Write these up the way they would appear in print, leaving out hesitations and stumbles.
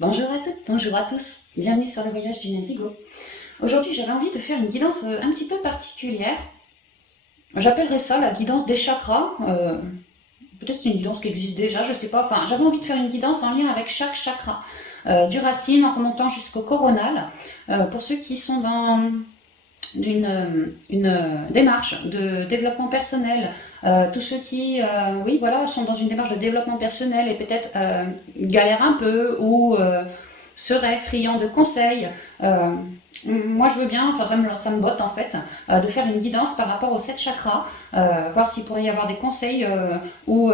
Bonjour à toutes, bonjour à tous, bienvenue sur le voyage du Navigo. Aujourd'hui j'avais envie de faire une guidance un petit peu particulière. J'appellerais ça la guidance des chakras. Peut-être c'est une guidance qui existe déjà, je sais pas. Enfin, j'avais envie de faire une guidance en lien avec chaque chakra, du racine en remontant jusqu'au coronal. Pour ceux qui sont dans une démarche de développement personnel, tous ceux qui oui, voilà, sont dans une démarche de développement personnel et peut-être galèrent un peu ou seraient friands de conseils. Moi je veux bien, enfin ça me botte en fait, de faire une guidance par rapport aux 7 chakras, voir s'il pourrait y avoir des conseils ou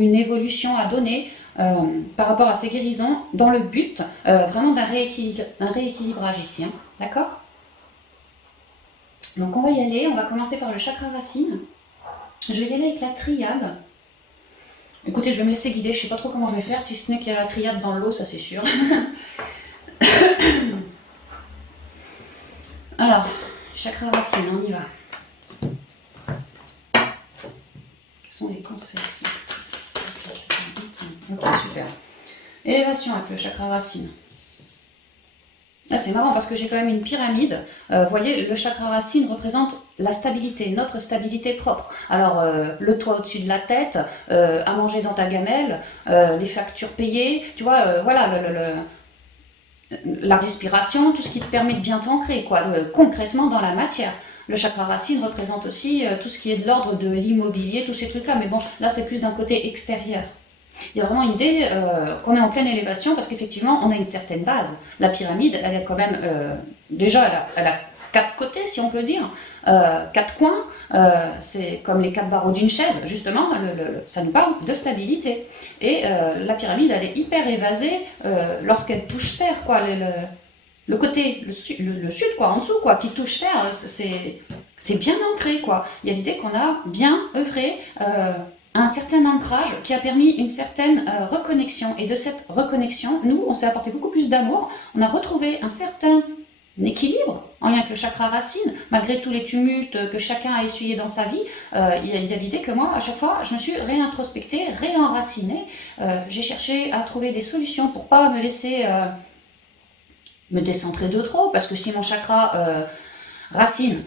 une évolution à donner par rapport à ces guérisons dans le but vraiment d'un rééquilibrage ici, hein. D'accord? Donc on va y aller, on va commencer par le chakra racine. Je vais y aller avec la triade. Écoutez, je vais me laisser guider, je ne sais pas trop comment je vais faire, si ce n'est qu'il y a la triade dans l'eau, ça c'est sûr. Alors, chakra racine, on y va. Quels sont les conseils? Ok, super. Élévation avec le chakra racine. Ah, c'est marrant parce que j'ai quand même une pyramide. Vous voyez, le chakra racine représente la stabilité, notre stabilité propre. Alors, le toit au-dessus de la tête, à manger dans ta gamelle, les factures payées, tu vois, voilà, la respiration, tout ce qui te permet de bien t'ancrer, quoi, concrètement dans la matière. Le chakra racine représente aussi tout ce qui est de l'ordre de l'immobilier, tous ces trucs-là. Mais bon, là, c'est plus d'un côté extérieur. Il y a vraiment l'idée qu'on est en pleine élévation parce qu'effectivement, on a une certaine base. La pyramide, elle est quand même, déjà, elle a 4 côtés, si on peut dire, 4 coins. C'est comme les 4 barreaux d'une chaise, justement, ça nous parle de stabilité. Et la pyramide, elle est hyper évasée lorsqu'elle touche terre, quoi. Le côté, le sud, quoi, en dessous, quoi, qui touche terre, c'est bien ancré, quoi. Il y a l'idée qu'on a bien œuvré un certain ancrage qui a permis une certaine reconnexion. Et de cette reconnexion, nous, on s'est apporté beaucoup plus d'amour. On a retrouvé un certain équilibre en lien avec le chakra racine, malgré tous les tumultes que chacun a essuyés dans sa vie. Il y a l'idée que moi, à chaque fois, je me suis réintrospectée, réenracinée. J'ai cherché à trouver des solutions pour pas me laisser me décentrer de trop, parce que si mon chakra racine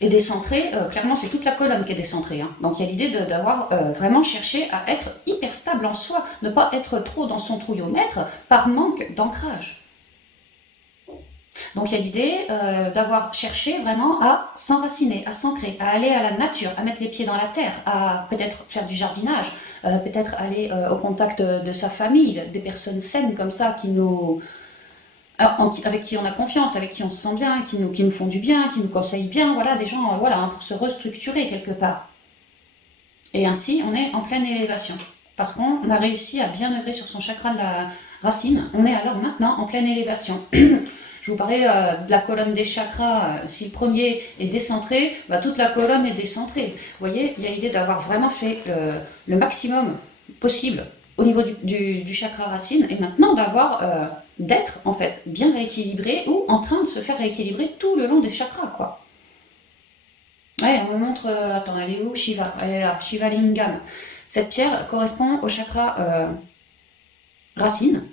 est décentré, clairement c'est toute la colonne qui est décentrée, hein. Donc il y a l'idée d'avoir vraiment cherché à être hyper stable en soi, ne pas être trop dans son trouillomètre par manque d'ancrage. Donc il y a l'idée d'avoir cherché vraiment à s'enraciner, à s'ancrer, à aller à la nature, à mettre les pieds dans la terre, à peut-être faire du jardinage, peut-être aller au contact de sa famille, des personnes saines comme ça qui nous, alors, avec qui on a confiance, avec qui on se sent bien, qui nous font du bien, qui nous conseillent bien, voilà, des gens voilà, hein, pour se restructurer quelque part. Et ainsi, on est en pleine élévation. Parce qu'on a réussi à bien œuvrer sur son chakra de la racine. On est alors maintenant en pleine élévation. Je vous parlais de la colonne des chakras. Si le premier est décentré, bah, toute la colonne est décentrée. Vous voyez, il y a l'idée d'avoir vraiment fait le maximum possible au niveau du chakra racine et maintenant d'être en fait bien rééquilibré ou en train de se faire rééquilibrer tout le long des chakras, quoi. Ouais, on me montre, attends, elle est où? Shiva, elle est là, Shiva Lingam. Cette pierre correspond au chakra racine,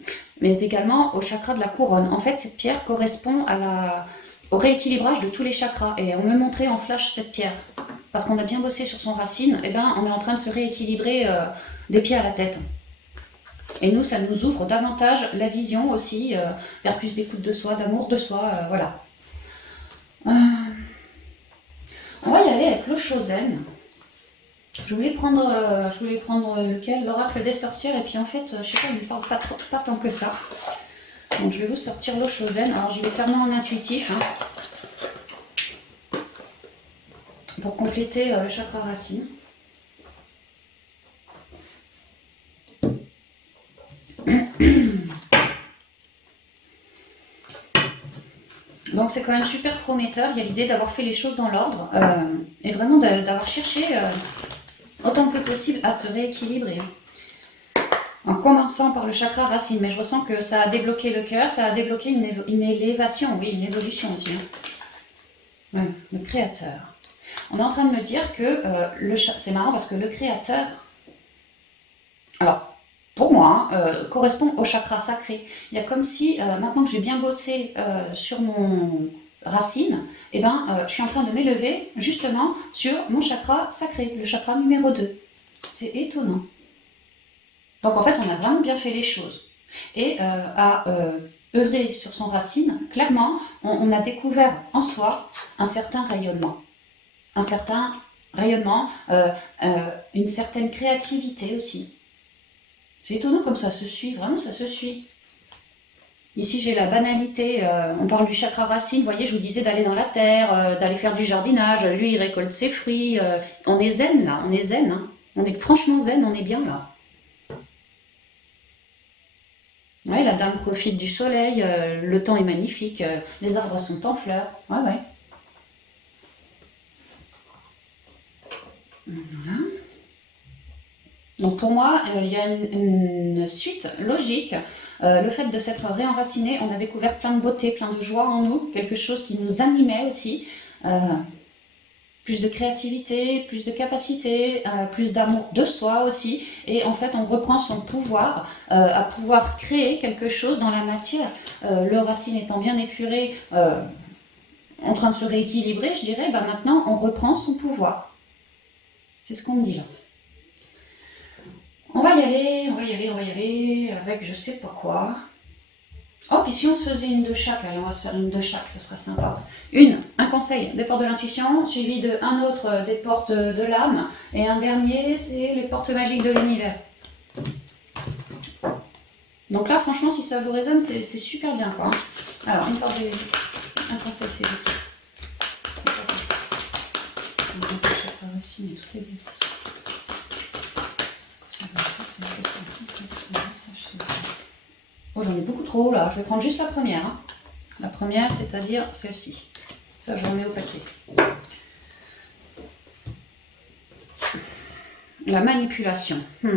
mais également au chakra de la couronne. En fait, cette pierre correspond au rééquilibrage de tous les chakras. Et on me montrait en flash cette pierre. Parce qu'on a bien bossé sur son racine, et ben on est en train de se rééquilibrer des pieds à la tête. Et nous, ça nous ouvre davantage la vision aussi, vers plus d'écoute de soi, d'amour de soi, voilà. On va y aller avec le Shosen. Je voulais prendre lequel? L'oracle des sorcières, et puis en fait, je sais pas, il ne parle pas tant que ça. Donc je vais vous sortir le Shosen. Alors j'y vais clairement en intuitif, hein, pour compléter le chakra racine. Donc c'est quand même super prometteur. Il y a l'idée d'avoir fait les choses dans l'ordre et vraiment d'avoir cherché autant que possible à se rééquilibrer. En commençant par le chakra racine, mais je ressens que ça a débloqué le cœur, ça a débloqué une élévation, oui, une évolution aussi. Ouais, le créateur. On est en train de me dire que c'est marrant parce que le créateur, alors pour moi, correspond au chakra sacré. Il y a comme si, maintenant que j'ai bien bossé sur mon racine, eh ben, je suis en train de m'élever justement sur mon chakra sacré, le chakra numéro 2. C'est étonnant. Donc en fait, on a vraiment bien fait les choses. Et à œuvrer sur son racine, clairement, on a découvert en soi un certain rayonnement. Un certain rayonnement, une certaine créativité aussi. C'est étonnant comme ça se suit, vraiment ça se suit. Ici j'ai la banalité, on parle du chakra racine, vous voyez, je vous disais d'aller dans la terre, d'aller faire du jardinage, lui il récolte ses fruits, on est zen là, on est zen, hein. On est franchement zen, on est bien là. Ouais, la dame profite du soleil, le temps est magnifique, les arbres sont en fleurs, ouais ouais. Voilà. Donc pour moi, il y a une suite logique. Le fait de s'être réenraciné, on a découvert plein de beauté, plein de joie en nous, quelque chose qui nous animait aussi. Plus de créativité, plus de capacité, plus d'amour de soi aussi. Et en fait, on reprend son pouvoir à pouvoir créer quelque chose dans la matière. Le racine étant bien épuré, en train de se rééquilibrer, je dirais, bah maintenant, on reprend son pouvoir. C'est ce qu'on me dit là. On va y aller, on va y aller, on va y aller, avec je sais pas quoi. Oh, puis si on se faisait une de chaque, allez, on va se faire une de chaque, ce sera sympa. Un conseil, des portes de l'intuition, suivi de un autre, des portes de l'âme, et un dernier, c'est les portes magiques de l'univers. Donc là, franchement, si ça vous résonne, c'est super bien, quoi. Alors, un conseil, c'est oh, j'en ai beaucoup trop là, je vais prendre juste la première. Hein. La première, c'est-à-dire celle-ci. Ça, je remets au paquet. La manipulation. Moi,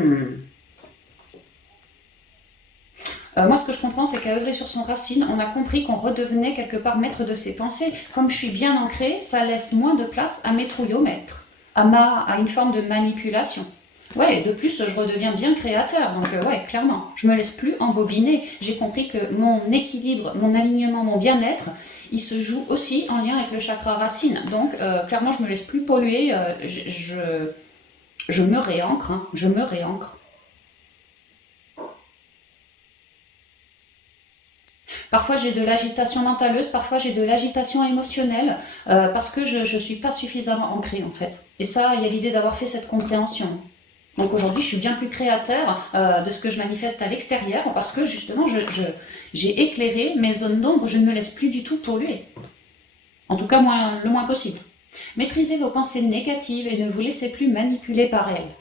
ce que je comprends, c'est qu'à œuvrer sur son racine, on a compris qu'on redevenait quelque part maître de ses pensées. Comme je suis bien ancrée, ça laisse moins de place à mes trouillomètres, à une forme de manipulation. Ouais, et de plus, je redeviens bien créateur, donc ouais, clairement, je me laisse plus embobiner. J'ai compris que mon équilibre, mon alignement, mon bien-être, il se joue aussi en lien avec le chakra racine. Donc, clairement, je me laisse plus polluer, je me réancre, hein, je me réancre. Parfois j'ai de l'agitation mentaleuse, parfois j'ai de l'agitation émotionnelle, parce que je ne suis pas suffisamment ancrée en fait. Et ça, il y a l'idée d'avoir fait cette compréhension. Donc aujourd'hui, je suis bien plus créateur de ce que je manifeste à l'extérieur, parce que justement, j'ai éclairé mes zones d'ombre, je ne me laisse plus du tout polluer. En tout cas, le moins possible. Maîtrisez vos pensées négatives et ne vous laissez plus manipuler par elles.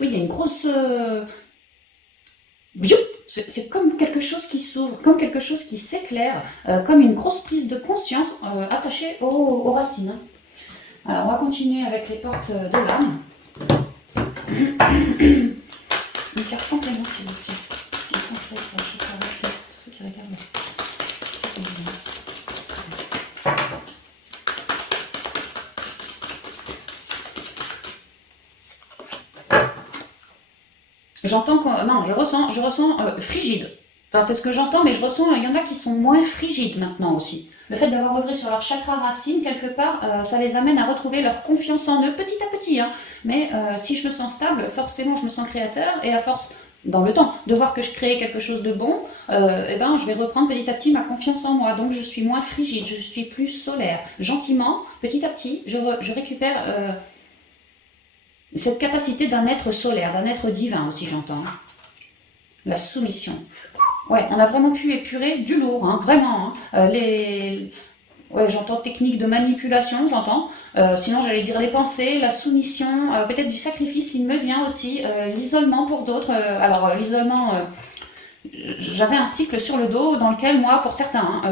Oui, il y a une grosse... C'est comme quelque chose qui s'ouvre, comme quelque chose qui s'éclaire, comme une grosse prise de conscience attachée aux racines. Alors, on va continuer avec les portes de l'âme. Une carte complément, s'il vous plaît. Un conseil, ça, je peux avancer. Tous ceux qui regardent. C'est une menace. J'entends non, je ressens frigide. Enfin, c'est ce que j'entends, mais je ressens, il y en a qui sont moins frigides maintenant aussi. Le fait d'avoir œuvré sur leur chakra racine, quelque part, ça les amène à retrouver leur confiance en eux, petit à petit. Hein. Mais si je me sens stable, forcément, je me sens créateur. Et à force, dans le temps, de voir que je crée quelque chose de bon, eh ben, je vais reprendre petit à petit ma confiance en moi. Donc, je suis moins frigide, je suis plus solaire. Gentiment, petit à petit, je récupère... cette capacité d'un être solaire, d'un être divin aussi, j'entends. La soumission. Ouais, on a vraiment pu épurer du lourd, hein, vraiment. Hein. Ouais, j'entends technique de manipulation, j'entends. Sinon, j'allais dire les pensées, la soumission, peut-être du sacrifice, il me vient aussi. L'isolement pour d'autres. Alors, l'isolement, j'avais un cycle sur le dos dans lequel, moi, pour certains,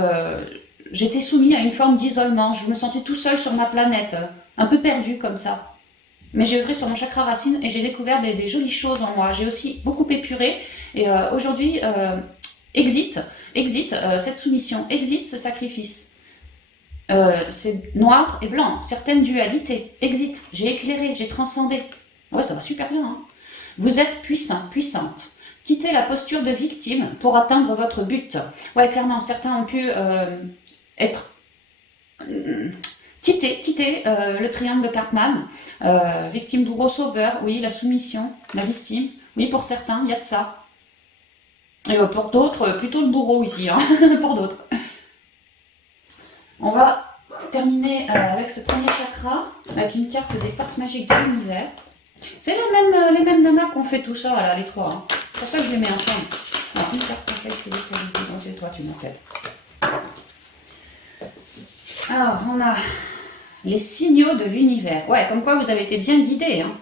j'étais soumis à une forme d'isolement. Je me sentais tout seul sur ma planète, un peu perdu comme ça. Mais j'ai œuvré sur mon chakra racine et j'ai découvert des jolies choses en moi. J'ai aussi beaucoup épuré et aujourd'hui, exit cette soumission, exit ce sacrifice. c'est noir et blanc. Certaines dualités. Exit. J'ai éclairé, j'ai transcendé. Ouais, ça va super bien. Hein. Vous êtes puissant, puissante. Quittez la posture de victime pour atteindre votre but. Ouais, clairement, certains ont pu être... quitter le triangle de Cartman. Victime, bourreau, sauveur. Oui, la soumission, la victime. Oui, pour certains, il y a de ça. Et pour d'autres, plutôt le bourreau ici, hein, pour d'autres. On va terminer avec ce premier chakra, avec une carte des portes magiques de l'univers. C'est les mêmes nanas qu'on fait tout ça, là, les trois. Hein. C'est pour ça que je les mets ensemble. Alors, une carte conseil, c'est toi, tu m'appelles. Alors, on a les signaux de l'univers. Ouais, comme quoi vous avez été bien guidés. Hein.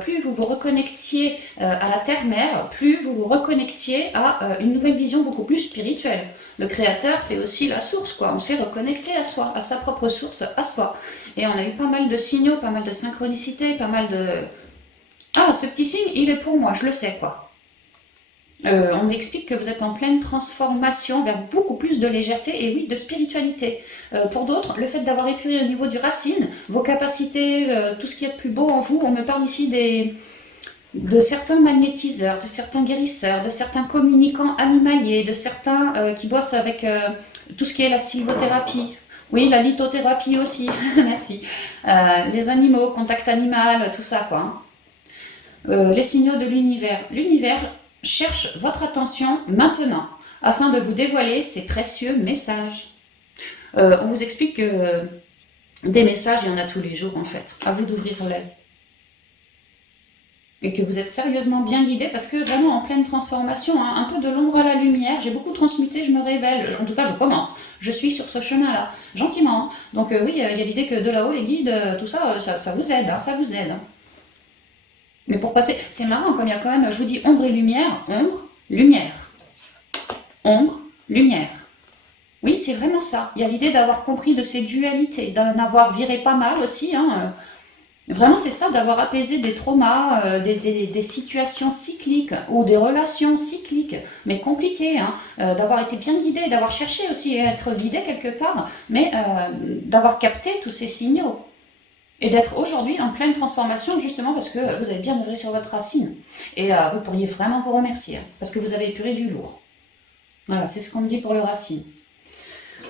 Plus vous vous reconnectiez à la terre-mère, plus vous vous reconnectiez à une nouvelle vision beaucoup plus spirituelle. Le créateur, c'est aussi la source, quoi. On s'est reconnecté à soi, à sa propre source, à soi. Et on a eu pas mal de signaux, pas mal de synchronicité, pas mal de... Ah, ce petit signe, il est pour moi, je le sais, quoi. On m'explique que vous êtes en pleine transformation vers beaucoup plus de légèreté et oui, de spiritualité. Pour d'autres, le fait d'avoir épuré au niveau du racine, vos capacités, tout ce qui est de plus beau en vous, on me parle ici de certains magnétiseurs, de certains guérisseurs, de certains communicants animaliers, de certains qui bossent avec tout ce qui est la sylvothérapie. Oui, la lithothérapie aussi, merci. Les animaux, contact animal, tout ça quoi. Les signaux de l'univers. L'univers cherche votre attention maintenant afin de vous dévoiler ces précieux messages. On vous explique que des messages, il y en a tous les jours en fait. À vous d'ouvrir l'œil. Et que vous êtes sérieusement bien guidé parce que vraiment en pleine transformation, hein, un peu de l'ombre à la lumière, j'ai beaucoup transmuté, je me révèle, en tout cas je commence, je suis sur ce chemin-là, gentiment. Hein. Donc oui, il y a l'idée que de là-haut, les guides, tout ça, ça vous aide, hein, ça vous aide. Hein. Mais pour passer, c'est marrant comme il y a quand même, je vous dis ombre et lumière, ombre, lumière. Ombre, lumière. Oui, c'est vraiment ça. Il y a l'idée d'avoir compris de ces dualités, d'en avoir viré pas mal aussi. Hein. Vraiment, c'est ça, d'avoir apaisé des traumas, des situations cycliques ou des relations cycliques, mais compliquées. Hein. D'avoir été bien guidé, d'avoir cherché aussi à être guidé quelque part, mais d'avoir capté tous ces signaux. Et d'être aujourd'hui en pleine transformation justement parce que vous avez bien œuvré sur votre racine. Et vous pourriez vraiment vous remercier parce que vous avez épuré du lourd. Voilà, c'est ce qu'on me dit pour le racine.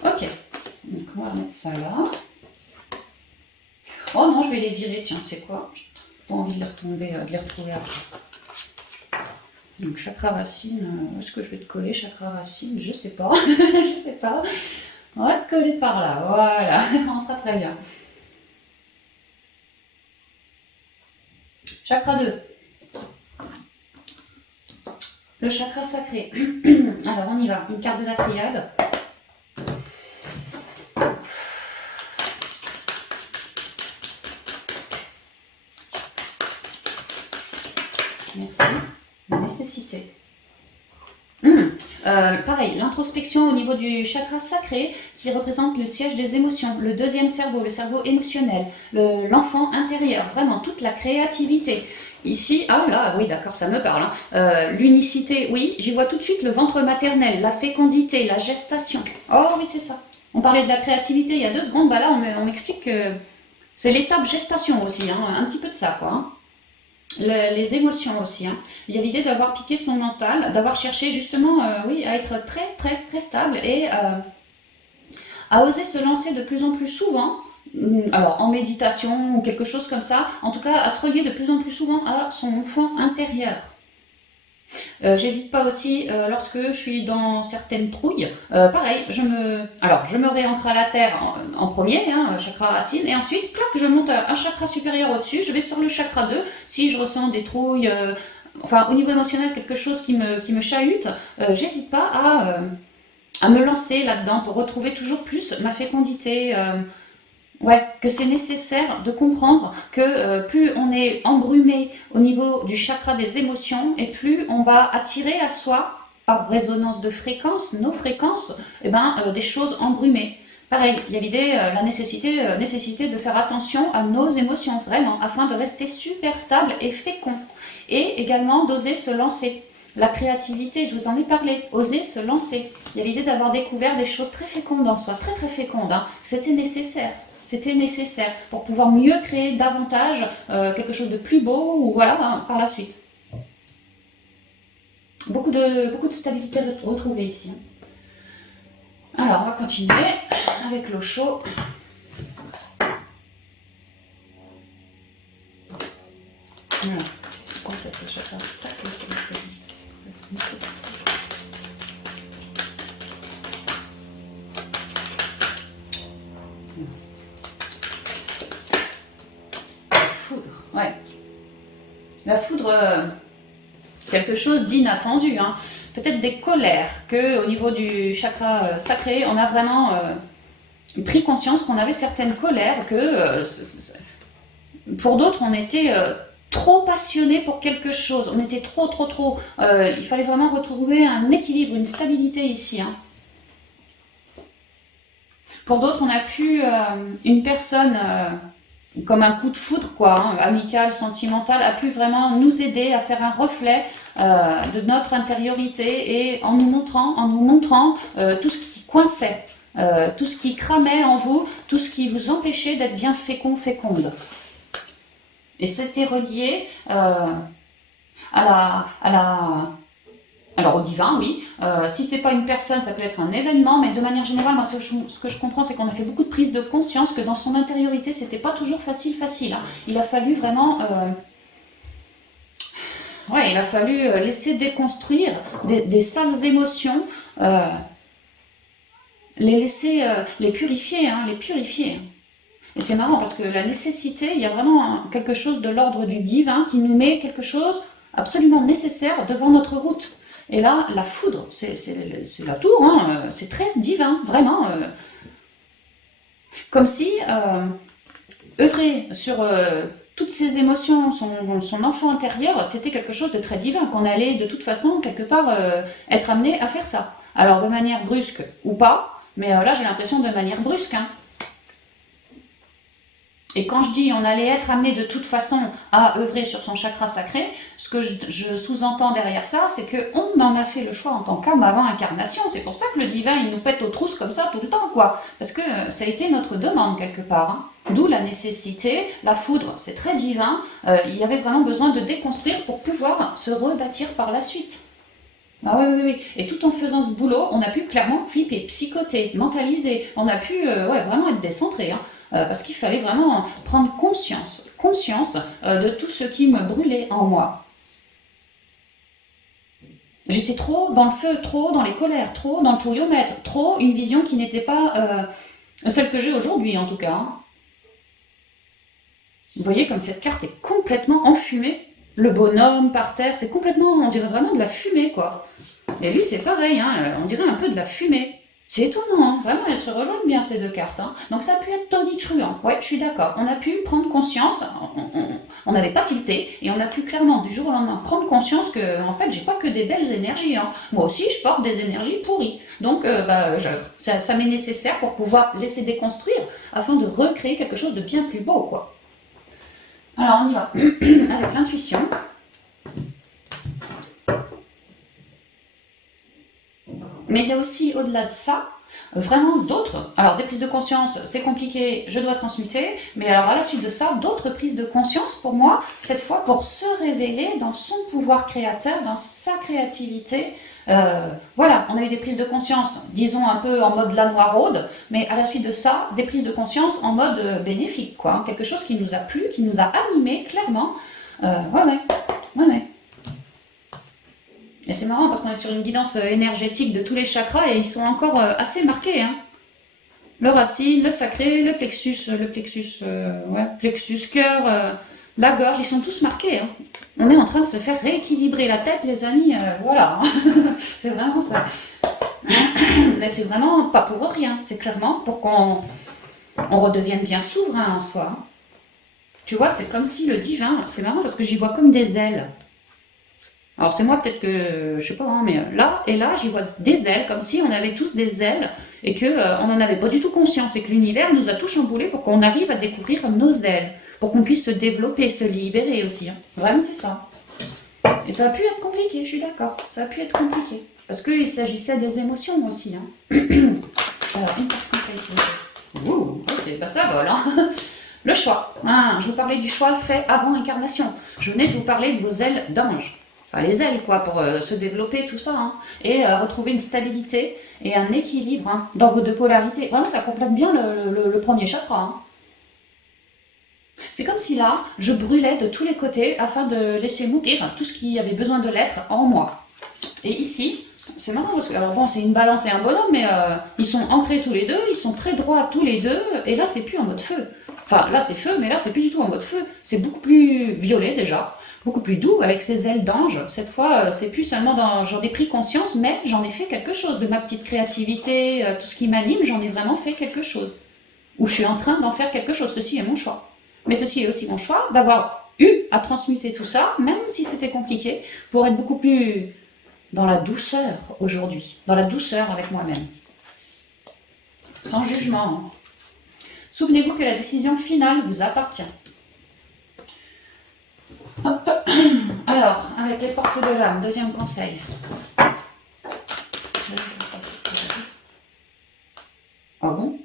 Ok, donc on va mettre ça là. Oh non, je vais les virer, tiens, c'est quoi? J'ai pas envie de les retrouver après. Donc chakra racine, où est-ce que je vais te coller chakra racine? Je sais pas, je sais pas. On va te coller par là, voilà, on sera très bien. Chakra 2. Le chakra sacré. Alors on y va. Une carte de la triade. Merci. La nécessité. Pareil, l'introspection au niveau du chakra sacré qui représente le siège des émotions, le deuxième cerveau, le cerveau émotionnel, l'enfant intérieur, vraiment toute la créativité. Ici, ah là, oui d'accord, ça me parle. Hein. L'unicité, oui, j'y vois tout de suite le ventre maternel, la fécondité, la gestation. Oh oui, c'est ça. On parlait de la créativité il y a 2 secondes, bah là on m'explique que c'est l'étape gestation aussi, hein, un petit peu de ça quoi. Hein. Les émotions aussi. Hein. Il y a l'idée d'avoir piqué son mental, d'avoir cherché justement, oui, à être très, très, très stable et à oser se lancer de plus en plus souvent, alors en méditation ou quelque chose comme ça, en tout cas à se relier de plus en plus souvent à son enfant intérieur. J'hésite pas aussi lorsque je suis dans certaines trouilles. Pareil, je me réancre à la terre en premier, hein, chakra racine, et ensuite, clac, je monte un chakra supérieur au-dessus, je vais sur le chakra 2. Si je ressens des trouilles, enfin au niveau émotionnel, quelque chose qui me chahute, j'hésite pas à me lancer là-dedans pour retrouver toujours plus ma fécondité. Ouais, que c'est nécessaire de comprendre que plus on est embrumé au niveau du chakra des émotions et plus on va attirer à soi, par résonance de fréquences, nos fréquences, des choses embrumées. Pareil, il y a l'idée, la nécessité de faire attention à nos émotions, vraiment, afin de rester super stable et fécond. Et également d'oser se lancer. La créativité, je vous en ai parlé, oser se lancer. Il y a l'idée d'avoir découvert des choses très fécondes en soi, très très fécondes. Hein. C'était nécessaire. C'était nécessaire pour pouvoir mieux créer davantage quelque chose de plus beau ou voilà hein, par la suite. Beaucoup de stabilité retrouvée ici. Alors, on va continuer avec l'eau chaude. Voilà. C'est quoi cette chakra sacré, foudre, ouais. La foudre, quelque chose d'inattendu. Hein. Peut-être des colères que au niveau du chakra sacré, on a vraiment pris conscience qu'on avait certaines colères, que pour d'autres, on était trop passionné pour quelque chose. On était trop. Il fallait vraiment retrouver un équilibre, une stabilité ici. Hein. Pour d'autres, on a pu, une personne comme un coup de foudre, quoi, hein, amical, sentimental, a pu vraiment nous aider à faire un reflet de notre intériorité et en nous montrant tout ce qui coinçait, tout ce qui cramait en vous, tout ce qui vous empêchait d'être bien féconde. Et c'était relié alors au divin, oui. Si c'est pas une personne, ça peut être un événement, mais de manière générale, moi, ce que je comprends, c'est qu'on a fait beaucoup de prise de conscience que dans son intériorité, c'était pas toujours facile. Hein. Il a fallu vraiment, il a fallu laisser déconstruire des sales émotions, les laisser, les purifier, hein, les purifier. Et c'est marrant parce que la nécessité, il y a vraiment quelque chose de l'ordre du divin qui nous met quelque chose absolument nécessaire devant notre route. Et là, la foudre, c'est la tour, hein, c'est très divin, vraiment. Comme si œuvrer sur toutes ces émotions, son enfant intérieur, c'était quelque chose de très divin, qu'on allait de toute façon, quelque part, être amené à faire ça. Alors de manière brusque ou pas, mais là j'ai l'impression de manière brusque. Hein. Et quand je dis on allait être amené de toute façon à œuvrer sur son chakra sacré, ce que je sous-entends derrière ça, c'est qu'on en a fait le choix en tant qu'âme avant incarnation. C'est pour ça que le divin, il nous pète aux trousses comme ça tout le temps, quoi. Parce que ça a été notre demande quelque part. Hein. D'où la nécessité, la foudre, c'est très divin. Il y avait vraiment besoin de déconstruire pour pouvoir se rebâtir par la suite. Ah oui. Et tout en faisant ce boulot, on a pu clairement flipper, psychoter, mentaliser. On a pu vraiment être décentré. Hein. Parce qu'il fallait vraiment prendre conscience de tout ce qui me brûlait en moi. J'étais trop dans le feu, trop dans les colères, trop dans le touillomètre, trop une vision qui n'était pas celle que j'ai aujourd'hui en tout cas. Hein. Vous voyez comme cette carte est complètement enfumée. Le bonhomme par terre, c'est complètement, on dirait vraiment de la fumée quoi. Et lui c'est pareil, hein, on dirait un peu de la fumée. C'est étonnant, hein. Vraiment, elles se rejoignent bien ces deux cartes. Hein. Donc ça a pu être tonitruant, ouais, je suis d'accord. On a pu prendre conscience, on n'avait pas tilté, et on a pu clairement, du jour au lendemain, prendre conscience que, en fait, j'ai pas que des belles énergies. Hein. Moi aussi, je porte des énergies pourries. Donc, ça m'est nécessaire pour pouvoir laisser déconstruire, afin de recréer quelque chose de bien plus beau, quoi. Alors, on y va avec l'intuition. Mais il y a aussi, au-delà de ça, vraiment d'autres. Alors, des prises de conscience, c'est compliqué, je dois transmuter. Mais alors, à la suite de ça, d'autres prises de conscience pour moi, cette fois pour se révéler dans son pouvoir créateur, dans sa créativité. Voilà, on a eu des prises de conscience, disons un peu en mode la noiraude, mais à la suite de ça, des prises de conscience en mode bénéfique, quoi. Quelque chose qui nous a plu, qui nous a animés, clairement. Ouais. Et c'est marrant parce qu'on est sur une guidance énergétique de tous les chakras et ils sont encore assez marqués. Hein. Le racine, le sacré, le plexus cœur, la gorge, ils sont tous marqués. Hein. On est en train de se faire rééquilibrer la tête, les amis. Voilà, c'est vraiment ça. Mais c'est vraiment pas pour rien. C'est clairement pour qu'on redevienne bien souverain en soi. Tu vois, c'est comme si le divin, c'est marrant parce que j'y vois comme des ailes. Alors c'est moi peut-être que, je sais pas, hein, mais là et là, j'y vois des ailes, comme si on avait tous des ailes et qu'on n'en avait pas du tout conscience et que l'univers nous a tout chamboulé pour qu'on arrive à découvrir nos ailes, pour qu'on puisse se développer, se libérer aussi. Hein. Vraiment, c'est ça. Et ça a pu être compliqué, je suis d'accord. Ça a pu être compliqué. Parce qu'il s'agissait des émotions aussi. Hein. Alors, une carte conseil, s'il vous plaît. Ouh, ok, bah ça vole. Hein. Le choix. Ah, je vous parlais du choix fait avant incarnation. Je venais de vous parler de vos ailes d'ange. Enfin, les ailes, quoi, pour se développer, tout ça. Hein. Et retrouver une stabilité et un équilibre hein, dans vos deux polarités. Vraiment, ça complète bien le premier chakra. Hein. C'est comme si là, je brûlais de tous les côtés afin de laisser mourir tout ce qui avait besoin de l'être en moi. Et ici, c'est marrant parce que, alors bon, c'est une balance et un bonhomme, mais ils sont ancrés tous les deux, ils sont très droits tous les deux, et là, c'est plus en mode feu. Enfin, là, c'est feu, mais là, c'est plus du tout en mode feu. C'est beaucoup plus violet déjà, beaucoup plus doux avec ses ailes d'ange. Cette fois, c'est plus seulement dans. J'en ai pris conscience, mais j'en ai fait quelque chose de ma petite créativité, tout ce qui m'anime, j'en ai vraiment fait quelque chose. Ou je suis en train d'en faire quelque chose. Ceci est mon choix. Mais ceci est aussi mon choix d'avoir eu à transmuter tout ça, même si c'était compliqué, pour être beaucoup plus dans la douceur aujourd'hui, dans la douceur avec moi-même. Sans jugement. Souvenez-vous que la décision finale vous appartient. Hop. Alors, avec les portes de l'âme, deuxième conseil. Ah bon?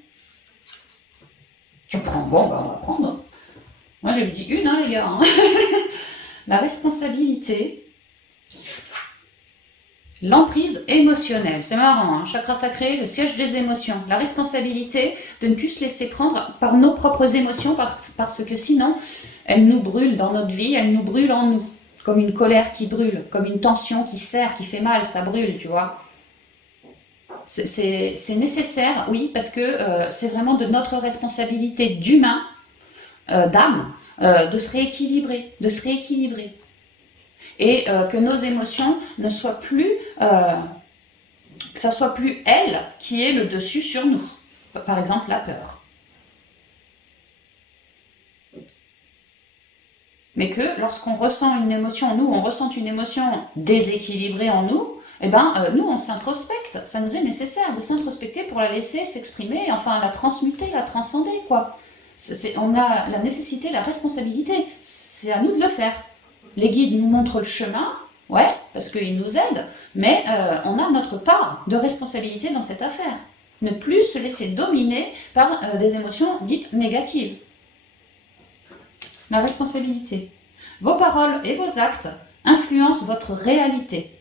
Tu prends? Bon, bah on va prendre. Moi, j'ai dit une, hein, les gars. Hein. La responsabilité, l'emprise émotionnelle. C'est marrant, hein. Chakra sacré, le siège des émotions. La responsabilité de ne plus se laisser prendre par nos propres émotions, parce que sinon, elles nous brûlent dans notre vie, elles nous brûlent en nous. Comme une colère qui brûle, comme une tension qui serre, qui fait mal, ça brûle, tu vois. C'est nécessaire, oui, parce que c'est vraiment de notre responsabilité d'humain, d'âme, de se rééquilibrer, Et que nos émotions ne soient plus, que ça soit plus elle qui ait le dessus sur nous. Par exemple, la peur. Mais que lorsqu'on ressent une émotion, nous, on ressent une émotion déséquilibrée en nous, eh ben, nous, on s'introspecte. Ça nous est nécessaire de s'introspecter pour la laisser s'exprimer, enfin, la transmuter, la transcender, quoi. On a la nécessité, la responsabilité. C'est à nous de le faire. Les guides nous montrent le chemin, ouais, parce qu'ils nous aident, mais on a notre part de responsabilité dans cette affaire. Ne plus se laisser dominer par des émotions dites négatives. La responsabilité. Vos paroles et vos actes influencent votre réalité.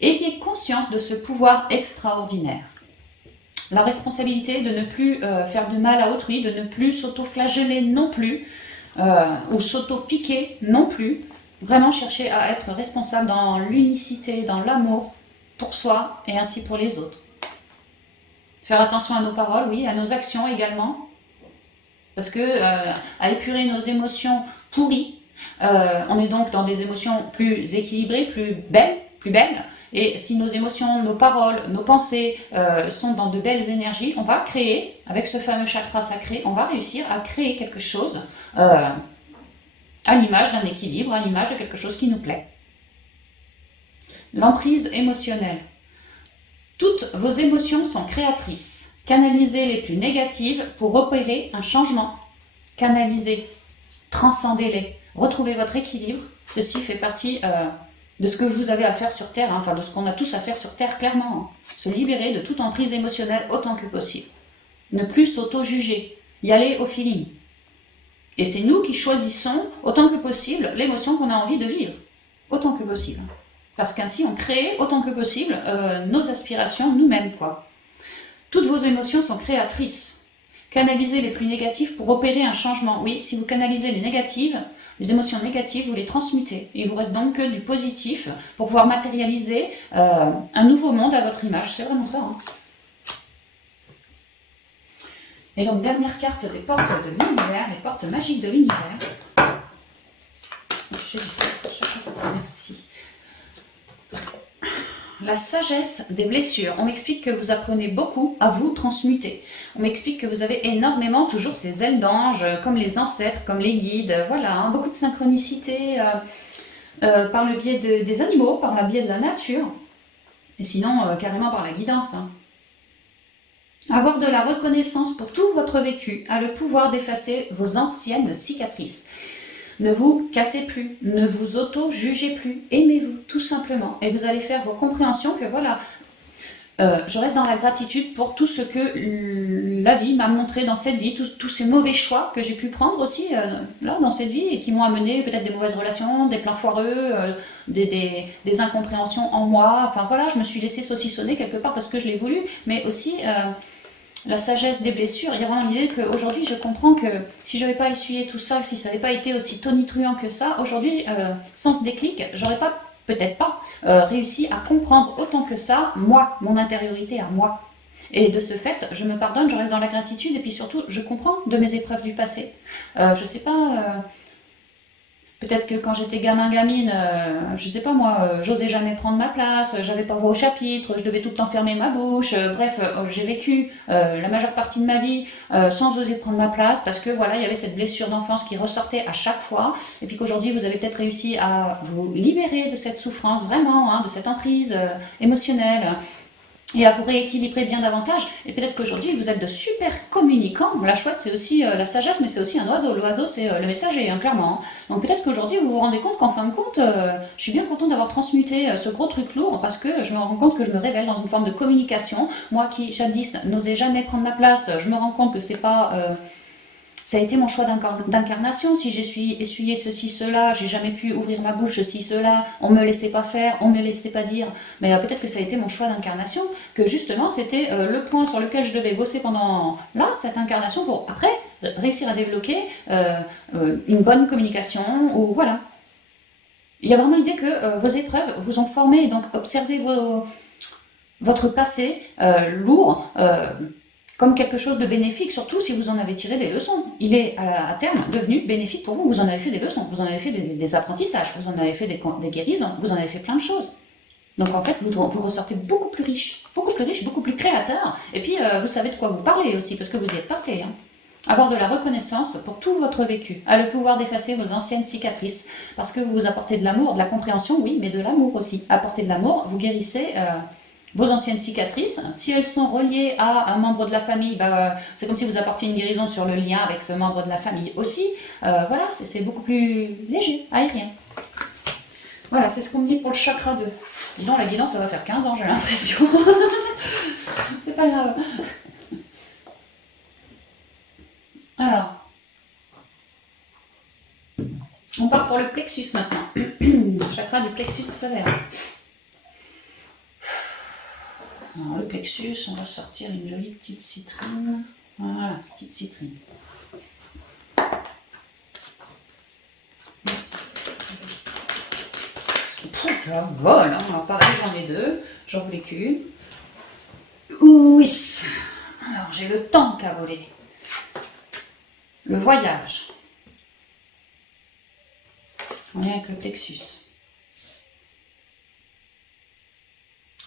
Ayez conscience de ce pouvoir extraordinaire. La responsabilité de ne plus faire de mal à autrui, de ne plus s'auto-flageller non plus, ou s'auto-piquer non plus. Vraiment chercher à être responsable dans l'unicité, dans l'amour pour soi et ainsi pour les autres. Faire attention à nos paroles, oui, à nos actions également. Parce que à épurer nos émotions pourries, on est donc dans des émotions plus équilibrées, plus belles. Et si nos émotions, nos paroles, nos pensées sont dans de belles énergies, on va créer, avec ce fameux chakra sacré, on va réussir à créer quelque chose à l'image d'un équilibre, à l'image de quelque chose qui nous plaît. L'emprise émotionnelle. Toutes vos émotions sont créatrices. Canalisez les plus négatives pour opérer un changement. Canalisez, transcendez-les, retrouvez votre équilibre. Ceci fait partie de ce que vous avez à faire sur Terre, hein, enfin de ce qu'on a tous à faire sur Terre, clairement. Hein. Se libérer de toute emprise émotionnelle autant que possible. Ne plus s'auto-juger, y aller au feeling. Et c'est nous qui choisissons autant que possible l'émotion qu'on a envie de vivre. Autant que possible. Parce qu'ainsi on crée autant que possible nos aspirations nous-mêmes, quoi. Toutes vos émotions sont créatrices. Canalisez les plus négatives pour opérer un changement. Oui, si vous canalisez les négatives, les émotions négatives, vous les transmutez. Il vous reste donc que du positif pour pouvoir matérialiser un nouveau monde à votre image. C'est vraiment ça. Hein. Et donc, dernière carte des portes de l'univers, les portes magiques de l'univers. Merci. La sagesse des blessures. On m'explique que vous apprenez beaucoup à vous transmuter. On m'explique que vous avez énormément, toujours ces ailes d'ange, comme les ancêtres, comme les guides. Voilà, hein, beaucoup de synchronicité par le biais des animaux, par le biais de la nature. Et sinon, carrément par la guidance. Hein. Avoir de la reconnaissance pour tout votre vécu a le pouvoir d'effacer vos anciennes cicatrices. Ne vous cassez plus, ne vous auto-jugez plus, aimez-vous tout simplement. Et vous allez faire vos compréhensions que voilà, je reste dans la gratitude pour tout ce que la vie m'a montré dans cette vie, tous ces mauvais choix que j'ai pu prendre aussi là dans cette vie et qui m'ont amené peut-être des mauvaises relations, des plans foireux, des incompréhensions en moi. Enfin voilà, je me suis laissée saucissonner quelque part parce que je l'ai voulu, mais aussi la sagesse des blessures. Il y a vraiment l'idée qu'aujourd'hui je comprends que si je n'avais pas essuyé tout ça, si ça n'avait pas été aussi tonitruant que ça, aujourd'hui, sans ce déclic, j'aurais pas peut-être pas réussi à comprendre autant que ça, moi, mon intériorité à moi. Et de ce fait, je me pardonne, je reste dans la gratitude et puis surtout, je comprends de mes épreuves du passé. Je sais pas, peut-être que quand j'étais gamin-gamine, je sais pas moi, j'osais jamais prendre ma place, j'avais pas voix au chapitre, je devais tout le temps fermer ma bouche. Bref, j'ai vécu la majeure partie de ma vie sans oser prendre ma place parce que voilà, il y avait cette blessure d'enfance qui ressortait à chaque fois. Et puis qu'aujourd'hui, vous avez peut-être réussi à vous libérer de cette souffrance, vraiment, hein, de cette emprise émotionnelle. Et à vous rééquilibrer bien davantage. Et peut-être qu'aujourd'hui, vous êtes de super communicants. La chouette, c'est aussi la sagesse, mais c'est aussi un oiseau. L'oiseau, c'est le messager, hein, clairement. Donc peut-être qu'aujourd'hui, vous vous rendez compte qu'en fin de compte, je suis bien contente d'avoir transmuté ce gros truc lourd parce que je me rends compte que je me révèle dans une forme de communication. Moi qui, jadis, n'osais jamais prendre ma place, je me rends compte que c'est pas... ça a été mon choix d'incarnation. Si j'ai essuyé ceci, cela, j'ai jamais pu ouvrir ma bouche, ceci, cela, on me laissait pas faire, on me laissait pas dire. Mais peut-être que ça a été mon choix d'incarnation, que justement c'était le point sur lequel je devais bosser pendant là, cette incarnation, pour après réussir à débloquer une bonne communication, ou voilà. Il y a vraiment l'idée que vos épreuves vous ont formé, donc observez votre passé lourd. Comme quelque chose de bénéfique, surtout si vous en avez tiré des leçons. Il est à terme devenu bénéfique pour vous. Vous en avez fait des leçons, vous en avez fait des apprentissages, vous en avez fait des guérisons, vous en avez fait plein de choses. Donc en fait, vous ressortez beaucoup plus riche, beaucoup plus créateur. Et puis vous savez de quoi vous parlez aussi, parce que vous y êtes passé. Hein. Avoir de la reconnaissance pour tout votre vécu, a le pouvoir d'effacer vos anciennes cicatrices, parce que vous apportez de l'amour, de la compréhension, oui, mais de l'amour aussi. Apportez de l'amour, vous guérissez vos anciennes cicatrices. Si elles sont reliées à un membre de la famille, c'est comme si vous apportiez une guérison sur le lien avec ce membre de la famille aussi. Voilà, c'est beaucoup plus léger, aérien. Voilà, c'est ce qu'on me dit pour le chakra 2. Dis donc, la guidance, ça va faire 15 ans, j'ai l'impression. C'est pas grave. Alors, on part pour le plexus maintenant. Chakra du plexus solaire. Alors, le plexus, on va sortir une jolie petite citrine. Voilà, petite citrine. Merci. Ça vole, hein. Alors pareil, j'en ai deux, j'en voulais qu'une. Oui. Alors, j'ai le temps qu'à voler. Le voyage. On est avec le plexus.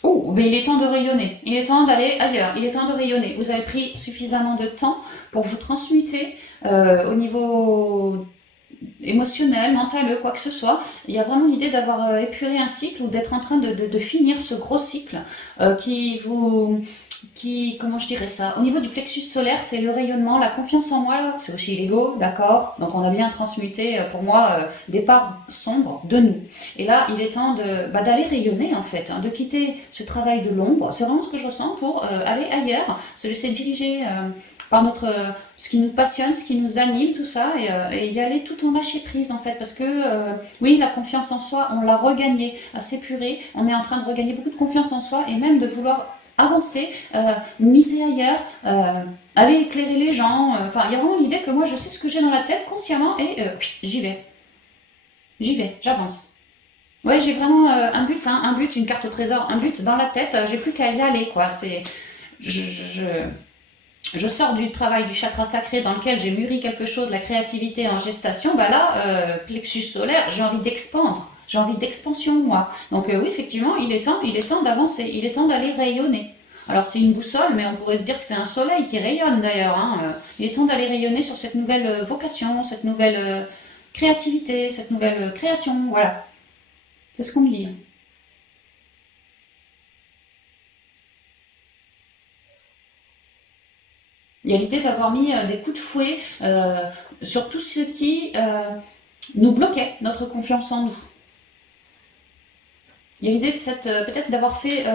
Oh, mais il est temps de rayonner, il est temps d'aller ailleurs, il est temps de rayonner. Vous avez pris suffisamment de temps pour vous transmuter au niveau émotionnel, mental, quoi que ce soit. Il y a vraiment l'idée d'avoir épuré un cycle ou d'être en train de finir ce gros cycle comment je dirais ça, au niveau du plexus solaire, c'est le rayonnement, la confiance en moi, c'est aussi l'ego, d'accord. Donc on a bien transmuté, pour moi, des parts sombres de nous. Et là, il est temps d'aller rayonner, en fait, hein, de quitter ce travail de l'ombre. C'est vraiment ce que je ressens pour aller ailleurs, se laisser diriger par ce qui nous passionne, ce qui nous anime, tout ça, et y aller tout en lâcher prise, en fait, parce que, oui, la confiance en soi, on l'a regagnée, assez purée, on est en train de regagner beaucoup de confiance en soi, et même de vouloir avancer, miser ailleurs, aller éclairer les gens. Enfin, il y a vraiment l'idée que moi, je sais ce que j'ai dans la tête consciemment et j'y vais. J'y vais, j'avance. Ouais, j'ai vraiment un but, hein, un but, une carte au trésor, un but dans la tête. J'ai plus qu'à y aller, quoi. Je sors du travail du chakra sacré dans lequel j'ai mûri quelque chose, la créativité en gestation. Bah là, plexus solaire, j'ai envie d'expandre. J'ai envie d'expansion, moi. Donc oui, effectivement, il est temps d'avancer, il est temps d'aller rayonner. Alors c'est une boussole, mais on pourrait se dire que c'est un soleil qui rayonne d'ailleurs. Hein. Il est temps d'aller rayonner sur cette nouvelle vocation, cette nouvelle créativité, cette nouvelle création, voilà. C'est ce qu'on me dit. Il y a l'idée d'avoir mis des coups de fouet sur tout ce qui nous bloquait notre confiance en nous. Il y a l'idée de cette, peut-être d'avoir fait,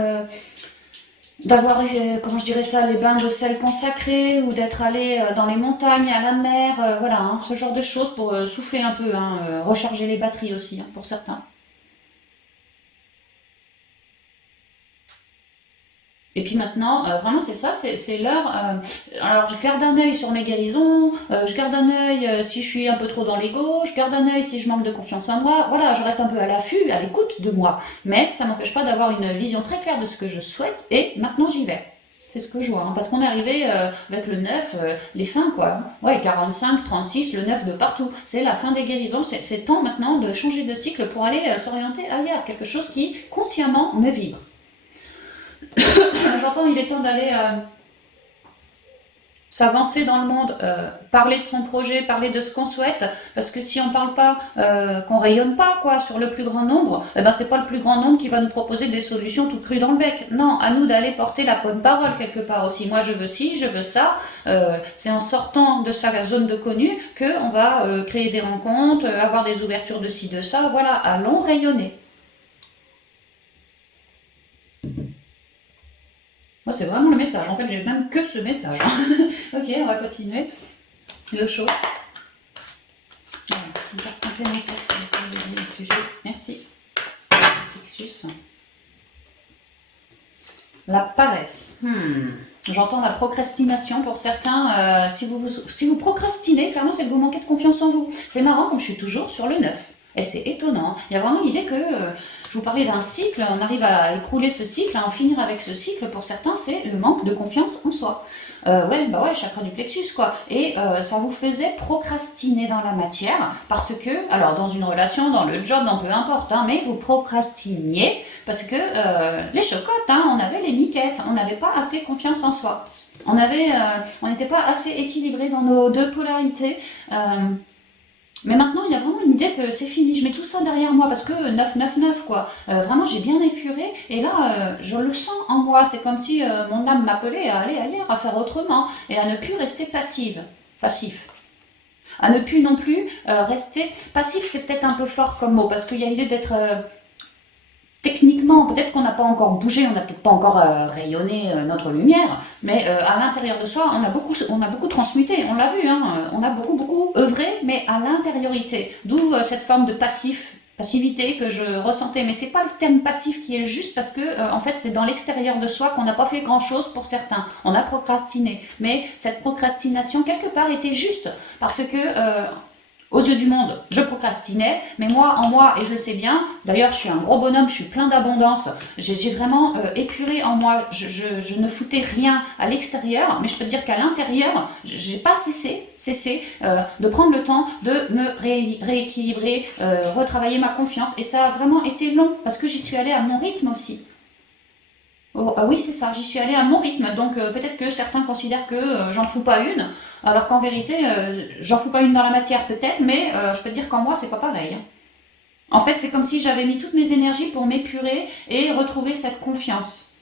comment je dirais ça, les bains de sel consacrés, ou d'être allé dans les montagnes, à la mer, voilà, hein, ce genre de choses pour souffler un peu, hein, recharger les batteries aussi, hein, pour certains. Et puis maintenant, vraiment c'est ça, c'est l'heure. Alors je garde un œil sur mes guérisons, je garde un œil si je suis un peu trop dans l'ego, je garde un œil si je manque de confiance en moi. Voilà, je reste un peu à l'affût, à l'écoute de moi. Mais ça m'empêche pas d'avoir une vision très claire de ce que je souhaite, et maintenant j'y vais. C'est ce que je vois, hein, parce qu'on est arrivé avec le 9, les fins quoi. Hein. Ouais, 45, 36, le 9 de partout. C'est la fin des guérisons, c'est temps maintenant de changer de cycle pour aller s'orienter ailleurs, quelque chose qui consciemment me vibre. J'entends, il est temps d'aller s'avancer dans le monde, parler de son projet, parler de ce qu'on souhaite, parce que si on ne parle pas, qu'on rayonne pas quoi, sur le plus grand nombre, eh ben, c'est pas le plus grand nombre qui va nous proposer des solutions tout crues dans le bec. Non, à nous d'aller porter la bonne parole quelque part aussi. Moi je veux ci, je veux ça. C'est en sortant de sa zone de connu qu'on va créer des rencontres, avoir des ouvertures de ci, de ça. Voilà, allons rayonner. Moi, c'est vraiment le message. En fait, j'ai même que ce message. Ok, on va continuer. Le show. Voilà, une carte complémentaire si vous pouvez donner le sujet. Merci. Fixus. La paresse. J'entends la procrastination pour certains. Si vous procrastinez, clairement, c'est que vous manquez de confiance en vous. C'est marrant, comme je suis toujours sur le 9. Et c'est étonnant. Il y a vraiment l'idée que, je vous parlais d'un cycle, on arrive à écrouler ce cycle, à en finir avec ce cycle. Pour certains, c'est le manque de confiance en soi. Ouais, chakra du plexus, quoi. Et ça vous faisait procrastiner dans la matière, parce que, alors dans une relation, dans le job, dans peu importe, hein, mais vous procrastiniez, parce que les chocottes, hein, on avait les miquettes, on n'avait pas assez confiance en soi. On n'était pas assez équilibré dans nos deux polarités. Mais maintenant, il y a vraiment une idée que c'est fini. Je mets tout ça derrière moi parce que 999, quoi. Vraiment, j'ai bien épuré. Et là, je le sens en moi. C'est comme si mon âme m'appelait à aller ailleurs, à faire autrement. Et à ne plus rester passif. À ne plus non plus rester... Passif, c'est peut-être un peu fort comme mot. Parce qu'il y a l'idée d'être... Techniquement, peut-être qu'on n'a pas encore bougé, on n'a peut-être pas encore rayonné notre lumière, mais à l'intérieur de soi, on a beaucoup transmuté, on l'a vu, hein, on a beaucoup œuvré, mais à l'intériorité. D'où cette forme de passivité que je ressentais. Mais c'est pas le terme passif qui est juste, parce que en fait c'est dans l'extérieur de soi qu'on n'a pas fait grand-chose pour certains. On a procrastiné, mais cette procrastination quelque part était juste, parce que aux yeux du monde, je procrastinais, mais moi, en moi, et je le sais bien, d'ailleurs je suis un gros bonhomme, je suis plein d'abondance, j'ai vraiment épuré en moi, je ne foutais rien à l'extérieur, mais je peux te dire qu'à l'intérieur, j'ai pas cessé de prendre le temps de me rééquilibrer, retravailler ma confiance, et ça a vraiment été long, parce que j'y suis allée à mon rythme aussi. Oh, ah oui, c'est ça, j'y suis allée à mon rythme, donc peut-être que certains considèrent que j'en fous pas une, alors qu'en vérité, j'en fous pas une dans la matière peut-être, mais je peux te dire qu'en moi, c'est pas pareil. Hein. En fait, c'est comme si j'avais mis toutes mes énergies pour m'épurer et retrouver cette confiance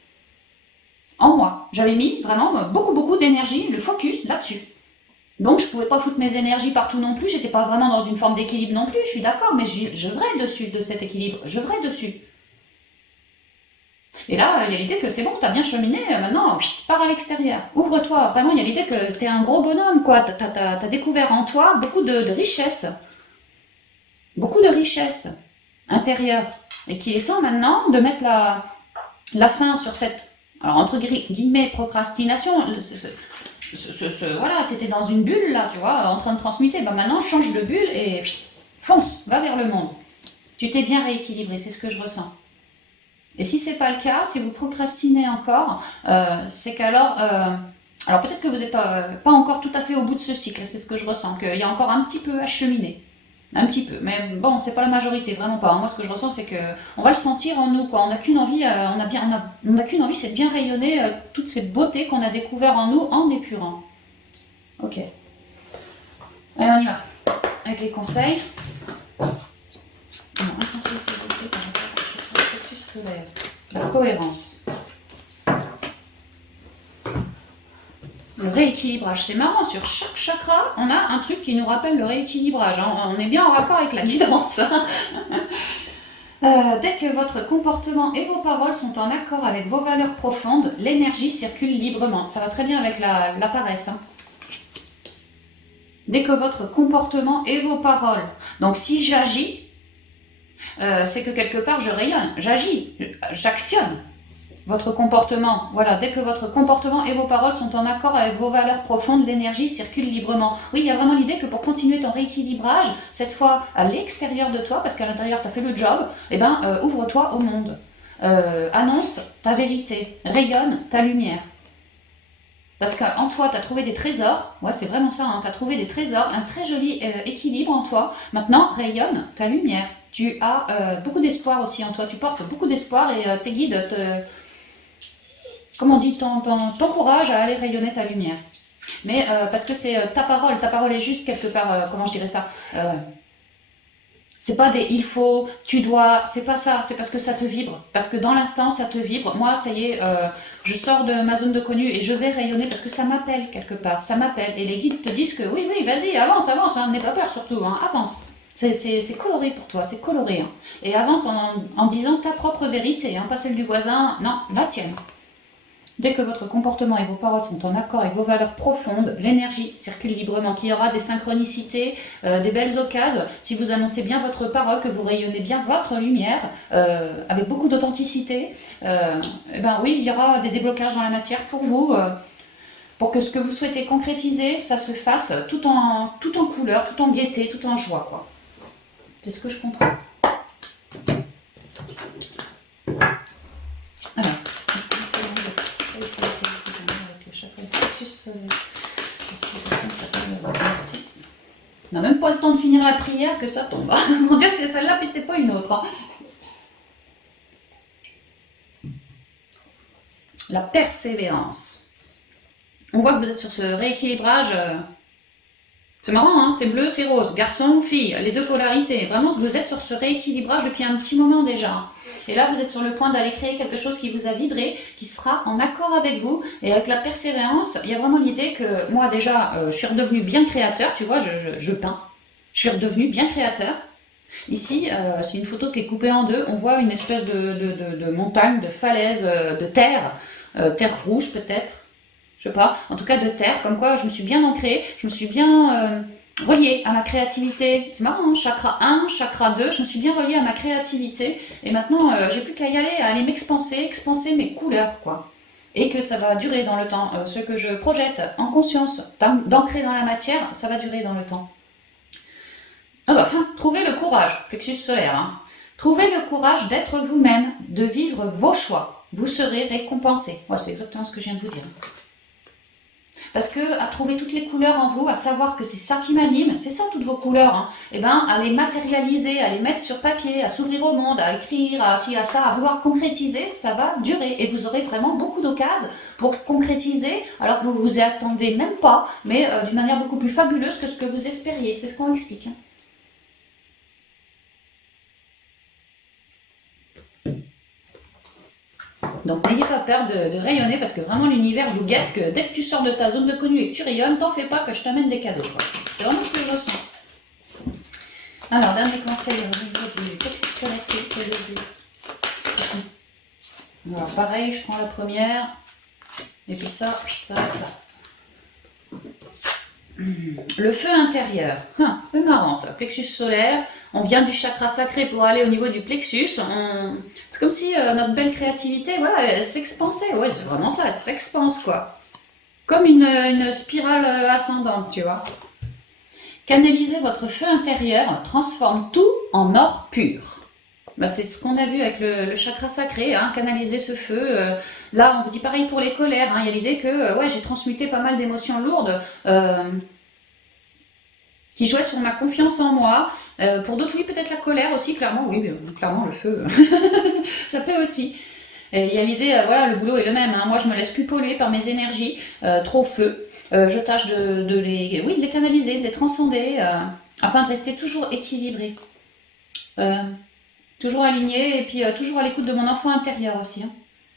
en moi. J'avais mis vraiment beaucoup d'énergie, le focus là-dessus. Donc je pouvais pas foutre mes énergies partout non plus, j'étais pas vraiment dans une forme d'équilibre non plus, je suis d'accord, mais je vrais dessus de cet équilibre, je vrais dessus. Et là, il y a l'idée que c'est bon, tu as bien cheminé, maintenant, pars à l'extérieur. Ouvre-toi. Vraiment, il y a l'idée que tu es un gros bonhomme, quoi. Tu as découvert en toi beaucoup de richesses. Beaucoup de richesses intérieures. Et qu'il est temps maintenant de mettre la fin sur cette, alors entre guillemets, procrastination. Voilà, tu étais dans une bulle, là, tu vois, en train de transmuter. Ben maintenant, change de bulle et fonce, va vers le monde. Tu t'es bien rééquilibré, c'est ce que je ressens. Et si ce n'est pas le cas, si vous procrastinez encore, c'est qu'alors, alors peut-être que vous n'êtes pas encore tout à fait au bout de ce cycle, c'est ce que je ressens, qu'il y a encore un petit peu à cheminer. Un petit peu, mais bon, c'est pas la majorité, vraiment pas. Moi, ce que je ressens, c'est qu'on va le sentir en nous, quoi. On n'a qu'une envie, qu'une envie, c'est de bien rayonner toutes ces beautés qu'on a découvertes en nous en épurant. Ok. Allez, on y va. Avec les conseils. Non, un conseil, c'est beauté par rapport à ce focus solaire. La cohérence. Le le rééquilibrage. C'est marrant, sur chaque chakra, on a un truc qui nous rappelle le rééquilibrage. Hein. On est bien en raccord avec la guidance. Dès que votre comportement et vos paroles sont en accord avec vos valeurs profondes, l'énergie circule librement. Ça va très bien avec la paresse. Hein. Dès que votre comportement et vos paroles. Donc si j'agis, c'est que quelque part je rayonne, j'agis, j'actionne. Votre comportement, voilà, dès que votre comportement et vos paroles sont en accord avec vos valeurs profondes, l'énergie circule librement. Oui, il y a vraiment l'idée que pour continuer ton rééquilibrage, cette fois à l'extérieur de toi, parce qu'à l'intérieur tu as fait le job, eh ben, ouvre-toi au monde. Annonce ta vérité, rayonne ta lumière. Parce qu'en toi, tu as trouvé des trésors, ouais, c'est vraiment ça, hein, tu as trouvé des trésors, un très joli équilibre en toi. Maintenant, rayonne ta lumière. Tu as beaucoup d'espoir aussi en toi, tu portes beaucoup d'espoir et tes guides te... Comment on dit, t'encourage à aller rayonner ta lumière. Mais parce que c'est ta parole est juste quelque part, comment je dirais ça, c'est pas des il faut, tu dois, c'est pas ça, c'est parce que ça te vibre. Parce que dans l'instant, ça te vibre. Moi, ça y est, je sors de ma zone de connu et je vais rayonner parce que ça m'appelle quelque part, ça m'appelle. Et les guides te disent que oui, oui, vas-y, avance, avance, hein, n'aie pas peur surtout, hein, avance. C'est coloré pour toi, c'est coloré. Hein. Et avance en disant ta propre vérité, hein, pas celle du voisin, non, la tienne. Dès que votre comportement et vos paroles sont en accord avec vos valeurs profondes, l'énergie circule librement, qu'il y aura des synchronicités, des belles occasions. Si vous annoncez bien votre parole, que vous rayonnez bien votre lumière, avec beaucoup d'authenticité, eh ben oui, il y aura des déblocages dans la matière pour vous, pour que ce que vous souhaitez concrétiser, ça se fasse tout en couleur, tout en gaieté, tout en joie, quoi. C'est ce que je comprends. Alors. Merci. On n'a même pas le temps de finir la prière que ça tombe. Mon Dieu, c'est celle-là, puis c'est pas une autre. Hein. La persévérance. On voit que vous êtes sur ce rééquilibrage. C'est marrant, hein, c'est bleu, c'est rose. Garçon, fille, les deux polarités. Vraiment, vous êtes sur ce rééquilibrage depuis un petit moment déjà. Et là, vous êtes sur le point d'aller créer quelque chose qui vous a vibré, qui sera en accord avec vous. Et avec la persévérance, il y a vraiment l'idée que moi, déjà, je suis redevenu bien créateur. Tu vois, je peins. Je suis redevenu bien créateur. Ici, c'est une photo qui est coupée en deux. On voit une espèce de montagne, de falaise, de terre. Terre rouge peut-être. Je sais pas, en tout cas de terre, comme quoi je me suis bien ancrée, je me suis bien reliée à ma créativité. C'est marrant, hein, chakra 1, chakra 2, je me suis bien reliée à ma créativité. Et maintenant, j'ai plus qu'à y aller, à aller m'expanser, expanser mes couleurs, quoi. Et que ça va durer dans le temps. Ce que je projette en conscience, d'ancrer dans la matière, ça va durer dans le temps. Ah bah, trouvez le courage, plexus solaire. Hein. Trouvez le courage d'être vous-même, de vivre vos choix. Vous serez récompensé. Ouais, c'est exactement ce que je viens de vous dire. Parce que à trouver toutes les couleurs en vous, à savoir que c'est ça qui m'anime, c'est ça toutes vos couleurs, hein, et ben à les matérialiser, à les mettre sur papier, à s'ouvrir au monde, à écrire, à ci, à ça, à vouloir concrétiser, ça va durer. Et vous aurez vraiment beaucoup d'occasions pour concrétiser, alors que vous vous y attendez même pas, mais d'une manière beaucoup plus fabuleuse que ce que vous espériez. C'est ce qu'on explique. Hein. Donc n'ayez pas peur de rayonner parce que vraiment l'univers vous guette que dès que tu sors de ta zone de connu et que tu rayonnes, t'en fais pas que je t'amène des cadeaux. C'est vraiment ce que je ressens. Alors, dernier conseil au niveau du plexus solaire, c'est que alors pareil, je prends la première et puis ça va là. Le feu intérieur, c'est marrant ça, plexus solaire, on vient du chakra sacré pour aller au niveau du plexus, c'est comme si notre belle créativité, voilà, elle s'expansait, ouais c'est vraiment ça, elle s'expanse quoi, comme une spirale ascendante, tu vois. Canaliser votre feu intérieur transforme tout en or pur. Bah, c'est ce qu'on a vu avec le chakra sacré, hein, canaliser ce feu. Là, on vous dit pareil pour les colères. Hein, il y a l'idée que ouais, j'ai transmuté pas mal d'émotions lourdes qui jouaient sur ma confiance en moi. Pour d'autres, oui, peut-être la colère aussi, clairement. Oui, clairement, le feu, ça peut aussi. Et il y a l'idée, voilà, le boulot est le même. Hein. Moi, je me laisse plus polluer par mes énergies, trop feu. Je tâche de les canaliser, de les transcender, afin de rester toujours équilibré. Toujours aligné et puis toujours à l'écoute de mon enfant intérieur aussi. Hein.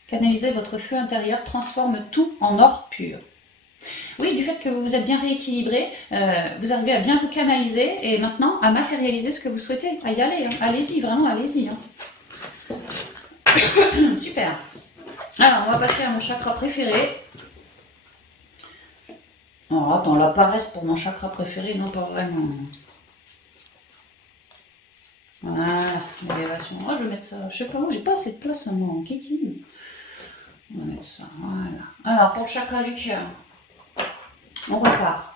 Canaliser votre feu intérieur transforme tout en or pur. Oui, du fait que vous vous êtes bien rééquilibré, vous arrivez à bien vous canaliser et maintenant à matérialiser ce que vous souhaitez, à y aller. Hein. Allez-y, vraiment, allez-y. Hein. Super. Alors, on va passer à mon chakra préféré. Alors, attends, la paresse pour mon chakra préféré, non, pas vraiment. Voilà, l'élévation. Oh, je vais mettre ça, je sais pas où, j'ai pas assez de place à moi, kiki. On va mettre ça, voilà. Alors, pour le chakra du cœur, on repart.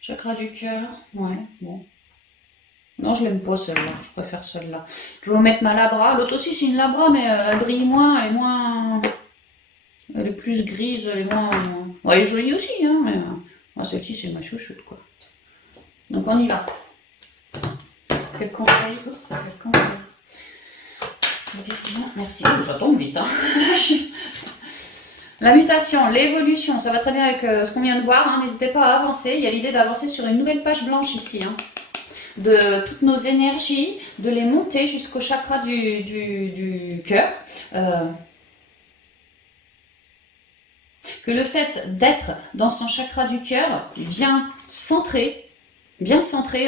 Chakra du cœur, ouais, bon. Non, je l'aime pas celle-là, je préfère celle-là. Je vais vous mettre ma labra. L'autre aussi, c'est une labra, mais elle brille moins, elle est moins. Elle est plus grise, elle est moins. Ouais, elle est jolie aussi, hein, mais celle-ci, c'est ma chouchoute, quoi. Donc, on y va. Quel conseil? Oups, quel conseil? Merci. Oh, ça tombe vite, hein. La mutation, l'évolution, ça va très bien avec ce qu'on vient de voir. Hein. N'hésitez pas à avancer. Il y a l'idée d'avancer sur une nouvelle page blanche ici. Hein. De toutes nos énergies, de les monter jusqu'au chakra du cœur. Que le fait d'être dans son chakra du cœur bien centré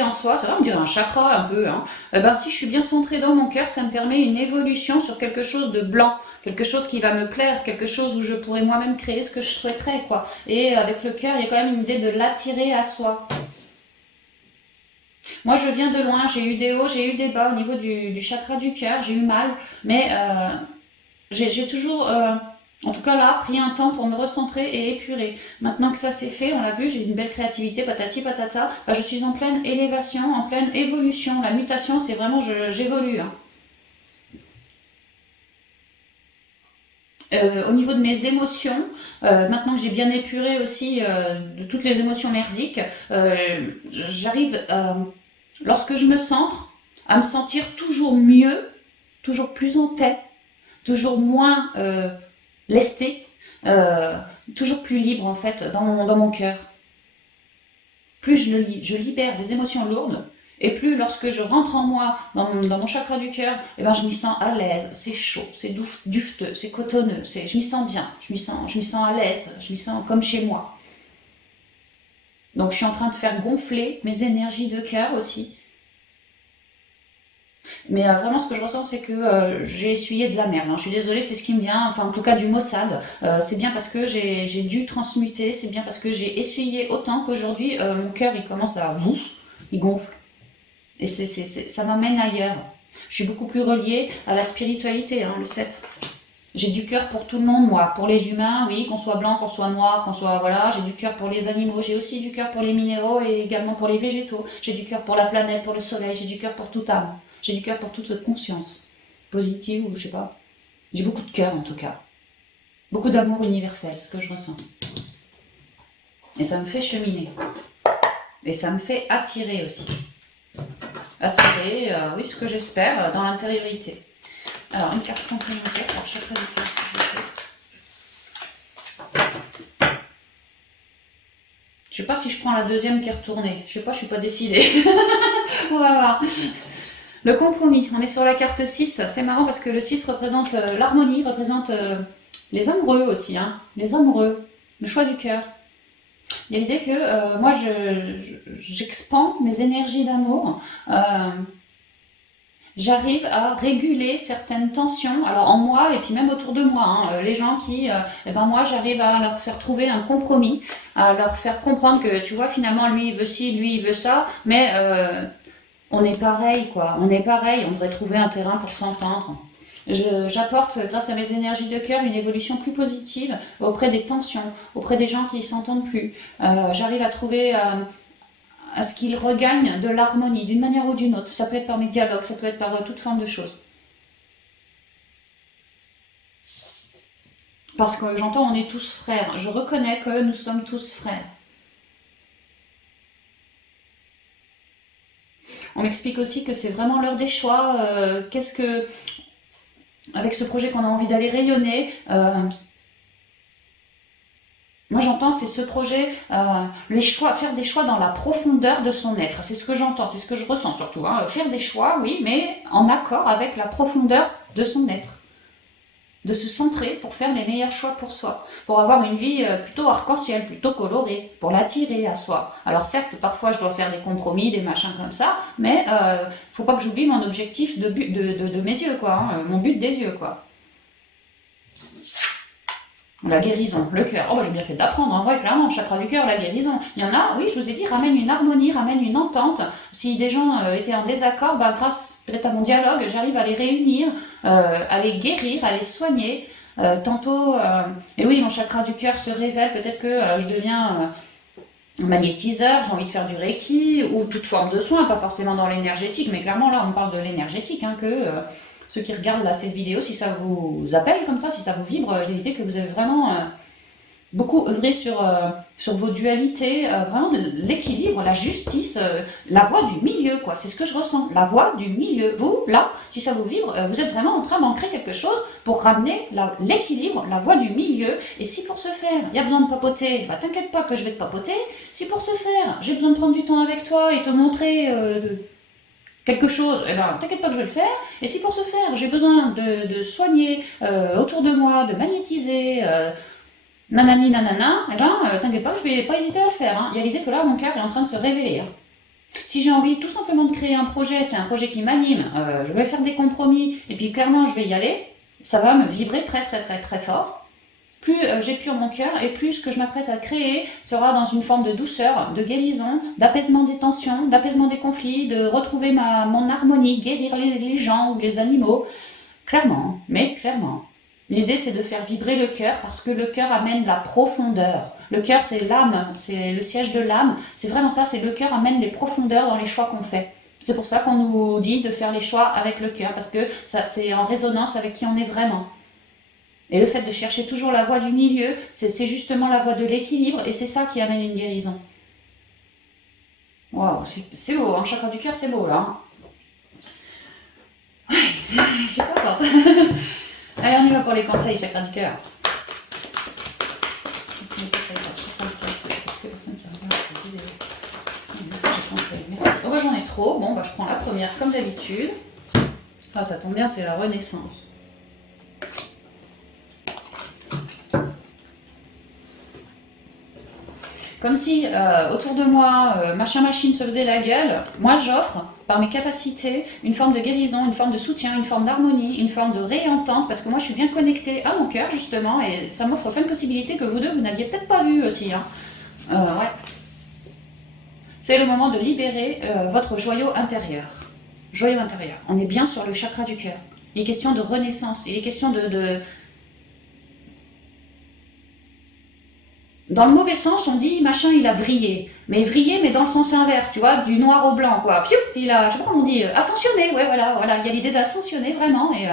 en soi, ça va me dire un chakra un peu, hein. Ben, si je suis bien centré dans mon cœur, ça me permet une évolution sur quelque chose de blanc, quelque chose qui va me plaire, quelque chose où je pourrais moi-même créer ce que je souhaiterais, quoi. Et avec le cœur, il y a quand même une idée de l'attirer à soi. Moi, je viens de loin, j'ai eu des hauts, j'ai eu des bas au niveau du chakra du cœur, j'ai eu mal, mais j'ai toujours, en tout cas là, pris un temps pour me recentrer et épurer. Maintenant que ça c'est fait, on l'a vu, j'ai une belle créativité, patati patata, bah, je suis en pleine élévation, en pleine évolution. La mutation, c'est vraiment, j'évolue. Hein. Au niveau de mes émotions, maintenant que j'ai bien épuré aussi de toutes les émotions merdiques, j'arrive, lorsque je me centre, à me sentir toujours mieux, toujours plus en paix, toujours moins lesté, toujours plus libre en fait dans mon cœur. Plus je libère des émotions lourdes, et plus lorsque je rentre en moi, dans mon chakra du cœur, eh ben, je m'y sens à l'aise, c'est chaud, c'est dufteux, c'est cotonneux, je m'y sens bien, je m'y sens à l'aise, je m'y sens comme chez moi. Donc je suis en train de faire gonfler mes énergies de cœur aussi. Mais vraiment, ce que je ressens, c'est que j'ai essuyé de la merde. Hein. Je suis désolée, c'est ce qui me vient, enfin en tout cas du maussade. C'est bien parce que j'ai dû transmuter, c'est bien parce que j'ai essuyé autant qu'aujourd'hui, mon cœur, il commence à... il gonfle. Et ça m'amène ailleurs. Je suis beaucoup plus reliée à la spiritualité, hein, le 7. J'ai du cœur pour tout le monde, moi. Pour les humains, oui, qu'on soit blanc, qu'on soit noir, qu'on soit... Voilà, j'ai du cœur pour les animaux. J'ai aussi du cœur pour les minéraux et également pour les végétaux. J'ai du cœur pour la planète, pour le soleil. J'ai du cœur pour toute âme. J'ai du cœur pour toute conscience. Positive ou je sais pas. J'ai beaucoup de cœur, en tout cas. Beaucoup d'amour universel, ce que je ressens. Et ça me fait cheminer. Et ça me fait attirer aussi. Attirer, oui, ce que j'espère dans l'intériorité. Alors, une carte complémentaire pour chakra du cœur, s'il vous plaît. Je sais pas si je prends la deuxième qui est retournée. Je sais pas, je suis pas décidée. On va voir. Le compromis, on est sur la carte 6. C'est marrant parce que le 6 représente l'harmonie, représente les amoureux aussi. Hein. Les amoureux, le choix du cœur. Il y a l'idée que moi, j'expande mes énergies d'amour. J'arrive à réguler certaines tensions, alors en moi et puis même autour de moi. Hein, les gens qui, eh ben moi j'arrive à leur faire trouver un compromis, à leur faire comprendre que tu vois finalement lui il veut ci, lui il veut ça, mais on est pareil quoi, on est pareil, on devrait trouver un terrain pour s'entendre. J'apporte grâce à mes énergies de cœur une évolution plus positive auprès des tensions, auprès des gens qui ne s'entendent plus. J'arrive à trouver à ce qu'ils regagnent de l'harmonie d'une manière ou d'une autre. Ça peut être par mes dialogues, ça peut être par toute forme de choses. Parce que j'entends, on est tous frères. Je reconnais que nous sommes tous frères. On m'explique aussi que c'est vraiment l'heure des choix. Qu'est-ce que, avec ce projet qu'on a envie d'aller rayonner, Moi j'entends, c'est ce projet, les choix, faire des choix dans la profondeur de son être. C'est ce que j'entends, c'est ce que je ressens surtout. Hein. Faire des choix, oui, mais en accord avec la profondeur de son être. De se centrer pour faire les meilleurs choix pour soi, pour avoir une vie plutôt arc-en-ciel, plutôt colorée, pour l'attirer à soi. Alors certes, parfois je dois faire des compromis, des machins comme ça, mais faut pas que j'oublie mon objectif de mes yeux, quoi, hein, mon but des yeux, quoi. La guérison, le cœur. Oh, bah, j'ai bien fait de l'apprendre, en vrai, clairement, chakra du cœur, la guérison. Il y en a, oui, je vous ai dit, ramène une harmonie, ramène une entente. Si des gens étaient en désaccord, bah, grâce peut-être à mon dialogue, j'arrive à les réunir, à les guérir, à les soigner. Tantôt, et oui, mon chakra du cœur se révèle, peut-être que je deviens magnétiseur, j'ai envie de faire du reiki, ou toute forme de soin, pas forcément dans l'énergétique, mais clairement là, on parle de l'énergétique, hein, que ceux qui regardent là, cette vidéo, si ça vous appelle comme ça, si ça vous vibre, il y a l'idée que vous avez vraiment beaucoup œuvré sur vos dualités, vraiment l'équilibre, la justice, la voie du milieu, quoi. C'est ce que je ressens, la voie du milieu. Vous, là, si ça vous vibre, vous êtes vraiment en train d'ancrer quelque chose pour ramener l'équilibre, la voie du milieu. Et si pour ce faire, il y a besoin de papoter, bah, t'inquiète pas que je vais te papoter. Si pour ce faire, j'ai besoin de prendre du temps avec toi et te montrer quelque chose, eh ben, t'inquiète pas que je vais le faire. Et si pour ce faire, j'ai besoin de soigner autour de moi, de magnétiser, nanani nanana, eh ben, t'inquiète pas que je vais pas hésiter à le faire. Hein. Il y a l'idée que là, mon cœur est en train de se révéler. Hein. Si j'ai envie tout simplement de créer un projet, c'est un projet qui m'anime, je vais faire des compromis, et puis clairement, je vais y aller, ça va me vibrer très très très très fort. Plus j'épure mon cœur et plus ce que je m'apprête à créer sera dans une forme de douceur, de guérison, d'apaisement des tensions, d'apaisement des conflits, de retrouver mon harmonie, guérir les gens ou les animaux. Clairement, mais clairement. L'idée c'est de faire vibrer le cœur parce que le cœur amène la profondeur. Le cœur c'est l'âme, c'est le siège de l'âme. C'est vraiment ça, c'est le cœur amène les profondeurs dans les choix qu'on fait. C'est pour ça qu'on nous dit de faire les choix avec le cœur parce que c'est en résonance avec qui on est vraiment. Et le fait de chercher toujours la voie du milieu, c'est justement la voie de l'équilibre et c'est ça qui amène une guérison. Waouh, c'est beau, hein, chakra du cœur, c'est beau là. Ouais, je suis contente. Allez, on y va pour les conseils, chakra du cœur. Merci. Oh bah j'en ai trop. Bon bah je prends la première comme d'habitude. Ah ça tombe bien, c'est la renaissance. Comme si autour de moi, machin machine se faisait la gueule, moi j'offre, par mes capacités, une forme de guérison, une forme de soutien, une forme d'harmonie, une forme de réentente, parce que moi je suis bien connectée à mon cœur justement, et ça m'offre plein de possibilités que vous deux, vous n'aviez peut-être pas vues aussi. Hein. Ouais. C'est le moment de libérer votre joyau intérieur. Joyau intérieur. On est bien sur le chakra du cœur. Il est question de renaissance, il est question Dans le mauvais sens, on dit machin il a vrillé. Mais vrillé, mais dans le sens inverse, tu vois, du noir au blanc, quoi. Piou, il a, je sais pas comment on dit, ascensionné, ouais, voilà. Il y a l'idée d'ascensionner vraiment et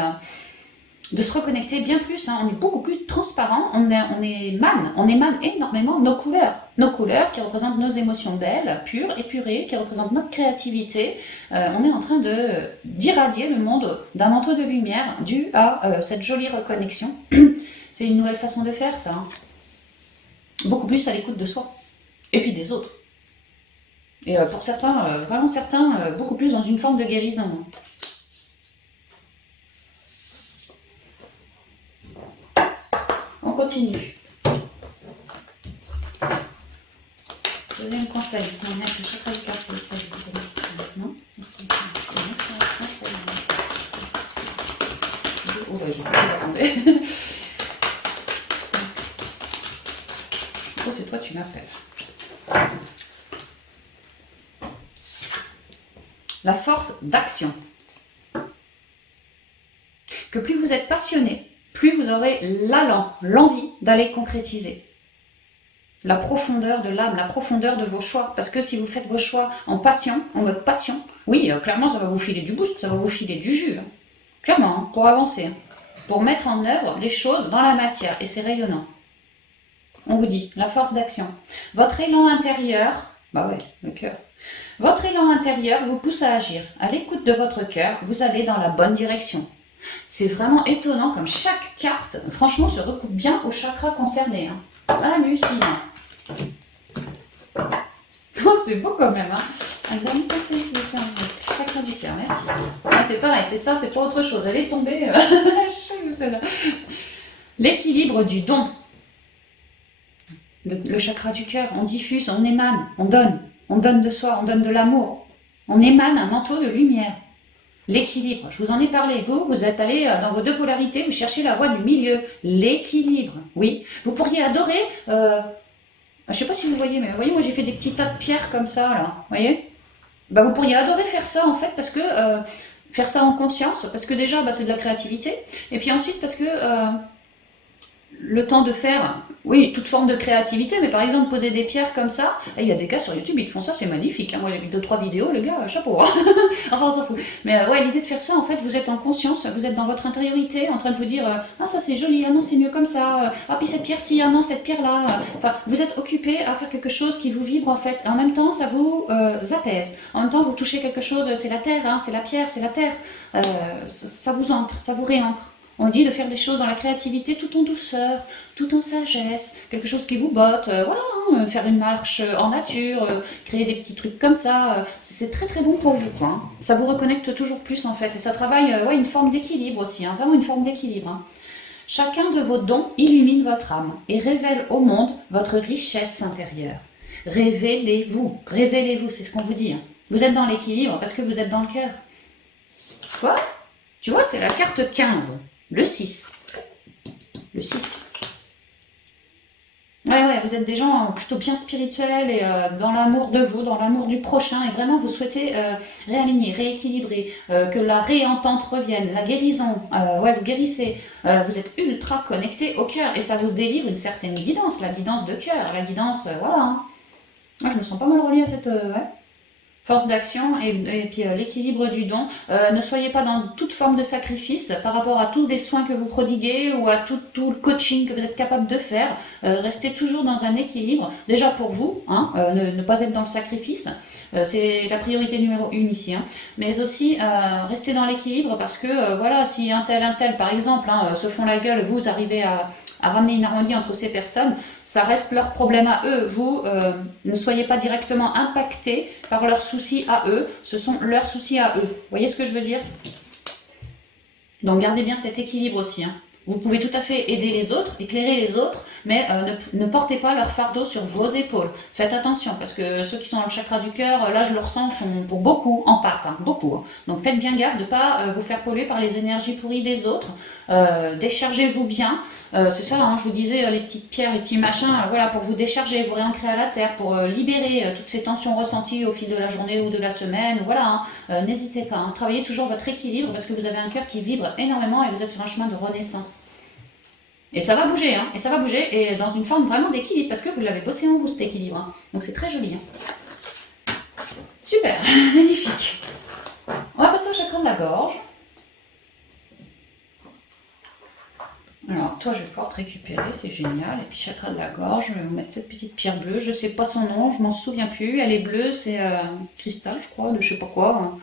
de se reconnecter bien plus. Hein. On est beaucoup plus transparent, on émane énormément nos couleurs qui représentent nos émotions belles, pures, épurées, qui représentent notre créativité. On est en train d'irradier le monde d'un manteau de lumière dû à cette jolie reconnexion. C'est une nouvelle façon de faire, ça. Hein. Beaucoup plus à l'écoute de soi, et puis des autres. Et pour certains, vraiment certains, beaucoup plus dans une forme de guérison. On continue. Deuxième conseil. On met le chakra du cœur sur lequel je vous ai maintenant. Oh bah j'ai pas attendez. Oh, c'est toi, tu m'appelles. La force d'action. Que plus vous êtes passionné, plus vous aurez l'allant, l'envie d'aller concrétiser. La profondeur de l'âme, la profondeur de vos choix. Parce que si vous faites vos choix en passion, en mode passion, oui, clairement, ça va vous filer du boost, ça va vous filer du jus. Hein. Clairement, hein, pour avancer. Hein. Pour mettre en œuvre les choses dans la matière. Et c'est rayonnant. On vous dit, la force d'action. Votre élan intérieur, bah ouais, le cœur. Votre élan intérieur vous pousse à agir. À l'écoute de votre cœur, vous allez dans la bonne direction. C'est vraiment étonnant comme chaque carte, franchement, se recoupe bien au chakra concerné. Hein. Hallucinant. Oh, c'est beau quand même. Hein. Un dernier conseil, s'il vous plaît. Chakra du cœur, merci. Ah, c'est pareil, c'est ça, c'est pas autre chose. Elle est tombée. L'équilibre du don. Le chakra du cœur, on diffuse, on émane, on donne de soi, on donne de l'amour, on émane un manteau de lumière. L'équilibre, je vous en ai parlé, vous êtes allé dans vos deux polarités, vous cherchez la voie du milieu, l'équilibre, oui. Vous pourriez adorer, je ne sais pas si vous voyez, mais vous voyez, moi j'ai fait des petits tas de pierres comme ça, là, vous voyez, bah, vous pourriez adorer faire ça en fait, parce que, faire ça en conscience, parce que déjà, bah, c'est de la créativité, et puis ensuite parce que, le temps de faire, oui, toute forme de créativité, mais par exemple poser des pierres comme ça, et il y a des gars sur YouTube, ils font ça, c'est magnifique. Hein. Moi j'ai vu 2-3 vidéos, le gars, chapeau. Hein. Enfin, on s'en fout. Mais ouais, l'idée de faire ça, en fait, vous êtes en conscience, vous êtes dans votre intériorité, en train de vous dire, ah ça c'est joli, ah non c'est mieux comme ça, ah puis cette pierre-ci, ah non cette pierre-là. Enfin, vous êtes occupé à faire quelque chose qui vous vibre en fait. En même temps, ça vous apaise. En même temps, vous touchez quelque chose, c'est la terre, hein, c'est la pierre, c'est la terre. Ça vous ancre, ça vous réancre. On dit de faire des choses dans la créativité tout en douceur, tout en sagesse, quelque chose qui vous botte, voilà, hein, faire une marche en nature, créer des petits trucs comme ça, c'est très très bon pour vous, quoi. Hein. Ça vous reconnecte toujours plus en fait, et ça travaille ouais, une forme d'équilibre aussi, hein, vraiment une forme d'équilibre. Hein. Chacun de vos dons illumine votre âme et révèle au monde votre richesse intérieure. Révélez-vous, c'est ce qu'on vous dit. Hein. Vous êtes dans l'équilibre parce que vous êtes dans le cœur. Quoi ? Tu vois, c'est la carte 15. Le 6. Le 6. Ouais, vous êtes des gens plutôt bien spirituels et dans l'amour de vous, dans l'amour du prochain. Et vraiment, vous souhaitez réaligner, rééquilibrer, que la réentente revienne, la guérison. Ouais, vous guérissez. Vous êtes ultra connecté au cœur et ça vous délivre une certaine guidance, la guidance de cœur, la guidance, voilà. Hein. Moi, je me sens pas mal reliée à cette... ouais. Force d'action et puis l'équilibre du don. Ne soyez pas dans toute forme de sacrifice par rapport à tous les soins que vous prodiguez ou à tout le coaching que vous êtes capable de faire. Restez toujours dans un équilibre, déjà pour vous, hein, ne pas être dans le sacrifice. C'est la priorité numéro 1 ici. Hein. Mais aussi, restez dans l'équilibre parce que, voilà, si un tel, par exemple, hein, se font la gueule, vous arrivez à ramener une harmonie entre ces personnes, ça reste leur problème à eux. Vous ne soyez pas directement impacté par leurs soucis à eux, ce sont leurs soucis à eux. Vous voyez ce que je veux dire? Donc gardez bien cet équilibre aussi. Hein. Vous pouvez tout à fait aider les autres, éclairer les autres, mais ne portez pas leur fardeau sur vos épaules. Faites attention, parce que ceux qui sont dans le chakra du cœur, là je le ressens, sont pour beaucoup en pâte, hein, beaucoup. Hein. Donc faites bien gaffe de ne pas vous faire polluer par les énergies pourries des autres. Déchargez-vous bien. C'est ça, hein, je vous disais, les petites pierres, les petits machins, voilà, pour vous décharger, vous réancrer à la terre, pour libérer toutes ces tensions ressenties au fil de la journée ou de la semaine. Voilà, hein, n'hésitez pas. Hein, travaillez toujours votre équilibre, parce que vous avez un cœur qui vibre énormément et vous êtes sur un chemin de renaissance. Et ça va bouger, hein, et dans une forme vraiment d'équilibre, parce que vous l'avez bossé en vous, cet équilibre. Hein. Donc c'est très joli. Hein. Super, magnifique. On va passer au chakra de la gorge. Alors, toi, je vais pouvoir te récupérer, c'est génial. Et puis, chakra de la gorge, je vais vous mettre cette petite pierre bleue. Je ne sais pas son nom, je m'en souviens plus. Elle est bleue, c'est cristal, je crois, de je sais pas quoi. Hein.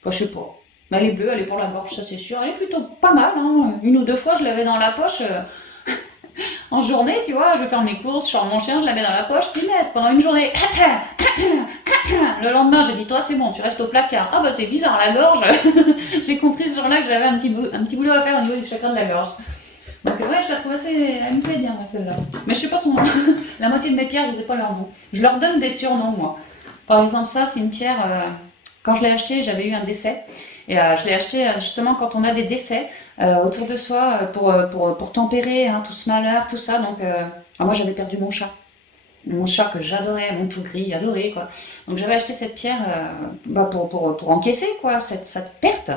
Enfin, je sais pas. Mais elle est bleue, elle est pour la gorge, ça c'est sûr. Elle est plutôt pas mal. Hein. Une ou deux fois, je l'avais dans la poche en journée, tu vois. Je vais faire mes courses, je sors mon chien, je la mets dans la poche. Punaise, pendant une journée. Le lendemain, j'ai dit, toi, c'est bon, tu restes au placard. Ah bah c'est bizarre, la gorge. J'ai compris ce jour-là que j'avais un petit boulot à faire au niveau du chakra de la gorge. Donc ouais, je la trouve assez... Elle me plaît bien, celle-là. Mais je sais pas son nom. La moitié de mes pierres, je sais pas leur nom. Je leur donne des surnoms, moi. Par exemple, ça, c'est une pierre... Quand je l'ai achetée, j'avais eu un décès. Et je l'ai acheté justement quand on a des décès autour de soi pour tempérer hein, tout ce malheur, tout ça. Donc, moi, j'avais perdu mon chat. Mon chat que j'adorais, mon tout gris, adoré quoi. Donc j'avais acheté cette pierre pour encaisser quoi, cette perte.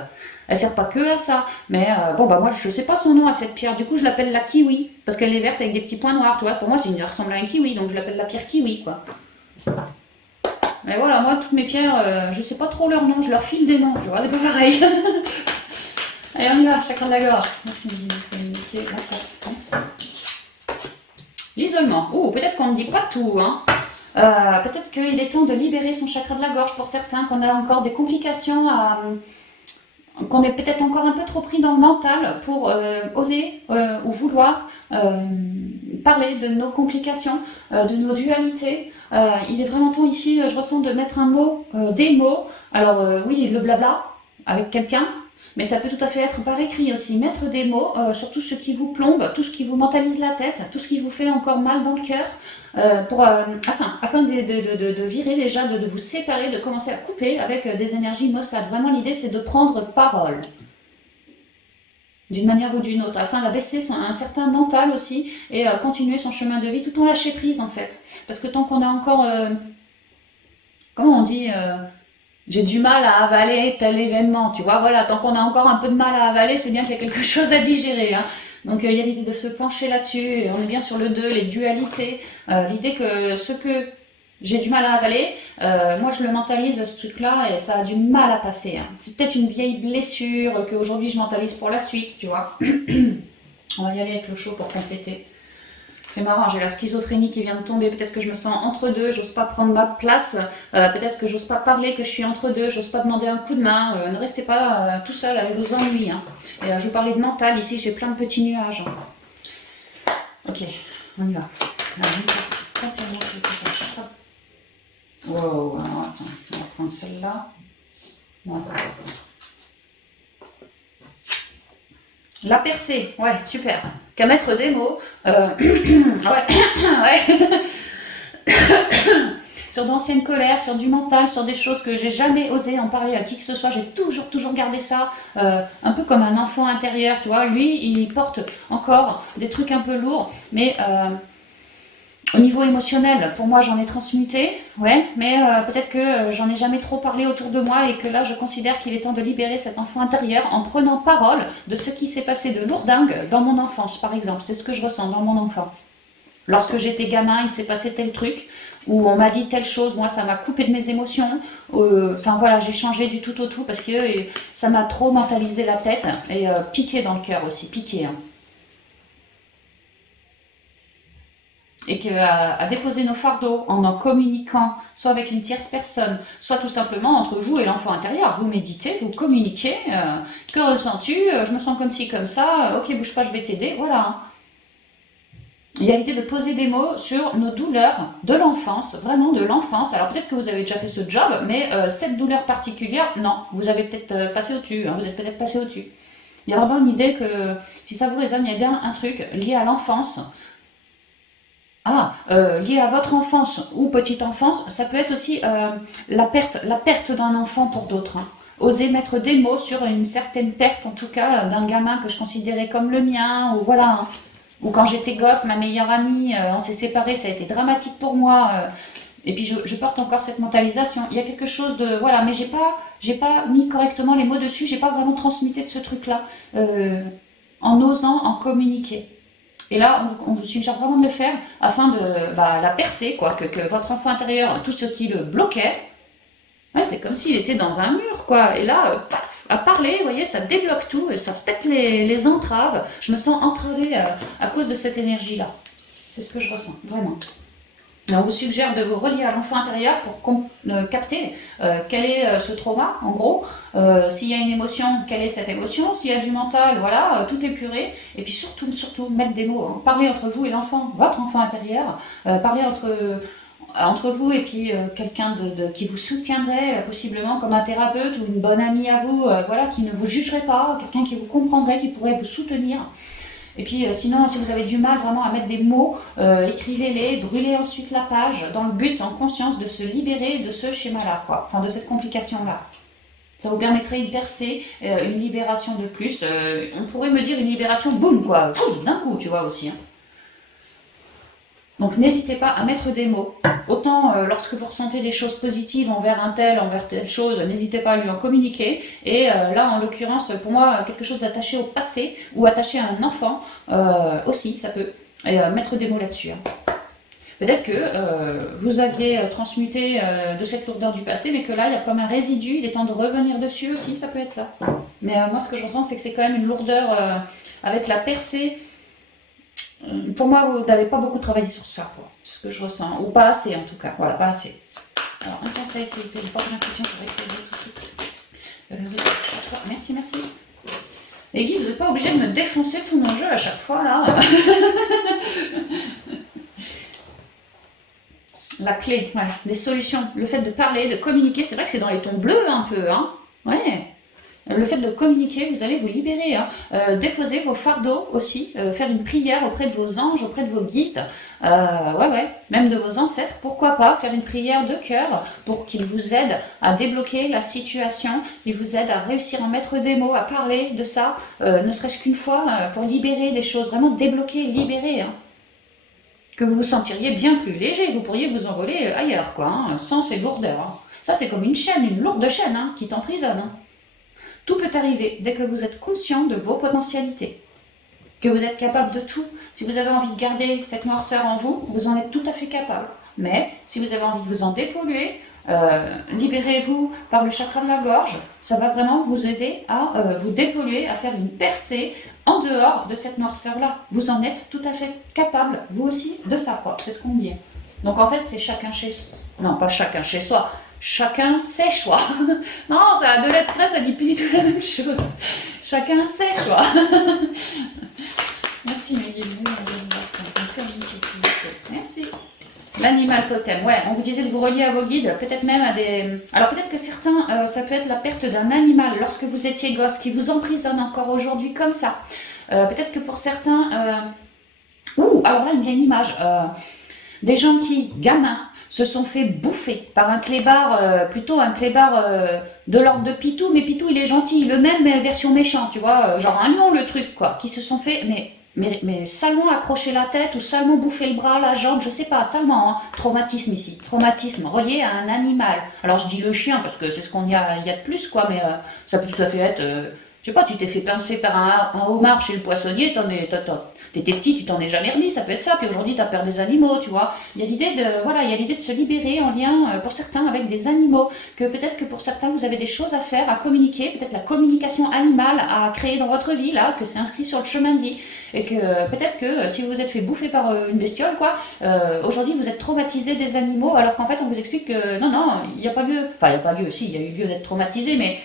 Elle sert pas que à ça. Mais bon bah moi je sais pas son nom à cette pierre, du coup je l'appelle la kiwi. Parce qu'elle est verte avec des petits points noirs, tu vois. Pour moi elle ressemble à un kiwi, donc je l'appelle la pierre kiwi quoi. Mais voilà, moi toutes mes pierres, je sais pas trop leur nom, je leur file des noms, tu vois, c'est pas pareil. Allez on y va, chacun de la gorge. Merci de communiquer la carte. L'isolement. Oh, peut-être qu'on ne dit pas tout. Hein. Peut-être qu'il est temps de libérer son chakra de la gorge pour certains, qu'on a encore des complications qu'on est peut-être encore un peu trop pris dans le mental pour oser ou vouloir parler de nos complications, de nos dualités. Il est vraiment temps ici, je ressens, de mettre un mot, des mots. Alors oui, le blabla avec quelqu'un, mais ça peut tout à fait être par écrit aussi. Mettre des mots sur tout ce qui vous plombe, tout ce qui vous mentalise la tête, tout ce qui vous fait encore mal dans le cœur, afin de virer déjà, de vous séparer, de commencer à couper avec des énergies maussades. Vraiment, l'idée, c'est de prendre parole, d'une manière ou d'une autre, afin d'abaisser un certain mental aussi, et continuer son chemin de vie, tout en lâcher prise, en fait. Parce que tant qu'on a encore, comment on dit, j'ai du mal à avaler tel événement, tu vois, voilà, tant qu'on a encore un peu de mal à avaler, c'est bien qu'il y a quelque chose à digérer, hein. Donc il y a l'idée de se pencher là-dessus, on est bien sur le 2, les dualités, l'idée que ce que j'ai du mal à avaler, moi je le mentalise ce truc-là et ça a du mal à passer, hein. C'est peut-être une vieille blessure qu'aujourd'hui je mentalise pour la suite, tu vois. On va y aller avec le chaud pour compléter. C'est marrant, j'ai la schizophrénie qui vient de tomber, peut-être que je me sens entre deux, j'ose pas prendre ma place, peut-être que j'ose pas parler, que je suis entre deux, j'ose pas demander un coup de main, ne restez pas tout seul avec vos ennuis, hein. Et je vous parlais de mental, ici j'ai plein de petits nuages. Ok, on y va. Wow, alors attends, on va prendre celle-là. La percée, ouais, super. Qu'à mettre des mots. Ouais. Sur d'anciennes colères, sur du mental, sur des choses que j'ai jamais osé en parler à qui que ce soit. J'ai toujours gardé ça, un peu comme un enfant intérieur, tu vois. Lui, il porte encore des trucs un peu lourds, mais au niveau émotionnel, pour moi, j'en ai transmuté, ouais, mais peut-être que j'en ai jamais trop parlé autour de moi et que là, je considère qu'il est temps de libérer cet enfant intérieur en prenant parole de ce qui s'est passé de lourdingue dans mon enfance, par exemple. C'est ce que je ressens dans mon enfance. Lorsque j'étais gamin, il s'est passé tel truc, où on m'a dit telle chose, moi, ça m'a coupé de mes émotions. Enfin voilà, j'ai changé du tout au tout parce que ça m'a trop mentalisé la tête et piqué dans le cœur aussi, piqué, hein. Et qu'à déposer nos fardeaux en communiquant, soit avec une tierce personne, soit tout simplement entre vous et l'enfant intérieur. Vous méditez, vous communiquez, que ressens-tu, je me sens comme ci, comme ça, ok, bouge pas, je vais t'aider, voilà. Il y a l'idée de poser des mots sur nos douleurs de l'enfance, vraiment de l'enfance. Alors peut-être que vous avez déjà fait ce job, mais cette douleur particulière, non, vous avez peut-être passé au-dessus, hein, vous êtes peut-être passé au-dessus. Il y a vraiment une idée que si ça vous résonne, il y a bien un truc lié à l'enfance. Lié à votre enfance ou petite enfance, ça peut être aussi la perte d'un enfant pour d'autres, hein. Oser mettre des mots sur une certaine perte, en tout cas, d'un gamin que je considérais comme le mien, ou voilà, hein. Ou quand j'étais gosse, ma meilleure amie, on s'est séparés, ça a été dramatique pour moi. Et puis je porte encore cette mentalisation. Il y a quelque chose de voilà, mais j'ai pas mis correctement les mots dessus, j'ai pas vraiment transmuté de ce truc-là, en osant en communiquer. Et là, on vous suggère vraiment de le faire afin de la percer, quoi, que votre enfant intérieur, tout ce qui le bloquait, ouais, c'est comme s'il était dans un mur, quoi. Et là, paf, à parler, vous voyez, ça débloque tout et ça pète les entraves. Je me sens entravée à cause de cette énergie-là. C'est ce que je ressens, vraiment. Alors, on vous suggère de vous relier à l'enfant intérieur pour capter quel est ce trauma, en gros. S'il y a une émotion, quelle est cette émotion. S'il y a du mental, voilà, tout épuré. Et puis surtout, mettre des mots, hein. Parler entre vous et l'enfant, votre enfant intérieur. Parler entre vous et puis quelqu'un qui vous soutiendrait possiblement comme un thérapeute ou une bonne amie à vous, voilà, qui ne vous jugerait pas, quelqu'un qui vous comprendrait, qui pourrait vous soutenir. Et puis sinon, si vous avez du mal vraiment à mettre des mots, écrivez-les, brûlez ensuite la page dans le but, en conscience, de se libérer de ce schéma-là, quoi. Enfin, de cette complication-là. Ça vous permettrait une percée, une libération de plus. On pourrait me dire une libération, boum, quoi, d'un coup, tu vois aussi, hein. Donc n'hésitez pas à mettre des mots. Autant lorsque vous ressentez des choses positives envers telle chose, n'hésitez pas à lui en communiquer. Et là, en l'occurrence, pour moi, quelque chose d'attaché au passé ou attaché à un enfant, aussi, ça peut. Et mettre des mots là-dessus, hein. Peut-être que vous aviez transmuté de cette lourdeur du passé, mais que là, il y a comme un résidu, il est temps de revenir dessus aussi, ça peut être ça. Mais moi, ce que je ressens, c'est que c'est quand même une lourdeur avec la percée. Pour moi, vous n'avez pas beaucoup travaillé sur ça, quoi. C'est ce que je ressens. Ou pas assez, en tout cas. Voilà, pas assez. Alors, un conseil, s'il vous plaît, j'ai pas l'impression que Merci, merci. Les guides, vous n'êtes pas obligés de me défoncer tous nos jeux à chaque fois, là. La clé, ouais, des solutions. Le fait de parler, de communiquer, c'est vrai que c'est dans les tons bleus un peu, hein. Ouais. Le fait de communiquer, vous allez vous libérer. Hein. Déposer vos fardeaux aussi, faire une prière auprès de vos anges, auprès de vos guides, ouais, même de vos ancêtres. Pourquoi pas faire une prière de cœur pour qu'ils vous aident à débloquer la situation, qu'ils vous aident à réussir à mettre des mots, à parler de ça, ne serait-ce qu'une fois, pour libérer des choses, vraiment débloquer, libérer. Hein. Que vous vous sentiriez bien plus léger, vous pourriez vous envoler ailleurs, quoi, hein, sans ces lourdeurs. Hein. Ça, c'est comme une chaîne, une lourde chaîne, hein, qui t'emprisonne. Hein. Tout peut arriver dès que vous êtes conscient de vos potentialités, que vous êtes capable de tout. Si vous avez envie de garder cette noirceur en vous, vous en êtes tout à fait capable. Mais si vous avez envie de vous en dépolluer, libérez-vous par le chakra de la gorge. Ça va vraiment vous aider à vous dépolluer, à faire une percée en dehors de cette noirceur-là. Vous en êtes tout à fait capable, vous aussi, de ça, quoi. C'est ce qu'on dit. Donc en fait, c'est chacun chez... Non, pas chacun chez soi. Chacun ses choix. Non, ça a deux lettres près, ça dit plus du tout la même chose. Chacun ses choix. Merci Maggie. Merci. L'animal totem. Ouais, on vous disait de vous relier à vos guides, peut-être même à des... Alors peut-être que certains, ça peut être la perte d'un animal lorsque vous étiez gosse, qui vous emprisonne encore aujourd'hui comme ça. Peut-être que pour certains... alors là, il y a une image. Des gens qui, gamins, se sont fait bouffer par un clébard, plutôt un clébard de l'ordre de Pitou, mais Pitou il est gentil, le même mais version méchant, tu vois, genre un lion le truc quoi, qui se sont fait, mais salement accrocher la tête ou salement bouffer le bras, la jambe, je sais pas, salement, hein. Traumatisme ici, traumatisme relié à un animal. Alors je dis le chien parce que c'est ce qu'on y a de plus quoi, mais ça peut tout à fait être... je sais pas, tu t'es fait pincer par un homard chez le poissonnier, t'étais petit, tu t'en es jamais remis, ça peut être ça, puis aujourd'hui t'as peur des animaux, tu vois. Il y a l'idée de, voilà, il y a l'idée de se libérer en lien, pour certains, avec des animaux, que peut-être que pour certains vous avez des choses à faire, à communiquer, peut-être la communication animale à créer dans votre vie, là, que c'est inscrit sur le chemin de vie, et que peut-être que si vous vous êtes fait bouffer par une bestiole, quoi, aujourd'hui vous êtes traumatisé des animaux, alors qu'en fait on vous explique que non, il n'y a pas lieu, enfin il n'y a pas lieu, si, il y a eu lieu d'être traumatisé, mais...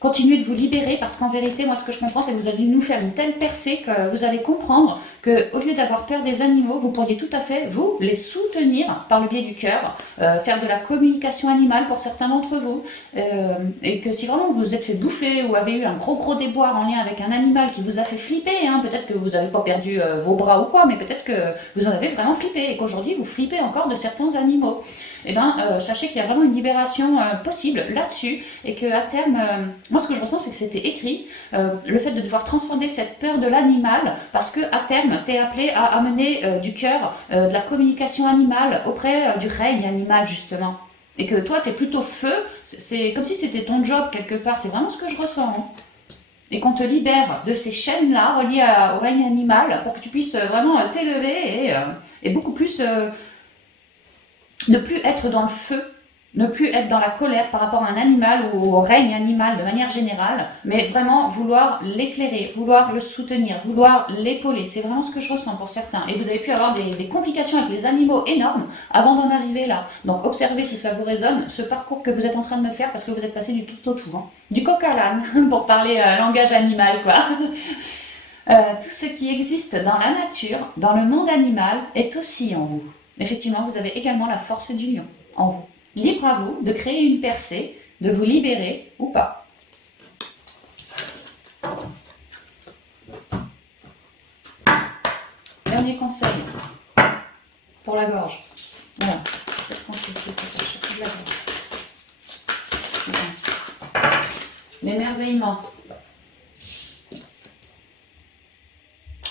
Continuez de vous libérer parce qu'en vérité, moi ce que je comprends, c'est que vous allez nous faire une telle percée que vous allez comprendre qu'au lieu d'avoir peur des animaux, vous pourriez tout à fait, vous, les soutenir par le biais du cœur, faire de la communication animale pour certains d'entre vous, et que si vraiment vous vous êtes fait bouffer ou avez eu un gros déboire en lien avec un animal qui vous a fait flipper, hein, peut-être que vous n'avez pas perdu vos bras ou quoi, mais peut-être que vous en avez vraiment flippé et qu'aujourd'hui vous flippez encore de certains animaux. Eh bien, sachez qu'il y a vraiment une libération possible là-dessus et qu'à terme, moi ce que je ressens c'est que c'était écrit, le fait de devoir transcender cette peur de l'animal parce qu'à terme, tu es appelé à amener du cœur, de la communication animale auprès du règne animal justement. Et que toi, tu es plutôt feu, c'est comme si c'était ton job quelque part, c'est vraiment ce que je ressens. Hein. Et qu'on te libère de ces chaînes-là reliées au règne animal pour que tu puisses vraiment t'élever et beaucoup plus... ne plus être dans le feu, ne plus être dans la colère par rapport à un animal ou au règne animal de manière générale, mais vraiment vouloir l'éclairer, vouloir le soutenir, vouloir l'épauler. C'est vraiment ce que je ressens pour certains. Et vous avez pu avoir des complications avec les animaux énormes avant d'en arriver là. Donc observez si ça vous résonne, ce parcours que vous êtes en train de me faire parce que vous êtes passé du tout au tout. Hein. Du coq à l'âne, pour parler langage animal quoi. Tout ce qui existe dans la nature, dans le monde animal, est aussi en vous. Effectivement, vous avez également la force d'union en vous. Libre à vous de créer une percée, de vous libérer ou pas. Dernier conseil pour la gorge. Voilà. L'émerveillement.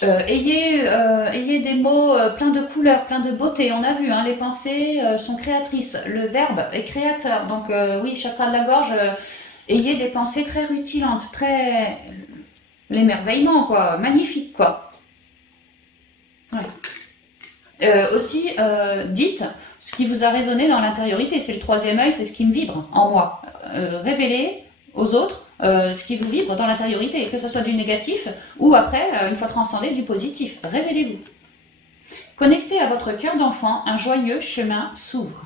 Ayez des mots pleins de couleurs, pleins de beauté. On a vu, hein, les pensées sont créatrices. Le verbe est créateur. Donc oui, chakra de la gorge, ayez des pensées très rutilantes, très... L'émerveillement, quoi. Magnifique, quoi. Ouais. Aussi, dites ce qui vous a résonné dans l'intériorité. C'est le troisième œil, c'est ce qui me vibre en moi. Révélez aux autres ce qui vous vibre dans l'intériorité, que ce soit du négatif ou après, une fois transcendé, du positif. Révélez-vous. Connectez à votre cœur d'enfant, un joyeux chemin s'ouvre.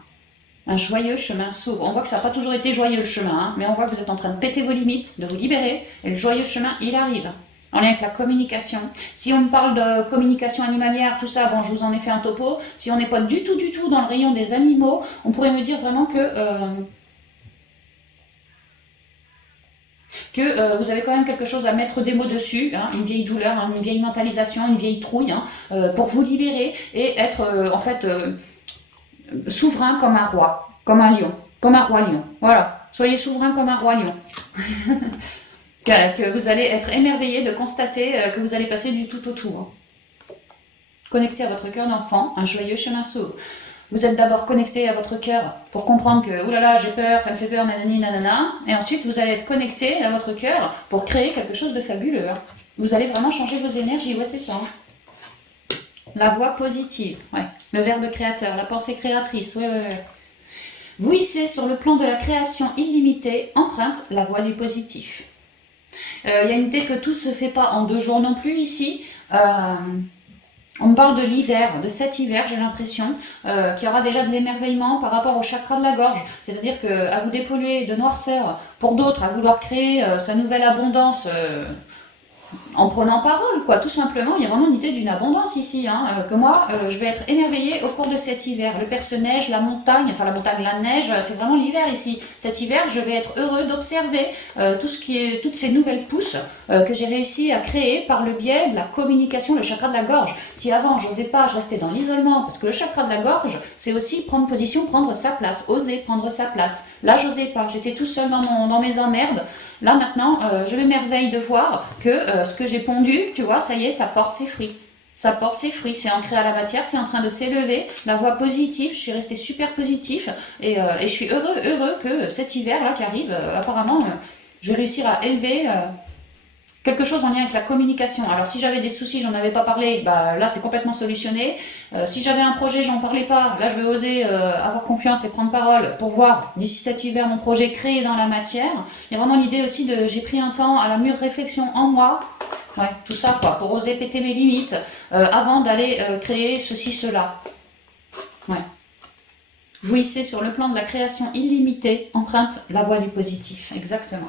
Un joyeux chemin s'ouvre. On voit que ça n'a pas toujours été joyeux le chemin, hein, mais on voit que vous êtes en train de péter vos limites, de vous libérer, et le joyeux chemin, il arrive. En lien avec la communication. Si on me parle de communication animalière, tout ça, bon, je vous en ai fait un topo. Si on n'est pas du tout dans le rayon des animaux, on pourrait me dire vraiment que vous avez quand même quelque chose à mettre des mots dessus, hein, une vieille douleur, hein, une vieille mentalisation, une vieille trouille, hein, pour vous libérer et être en fait souverain comme un roi, comme un lion, comme un roi lion. Voilà, soyez souverain comme un roi lion. que vous allez être émerveillé de constater que vous allez passer du tout au tout. Hein. Connecté à votre cœur d'enfant, un joyeux chemin s'ouvre. Vous êtes d'abord connecté à votre cœur pour comprendre que, oulala, j'ai peur, ça me fait peur, nanani, nanana. Et ensuite, vous allez être connecté à votre cœur pour créer quelque chose de fabuleux. Hein. Vous allez vraiment changer vos énergies, ouais, c'est ça. Hein. La voix positive, ouais. Le verbe créateur, la pensée créatrice, ouais, ouais, ouais. Vous hissez sur le plan de la création illimitée, emprunte la voix du positif. Il y a une idée que tout ne se fait pas en 2 jours non plus ici. On parle de l'hiver, de cet hiver, j'ai l'impression qu'il y aura déjà de l'émerveillement par rapport au chakra de la gorge. C'est-à-dire qu'à vous dépolluer de noirceur, pour d'autres, à vouloir créer sa nouvelle abondance en prenant parole, quoi, tout simplement. Il y a vraiment une idée d'une abondance ici, hein, que moi, je vais être émerveillée au cours de cet hiver. Le perce-neige, la montagne, la neige, c'est vraiment l'hiver ici. Cet hiver, je vais être heureux d'observer toutes ces nouvelles pousses que j'ai réussi à créer par le biais de la communication, le chakra de la gorge. Si avant, j'osais pas, je restais dans l'isolement, parce que le chakra de la gorge, c'est aussi prendre position, prendre sa place, oser prendre sa place. Là, j'osais pas, j'étais tout seul dans mes emmerdes. Là, maintenant, je m'émerveille de voir que ce que j'ai pondu, tu vois, ça y est, ça porte ses fruits. Ça porte ses fruits, c'est ancré à la matière, c'est en train de s'élever. La voix positive, je suis restée super positif et je suis heureux que cet hiver-là qui arrive, apparemment, je vais réussir à élever quelque chose en lien avec la communication. Alors si j'avais des soucis, j'en avais pas parlé, bah, là c'est complètement solutionné. Si j'avais un projet, j'en parlais pas, là je vais oser avoir confiance et prendre parole pour voir d'ici cet hiver mon projet créé dans la matière. Il y a vraiment l'idée aussi de j'ai pris un temps à la mûre réflexion en moi, ouais, tout ça quoi, pour oser péter mes limites avant d'aller créer ceci, cela. Ouais. Jouissez sur le plan de la création illimitée, emprunte la voie du positif, exactement.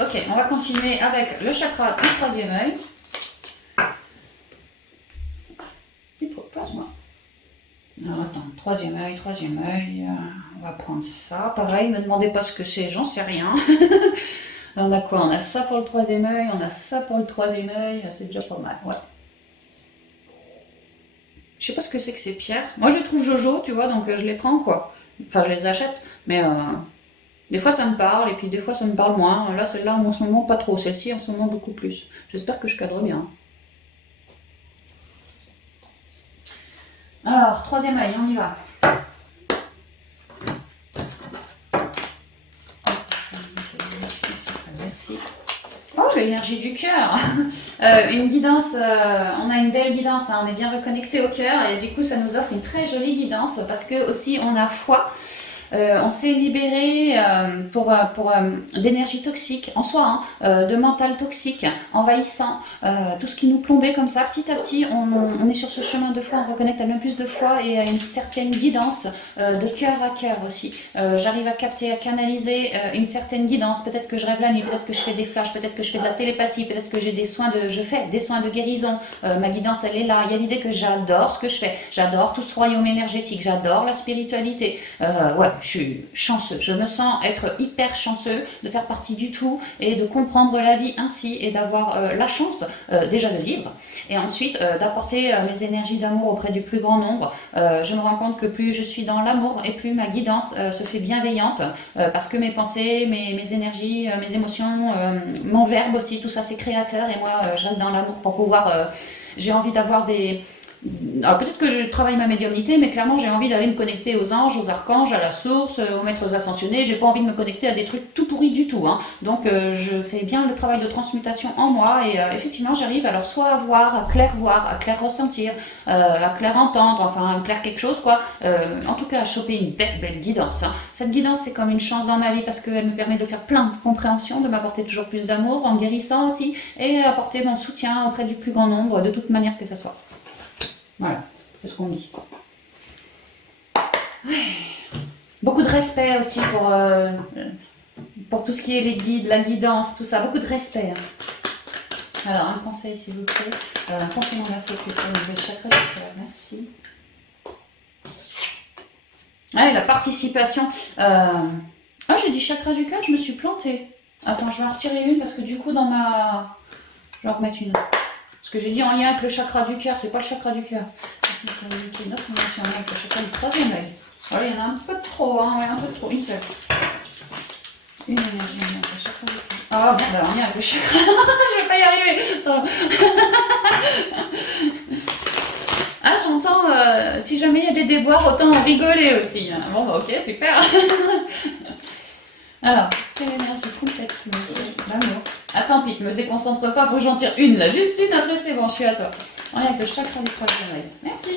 Ok, on va continuer avec le chakra du 3e œil. Place-moi. Alors attends, 3e œil, on va prendre ça. Pareil, ne me demandez pas ce que c'est, j'en sais rien. On a quoi? On a ça pour le 3e œil, on a ça pour le 3e œil, c'est déjà pas mal, ouais. Je sais pas ce que c'est que ces pierres. Moi je les trouve jojo, tu vois, donc je les prends quoi. Enfin, je les achète, mais des fois ça me parle et puis des fois ça me parle moins. Là, celle-là en ce moment pas trop, celle-ci en ce moment beaucoup plus. J'espère que je cadre bien. Alors, 3e œil, on y va. Merci. Oh, l'énergie du cœur. Une guidance, on a une belle guidance, hein, on est bien reconnecté au cœur et du coup ça nous offre une très jolie guidance parce que aussi on a foi. On s'est libéré d'énergie toxique en soi, hein, de mental toxique, envahissant, tout ce qui nous plombait comme ça. Petit à petit, on est sur ce chemin de foi, on reconnecte à bien plus de foi et à une certaine guidance de cœur à cœur aussi. J'arrive à capter, à canaliser une certaine guidance. Peut-être que je rêve la nuit, peut-être que je fais des flashs, peut-être que je fais de la télépathie, peut-être que je fais des soins de guérison. Ma guidance, elle est là. Il y a l'idée que j'adore ce que je fais. J'adore tout ce royaume énergétique. J'adore la spiritualité. Ouais. Je suis chanceux, je me sens être hyper chanceux de faire partie du tout et de comprendre la vie ainsi et d'avoir la chance déjà de vivre et ensuite d'apporter mes énergies d'amour auprès du plus grand nombre. Je me rends compte que plus je suis dans l'amour et plus ma guidance se fait bienveillante parce que mes pensées, mes énergies, mes émotions, mon verbe aussi, tout ça c'est créateur et moi je reste dans l'amour pour pouvoir... j'ai envie d'avoir des... Alors peut-être que je travaille ma médiumnité, mais clairement j'ai envie d'aller me connecter aux anges, aux archanges, à la source, aux maîtres ascensionnés. J'ai pas envie de me connecter à des trucs tout pourris du tout. Hein. Donc je fais bien le travail de transmutation en moi et effectivement j'arrive alors soit à voir, à clair ressentir, à clair entendre, enfin à clair quelque chose quoi. En tout cas à choper une belle guidance. Hein. Cette guidance c'est comme une chance dans ma vie parce qu'elle me permet de faire plein de compréhension, de m'apporter toujours plus d'amour en guérissant aussi et apporter mon soutien auprès du plus grand nombre de toute manière que ce soit. Voilà, c'est ce qu'on dit. Ouais. Beaucoup de respect aussi pour tout ce qui est les guides, la guidance, tout ça. Beaucoup de respect. Hein. Alors, un conseil, s'il vous plaît. Un conseil en acupuncture au niveau du chakra du cœur. Merci. Ah, et la participation. Ah, j'ai dit chakra du cœur, je me suis plantée. Attends, je vais en retirer une parce que du coup, dans ma... Je vais en remettre une. Parce que j'ai dit en lien avec le chakra du cœur, c'est pas le chakra du cœur. C'est le chakra du troisième œil. Voilà, il y en a un peu trop, hein, ouais, un peu trop, une seule. Une énergie en lien avec le chakra du cœur. Ah merde, alors en lien avec le chakra. Je vais pas y arriver. Attends. Ah, j'entends, si jamais il y a des déboires, autant en rigoler aussi. Bon, bah, ok, super. Alors, quelle énergie complète, l'amour. Attends, Pete, me déconcentre pas, faut que j'en tire une là, juste une, après c'est bon, je suis à toi. On est avec le chakra du troisième œil. Merci.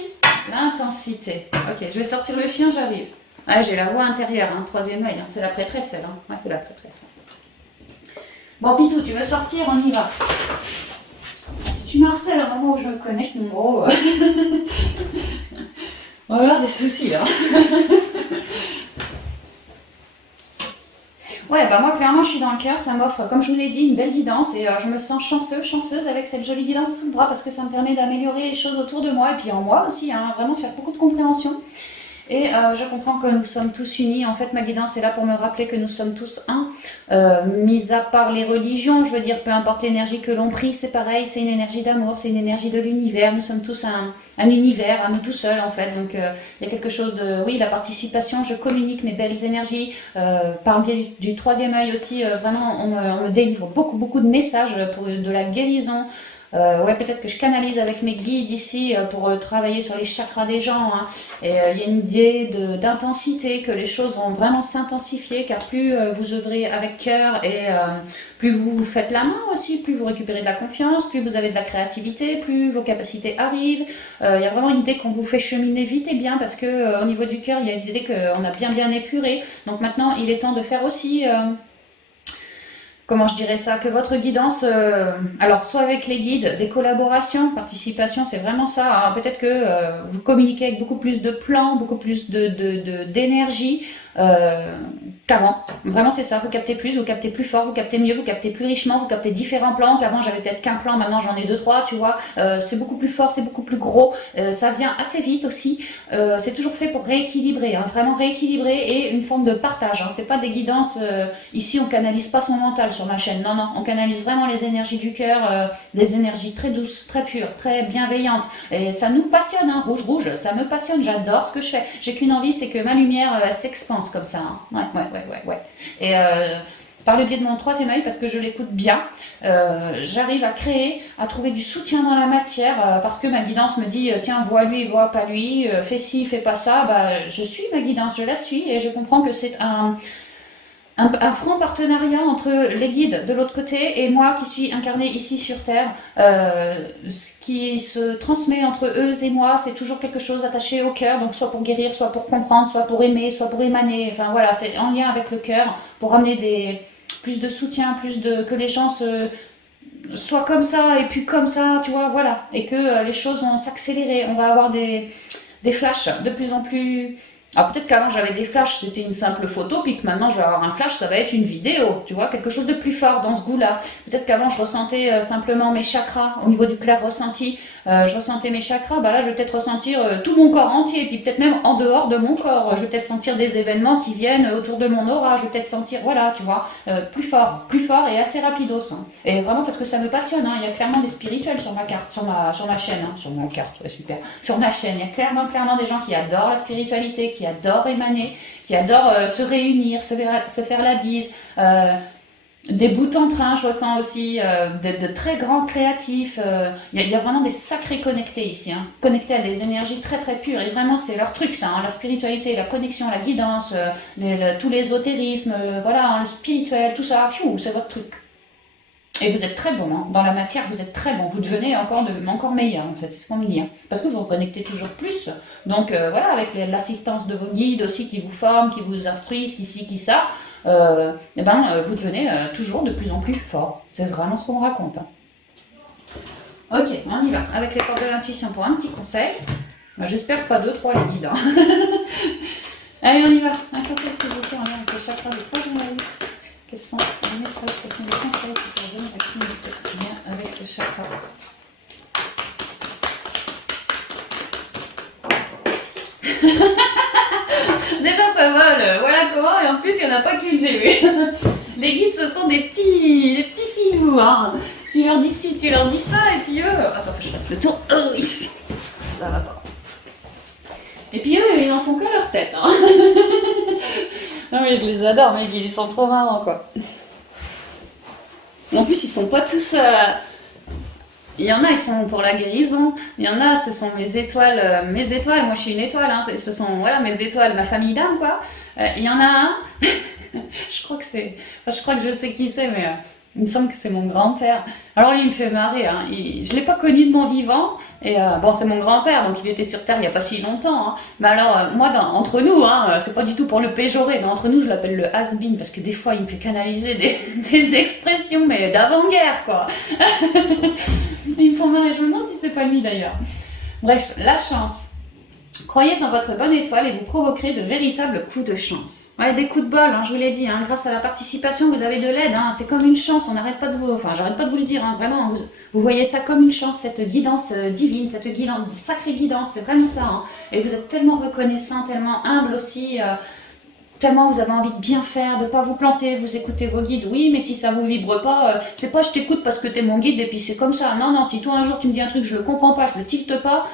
L'intensité. Ok, je vais sortir le chien, j'arrive. Ah, j'ai la voix intérieure, hein, troisième œil, hein. C'est la prêtresse, elle. Hein. Ouais, c'est la prêtresse. Bon, Pitou, tu veux sortir, on y va. Si tu me harcèles au moment où je me connecte, mon gros. On va avoir des soucis là. Ouais, bah moi clairement je suis dans le cœur, ça m'offre, comme je vous l'ai dit, une belle guidance et je me sens chanceuse avec cette jolie guidance sous le bras parce que ça me permet d'améliorer les choses autour de moi et puis en moi aussi, hein, vraiment faire beaucoup de compréhension. Et je comprends que nous sommes tous unis. En fait, ma guidance est là pour me rappeler que nous sommes tous un. Mis à part les religions, je veux dire, peu importe l'énergie que l'on prie, c'est pareil, c'est une énergie d'amour, c'est une énergie de l'univers. Nous sommes tous un univers, à nous tout seuls en fait. Donc, il y a quelque chose de... Oui, la participation, je communique mes belles énergies. Par le biais du troisième œil aussi, vraiment, on me délivre beaucoup de messages pour de la guérison. Ouais, peut-être que je canalise avec mes guides ici pour travailler sur les chakras des gens. Hein. Et il y a une idée d'intensité, que les choses vont vraiment s'intensifier, car plus vous œuvrez avec cœur et plus vous faites la main aussi, plus vous récupérez de la confiance, plus vous avez de la créativité, plus vos capacités arrivent. Il y a vraiment une idée qu'on vous fait cheminer vite et bien, parce que au niveau du cœur, il y a l'idée qu'on a bien épuré. Donc maintenant, il est temps de faire aussi... comment je dirais ça, que votre guidance, alors soit avec les guides, des collaborations, participation, c'est vraiment ça. Hein. Peut-être que vous communiquez avec beaucoup plus de plans, beaucoup plus d'énergie qu'avant. Vraiment, c'est ça. Vous captez plus, vous captez plus fort, vous captez mieux, vous captez plus richement, vous captez différents plans. Qu'avant, j'avais peut-être qu'un plan, maintenant j'en ai 2, 3, tu vois. C'est beaucoup plus fort, c'est beaucoup plus gros. Ça vient assez vite aussi. C'est toujours fait pour rééquilibrer, hein, vraiment rééquilibrer et une forme de partage. Hein. C'est pas des guidances. Ici, on canalise pas son mental sur ma chaîne. Non, on canalise vraiment les énergies du cœur, des énergies très douces, très pures, très bienveillantes. Et ça nous passionne, hein, rouge, ça me passionne. J'adore ce que je fais. J'ai qu'une envie, c'est que ma lumière s'expanse comme ça. Hein. Ouais. Et par le biais de mon troisième œil, parce que je l'écoute bien, j'arrive à créer, à trouver du soutien dans la matière, parce que ma guidance me dit, tiens, vois lui, vois pas lui, fais ci, fais pas ça. Bah, je suis ma guidance, je la suis, et je comprends que c'est un franc partenariat entre les guides de l'autre côté et moi qui suis incarnée ici sur Terre. Ce qui se transmet entre eux et moi, c'est toujours quelque chose attaché au cœur, donc soit pour guérir, soit pour comprendre, soit pour aimer, soit pour émaner. Enfin voilà, c'est en lien avec le cœur pour amener plus de soutien, que les gens soient comme ça et puis comme ça, tu vois, voilà. Et que les choses vont s'accélérer. On va avoir des flashs de plus en plus... Alors peut-être qu'avant j'avais des flashs, c'était une simple photo, puis que maintenant je vais avoir un flash, ça va être une vidéo, tu vois, quelque chose de plus fort dans ce goût-là. Peut-être qu'avant je ressentais simplement mes chakras, au niveau du clair ressenti, je ressentais mes chakras, bah là je vais peut-être ressentir tout mon corps entier, puis peut-être même en dehors de mon corps, je vais peut-être sentir des événements qui viennent autour de mon aura, je vais peut-être sentir, voilà, tu vois, plus fort et assez rapidos. Hein. Et vraiment parce que ça me passionne, hein. Il y a clairement des spirituels sur ma carte, sur ma chaîne, hein. Sur ma carte, ouais, super, sur ma chaîne, il y a clairement des gens qui adorent la spiritualité, qui adorent émaner, qui adorent se réunir, se faire la bise, des bouts en train, je ressens aussi, de très grands créatifs. Il y a vraiment des sacrés connectés ici, hein, connectés à des énergies très pures. Et vraiment, c'est leur truc, ça, hein, la spiritualité, la connexion, la guidance, tout l'ésotérisme, voilà, hein, le spirituel, tout ça, c'est votre truc. Et vous êtes très bon, hein. Dans la matière, vous êtes très bon. Vous devenez encore meilleur, en fait, c'est ce qu'on me dit. Hein. Parce que vous vous connectez toujours plus. Donc voilà, avec l'assistance de vos guides aussi qui vous forment, qui vous instruisent, qui ci, qui ça, vous devenez toujours de plus en plus fort. C'est vraiment ce qu'on raconte. Hein. Ok, on y va. Avec les portes de l'intuition pour un petit conseil. J'espère pas 2, 3 les guides. Hein. Allez, on y va. Un conseil chakra du troisième œil. Quels sont les messages, quels sont les conseils qui peuvent venir à communiquer bien avec ce chakra? Déjà ça vole, voilà comment, et en plus il n'y en a pas qu'une, j'ai vu. Les guides ce sont des petits filous, hein. Tu leur dis ci, tu leur dis ça, et puis eux... Attends, faut que je fasse le tour. Ici. Ça va pas. Et puis eux, ils n'en font que leur tête, hein. Non mais je les adore, mes guides, ils sont trop marrants, quoi. En plus, ils sont pas tous... Il y en a, ils sont pour la guérison. Il y en a, ce sont mes étoiles. Mes étoiles, moi je suis une étoile, hein. Ce sont voilà, mes étoiles, ma famille d'âme, quoi. Il y en a un, je crois que c'est... Enfin, je crois que je sais qui c'est, mais il me semble que c'est mon grand-père. Alors lui, il me fait marrer, hein. Je ne l'ai pas connu de mon vivant. Et bon, c'est mon grand-père, donc il était sur Terre il n'y a pas si longtemps, hein. Mais alors, moi, entre nous, hein, c'est pas du tout pour le péjorer, mais entre nous, je l'appelle le has-been, parce que des fois, il me fait canaliser des expressions, mais d'avant-guerre, quoi. Ils me font marrer, je me demande si c'est pas lui d'ailleurs. Bref, la chance. Croyez en votre bonne étoile et vous provoquerez de véritables coups de chance. Ouais, des coups de bol, hein, je vous l'ai dit, hein, grâce à la participation, vous avez de l'aide, hein, c'est comme une chance, on n'arrête pas de vous... Enfin, j'arrête pas de vous le dire, hein, vraiment, vous voyez ça comme une chance, cette guidance divine, cette sacrée guidance, c'est vraiment ça. Hein, et vous êtes tellement reconnaissant, tellement humble aussi... tellement vous avez envie de bien faire, de ne pas vous planter, vous écoutez vos guides, oui, mais si ça vous vibre pas, c'est pas je t'écoute parce que t'es mon guide et puis c'est comme ça. Non, non, si toi un jour tu me dis un truc, je le comprends pas, je le tilte pas,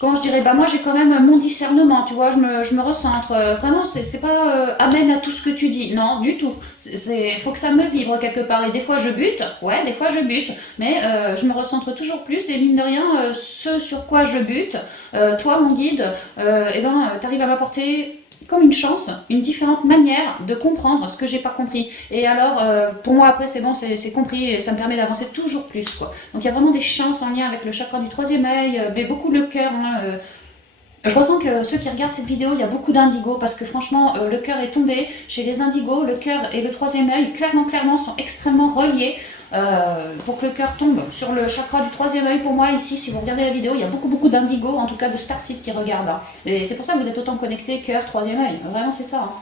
comment je dirais, bah moi j'ai quand même mon discernement, tu vois, je me recentre, vraiment c'est pas amène à tout ce que tu dis, non, du tout. Faut que ça me vibre quelque part et des fois je bute, ouais, des fois je bute, mais je me recentre toujours plus et mine de rien, ce sur quoi je bute, toi mon guide, eh ben, t'arrives à m'apporter comme une chance, une différente manière de comprendre ce que j'ai pas compris. Et alors, pour moi, après, c'est bon, c'est compris et ça me permet d'avancer toujours plus, quoi. Donc, il y a vraiment des chances en lien avec le chakra du troisième œil, mais beaucoup le cœur, hein, je ressens que ceux qui regardent cette vidéo, il y a beaucoup d'indigo parce que franchement, le cœur est tombé. Chez les indigos, le cœur et le troisième œil, clairement, sont extrêmement reliés. Pour que le cœur tombe sur le chakra du troisième œil, pour moi ici, si vous regardez la vidéo, il y a beaucoup d'indigo, en tout cas de starseed qui regardent. Hein. Et c'est pour ça que vous êtes autant connectés, cœur, troisième œil. Vraiment, c'est ça.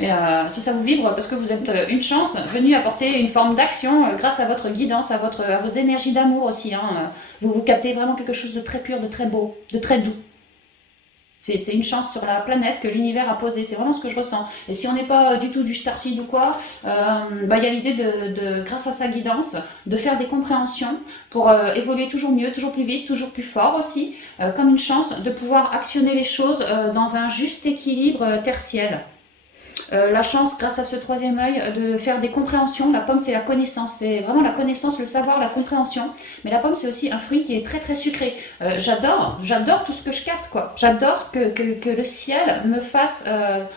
Hein. Et si ça vous vibre, parce que vous êtes une chance venue apporter une forme d'action grâce à votre guidance, à vos énergies d'amour aussi. Hein. Vous captez vraiment quelque chose de très pur, de très beau, de très doux. C'est une chance sur la planète que l'univers a posée, c'est vraiment ce que je ressens. Et si on n'est pas du tout du starseed ou quoi, bah, y a l'idée grâce à sa guidance, de faire des compréhensions pour évoluer toujours mieux, toujours plus vite, toujours plus fort aussi, comme une chance de pouvoir actionner les choses dans un juste équilibre terre-ciel. La chance, grâce à ce troisième œil, de faire des compréhensions. La pomme, c'est la connaissance. C'est vraiment la connaissance, le savoir, la compréhension. Mais la pomme, c'est aussi un fruit qui est très sucré. J'adore tout ce que je capte, quoi. J'adore que le ciel me fasse,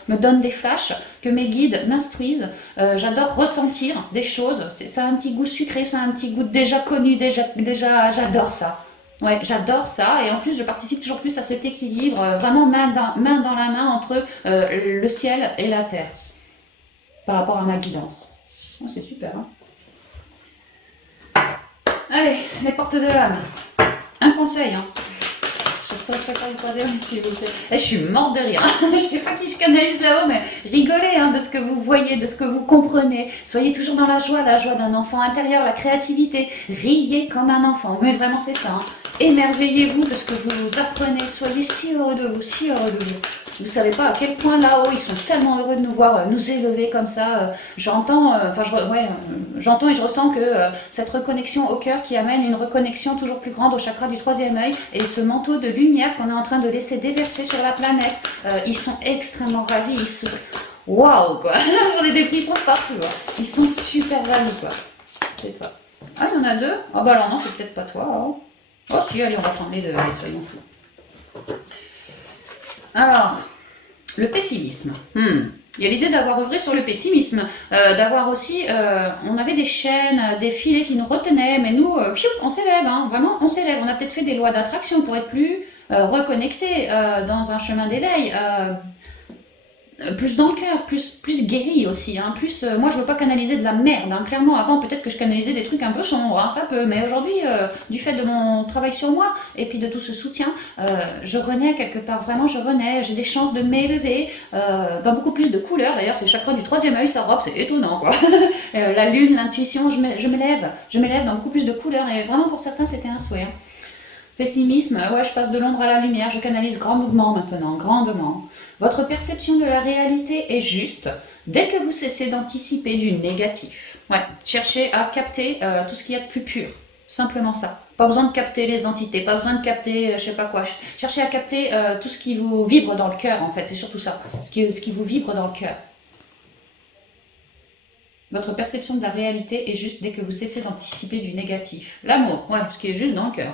me donne des flashs, que mes guides m'instruisent. J'adore ressentir des choses. Ça a un petit goût sucré, ça a un petit goût déjà connu, déjà j'adore ça. Ouais, j'adore ça et en plus je participe toujours plus à cet équilibre, vraiment main dans la main entre le ciel et la terre par rapport à ma guidance. Oh, c'est super. Hein. Allez, les portes de l'âme. Un conseil. Hein. Je sais chacun du troisième, s'il vous plaît. Et je suis morte de rire. Hein. Je sais pas qui je canalise là-haut, mais rigolez hein, de ce que vous voyez, de ce que vous comprenez. Soyez toujours dans la joie d'un enfant intérieur, la créativité. Riez comme un enfant. Mais vraiment, c'est ça. Hein. Émerveillez-vous de ce que vous apprenez. Soyez si heureux de vous, si heureux de vous. Vous ne savez pas à quel point là-haut, ils sont tellement heureux de nous voir nous élever comme ça. J'entends et je ressens que cette reconnexion au cœur qui amène une reconnexion toujours plus grande au chakra du troisième œil et ce manteau de lumière qu'on est en train de laisser déverser sur la planète, ils sont extrêmement ravis. Waouh, quoi. J'en ai des frissons partout. Hein. Ils sont super ravis, quoi. C'est toi. Ah, il y en a deux. Ah bah alors non, c'est peut-être pas toi. Hein. Oh si, allez, on va prendre les deux. Allez, soyons fous. Alors, le pessimisme. Il y a l'idée d'avoir œuvré sur le pessimisme, d'avoir aussi, on avait des chaînes, des filets qui nous retenaient, mais nous, on s'élève, hein, vraiment, on s'élève. On a peut-être fait des lois d'attraction pour être plus reconnectés dans un chemin d'éveil. plus dans le cœur, plus guéri aussi. Hein, plus, moi, je veux pas canaliser de la merde. Hein, clairement, avant, peut-être que je canalisais des trucs un peu sombres, hein, ça peut. Mais aujourd'hui, du fait de mon travail sur moi et puis de tout ce soutien, je renais quelque part. Vraiment, je renais. J'ai des chances de m'élever dans beaucoup plus de couleurs. D'ailleurs, c'est chakra du troisième œil, ça robe, c'est étonnant, quoi. La lune, l'intuition, je m'élève. Je m'élève dans beaucoup plus de couleurs. Et vraiment, pour certains, c'était un souhait. Hein. Pessimisme, ouais, je passe de l'ombre à la lumière, je canalise grandement maintenant, grandement. Votre perception de la réalité est juste dès que vous cessez d'anticiper du négatif. Ouais, cherchez à capter tout ce qu'il y a de plus pur, simplement ça. Pas besoin de capter les entités, pas besoin de capter je sais pas quoi. Cherchez à capter tout ce qui vous vibre dans le cœur en fait, c'est surtout ça, ce qui vous vibre dans le cœur. Votre perception de la réalité est juste dès que vous cessez d'anticiper du négatif. L'amour, ouais, ce qui est juste dans le cœur.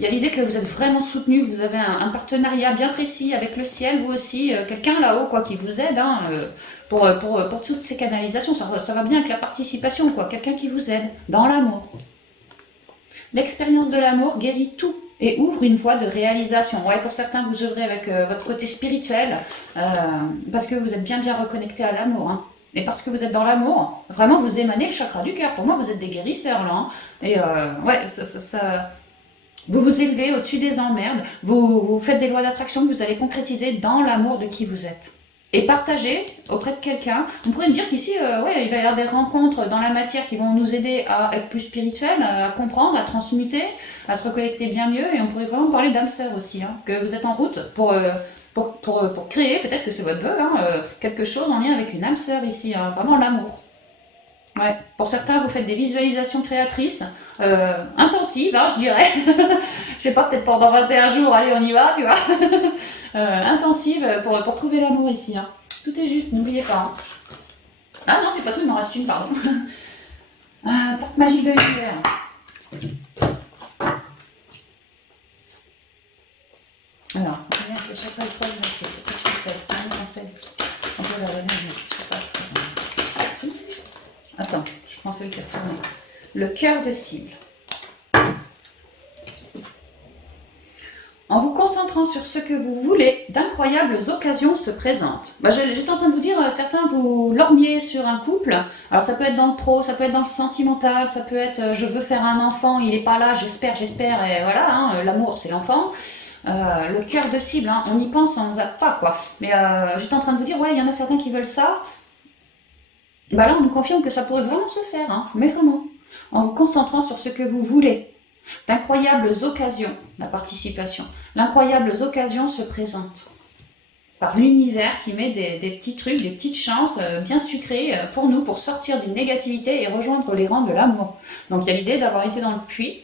Il y a l'idée que vous êtes vraiment soutenu, vous avez un partenariat bien précis avec le ciel, vous aussi, quelqu'un là-haut quoi, qui vous aide hein, pour toutes ces canalisations. Ça va bien avec la participation, quoi. Quelqu'un qui vous aide dans l'amour. L'expérience de l'amour guérit tout et ouvre une voie de réalisation. Ouais, pour certains, vous œuvrez avec votre côté spirituel parce que vous êtes bien reconnecté à l'amour. Hein. Et parce que vous êtes dans l'amour, vraiment vous émanez le chakra du cœur. Pour moi, vous êtes des guérisseurs là. Hein. Et ouais, vous vous élevez au-dessus des emmerdes, vous faites des lois d'attraction que vous allez concrétiser dans l'amour de qui vous êtes. Et partager auprès de quelqu'un. On pourrait me dire qu'ici, ouais, il va y avoir des rencontres dans la matière qui vont nous aider à être plus spirituels, à comprendre, à transmuter, à se reconnecter bien mieux. Et on pourrait vraiment parler d'âme sœur aussi, hein, que vous êtes en route pour créer, peut-être que c'est votre vœu, hein, quelque chose en lien avec une âme sœur ici, hein, vraiment l'amour. Ouais. Pour certains, vous faites des visualisations créatrices, intensives, hein, je dirais. Je sais pas, peut-être pendant 21 jours, allez, on y va, tu vois. Intensives pour trouver l'amour ici. Hein. Tout est juste, n'oubliez pas. Hein. Ah non, c'est pas tout, il m'en reste une, pardon. Porte magique de l'univers. Alors, on vient que chaque fois, il on peut la donner, je sais pas. Ah si. Attends, je pensais le faire tourner. Le cœur de cible. En vous concentrant sur ce que vous voulez, d'incroyables occasions se présentent. Bah, j'étais en train de vous dire, certains vous lorgnez sur un couple. Alors ça peut être dans le pro, ça peut être dans le sentimental, ça peut être je veux faire un enfant, il n'est pas là, j'espère, et voilà, hein, l'amour c'est l'enfant. Le cœur de cible, hein, on y pense, on ne zappe pas quoi. Mais j'étais en train de vous dire, ouais, il y en a certains qui veulent ça. Bah là, on nous confirme que ça pourrait vraiment se faire, hein, mais vraiment, en vous concentrant sur ce que vous voulez. D'incroyables occasions, la participation, l'incroyables occasions se présentent par l'univers qui met des petits trucs, des petites chances bien sucrées pour nous, pour sortir d'une négativité et rejoindre les rangs de l'amour. Donc il y a l'idée d'avoir été dans le puits,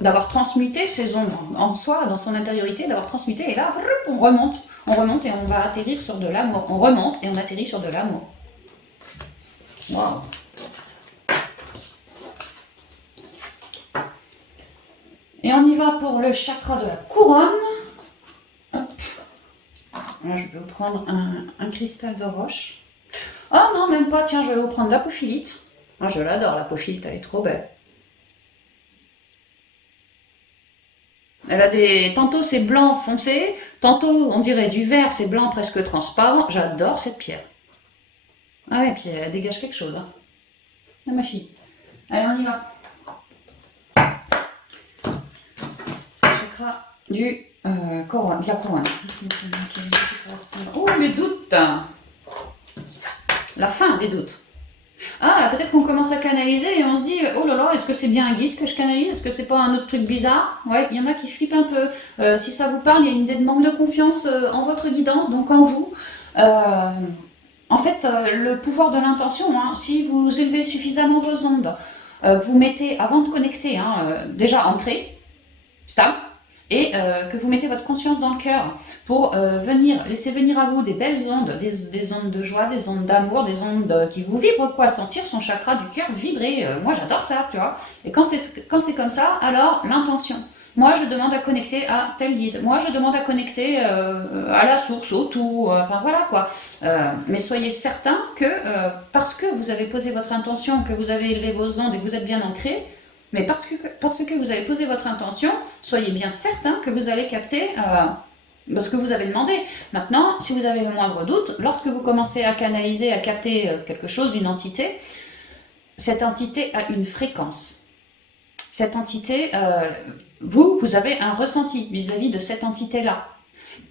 d'avoir transmuté ses ombres en soi, dans son intériorité, d'avoir transmuté, et là, on remonte et on va atterrir sur de l'amour. On remonte et on atterrit sur de l'amour. Waouh! Et on y va pour le chakra de la couronne. Hop. Là, je vais vous prendre un cristal de roche. Oh non, même pas, tiens, je vais vous prendre l'apophilite. Ah, je l'adore, l'apophilite, elle est trop belle. Elle a des... Tantôt c'est blanc foncé, tantôt on dirait du vert, c'est blanc presque transparent. J'adore cette pierre. Ah ouais, puis elle dégage quelque chose. Hein. Ah, ma fille. Allez, on y va. Chakra du couronne, de la couronne. Oh, les doutes. La fin des doutes. Ah, peut-être qu'on commence à canaliser et on se dit oh là là, est-ce que c'est bien un guide que je canalise? Est-ce que c'est pas un autre truc bizarre? Ouais, il y en a qui flippent un peu. Si ça vous parle, il y a une idée de manque de confiance en votre guidance, donc en vous. En fait, le pouvoir de l'intention, hein, si vous élevez suffisamment vos ondes, vous mettez, avant de connecter, hein, déjà ancré, stable, et que vous mettez votre conscience dans le cœur pour laisser venir à vous des belles ondes, des ondes de joie, des ondes d'amour, des ondes qui vous vibrent, quoi, sentir son chakra du cœur vibrer. Moi, j'adore ça, tu vois. Et quand c'est comme ça, alors l'intention. Moi, je demande à connecter à tel guide. Moi, je demande à connecter à la source, au tout. Enfin, voilà, quoi. Mais soyez certain que parce que vous avez posé votre intention, que vous avez élevé vos ondes et que vous êtes bien ancré, mais parce que vous avez posé votre intention, soyez bien certain que vous allez capter Parce que vous avez demandé. Maintenant, si vous avez le moindre doute, lorsque vous commencez à canaliser, à capter quelque chose, une entité, cette entité a une fréquence. Cette entité, vous avez un ressenti vis-à-vis de cette entité-là,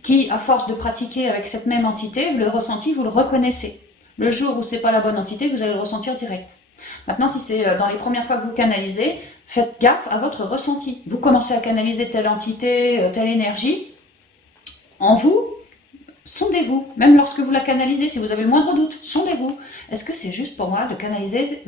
qui, à force de pratiquer avec cette même entité, le ressenti, vous le reconnaissez. Le jour où c'est pas la bonne entité, vous allez le ressentir direct. Maintenant, si c'est dans les premières fois que vous canalisez, faites gaffe à votre ressenti. Vous commencez à canaliser telle entité, telle énergie, en vous, sondez-vous. Même lorsque vous la canalisez, si vous avez le moindre doute, sondez-vous. Est-ce que c'est juste pour moi de canaliser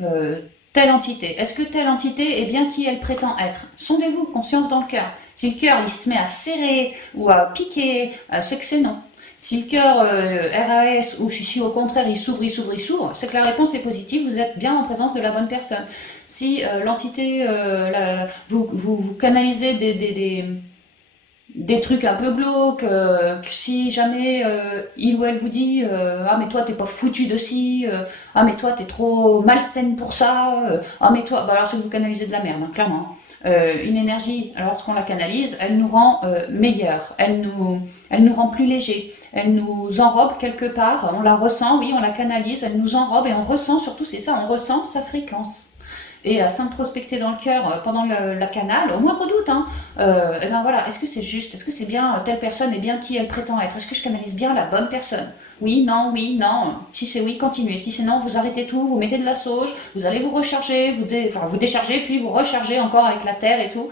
telle entité? Est-ce que telle entité est bien qui elle prétend être? Sondez-vous, conscience dans le cœur. Si le cœur il se met à serrer ou à piquer, c'est que c'est non. Si le cœur RAS ou si au contraire il s'ouvre, c'est que la réponse est positive, vous êtes bien en présence de la bonne personne. Si l'entité, vous canalisez des trucs un peu glauques, que si jamais il ou elle vous dit ah mais toi t'es pas foutu de ci, ah mais toi t'es trop malsaine pour ça, ah mais toi, bah alors c'est que vous canalisez de la merde, hein, clairement. Une énergie, lorsqu'on la canalise, elle nous rend meilleure, elle nous rend plus léger, elle nous enrobe quelque part, on la ressent, oui, on la canalise, elle nous enrobe et on ressent, surtout c'est ça, on ressent sa fréquence. Et à s'introspecter dans le cœur pendant la canale, au moindre doute, hein, et ben voilà, est-ce que c'est juste, est-ce que c'est bien telle personne est bien qui elle prétend être, est-ce que je canalise bien la bonne personne? Oui, non, si c'est oui, continuez, si c'est non, vous arrêtez tout, vous mettez de la sauge, vous allez vous recharger, vous déchargez, puis vous rechargez encore avec la terre et tout.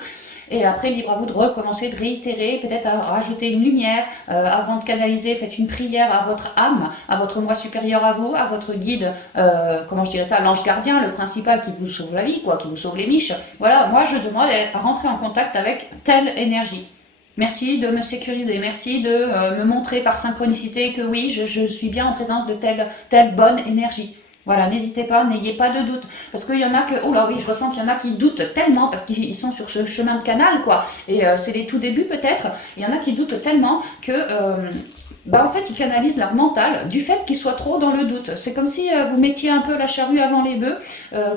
Et après, libre à vous de recommencer, de réitérer, peut-être à rajouter une lumière. Avant de canaliser, faites une prière à votre âme, à votre moi supérieur à vous, à votre guide, comment je dirais ça, l'ange gardien, le principal qui vous sauve la vie, quoi, qui vous sauve les miches. Voilà, moi je demande à rentrer en contact avec telle énergie. Merci de me sécuriser, merci de me montrer par synchronicité que oui, je suis bien en présence de telle bonne énergie. Voilà, n'hésitez pas, n'ayez pas de doute. Parce qu'il y en a que, oh là oui, je ressens qu'il y en a qui doutent tellement, parce qu'ils sont sur ce chemin de canal, quoi. Et c'est les tout débuts peut-être. Il y en a qui doutent tellement que, en fait, ils canalisent leur mental du fait qu'ils soient trop dans le doute. C'est comme si vous mettiez un peu la charrue avant les bœufs.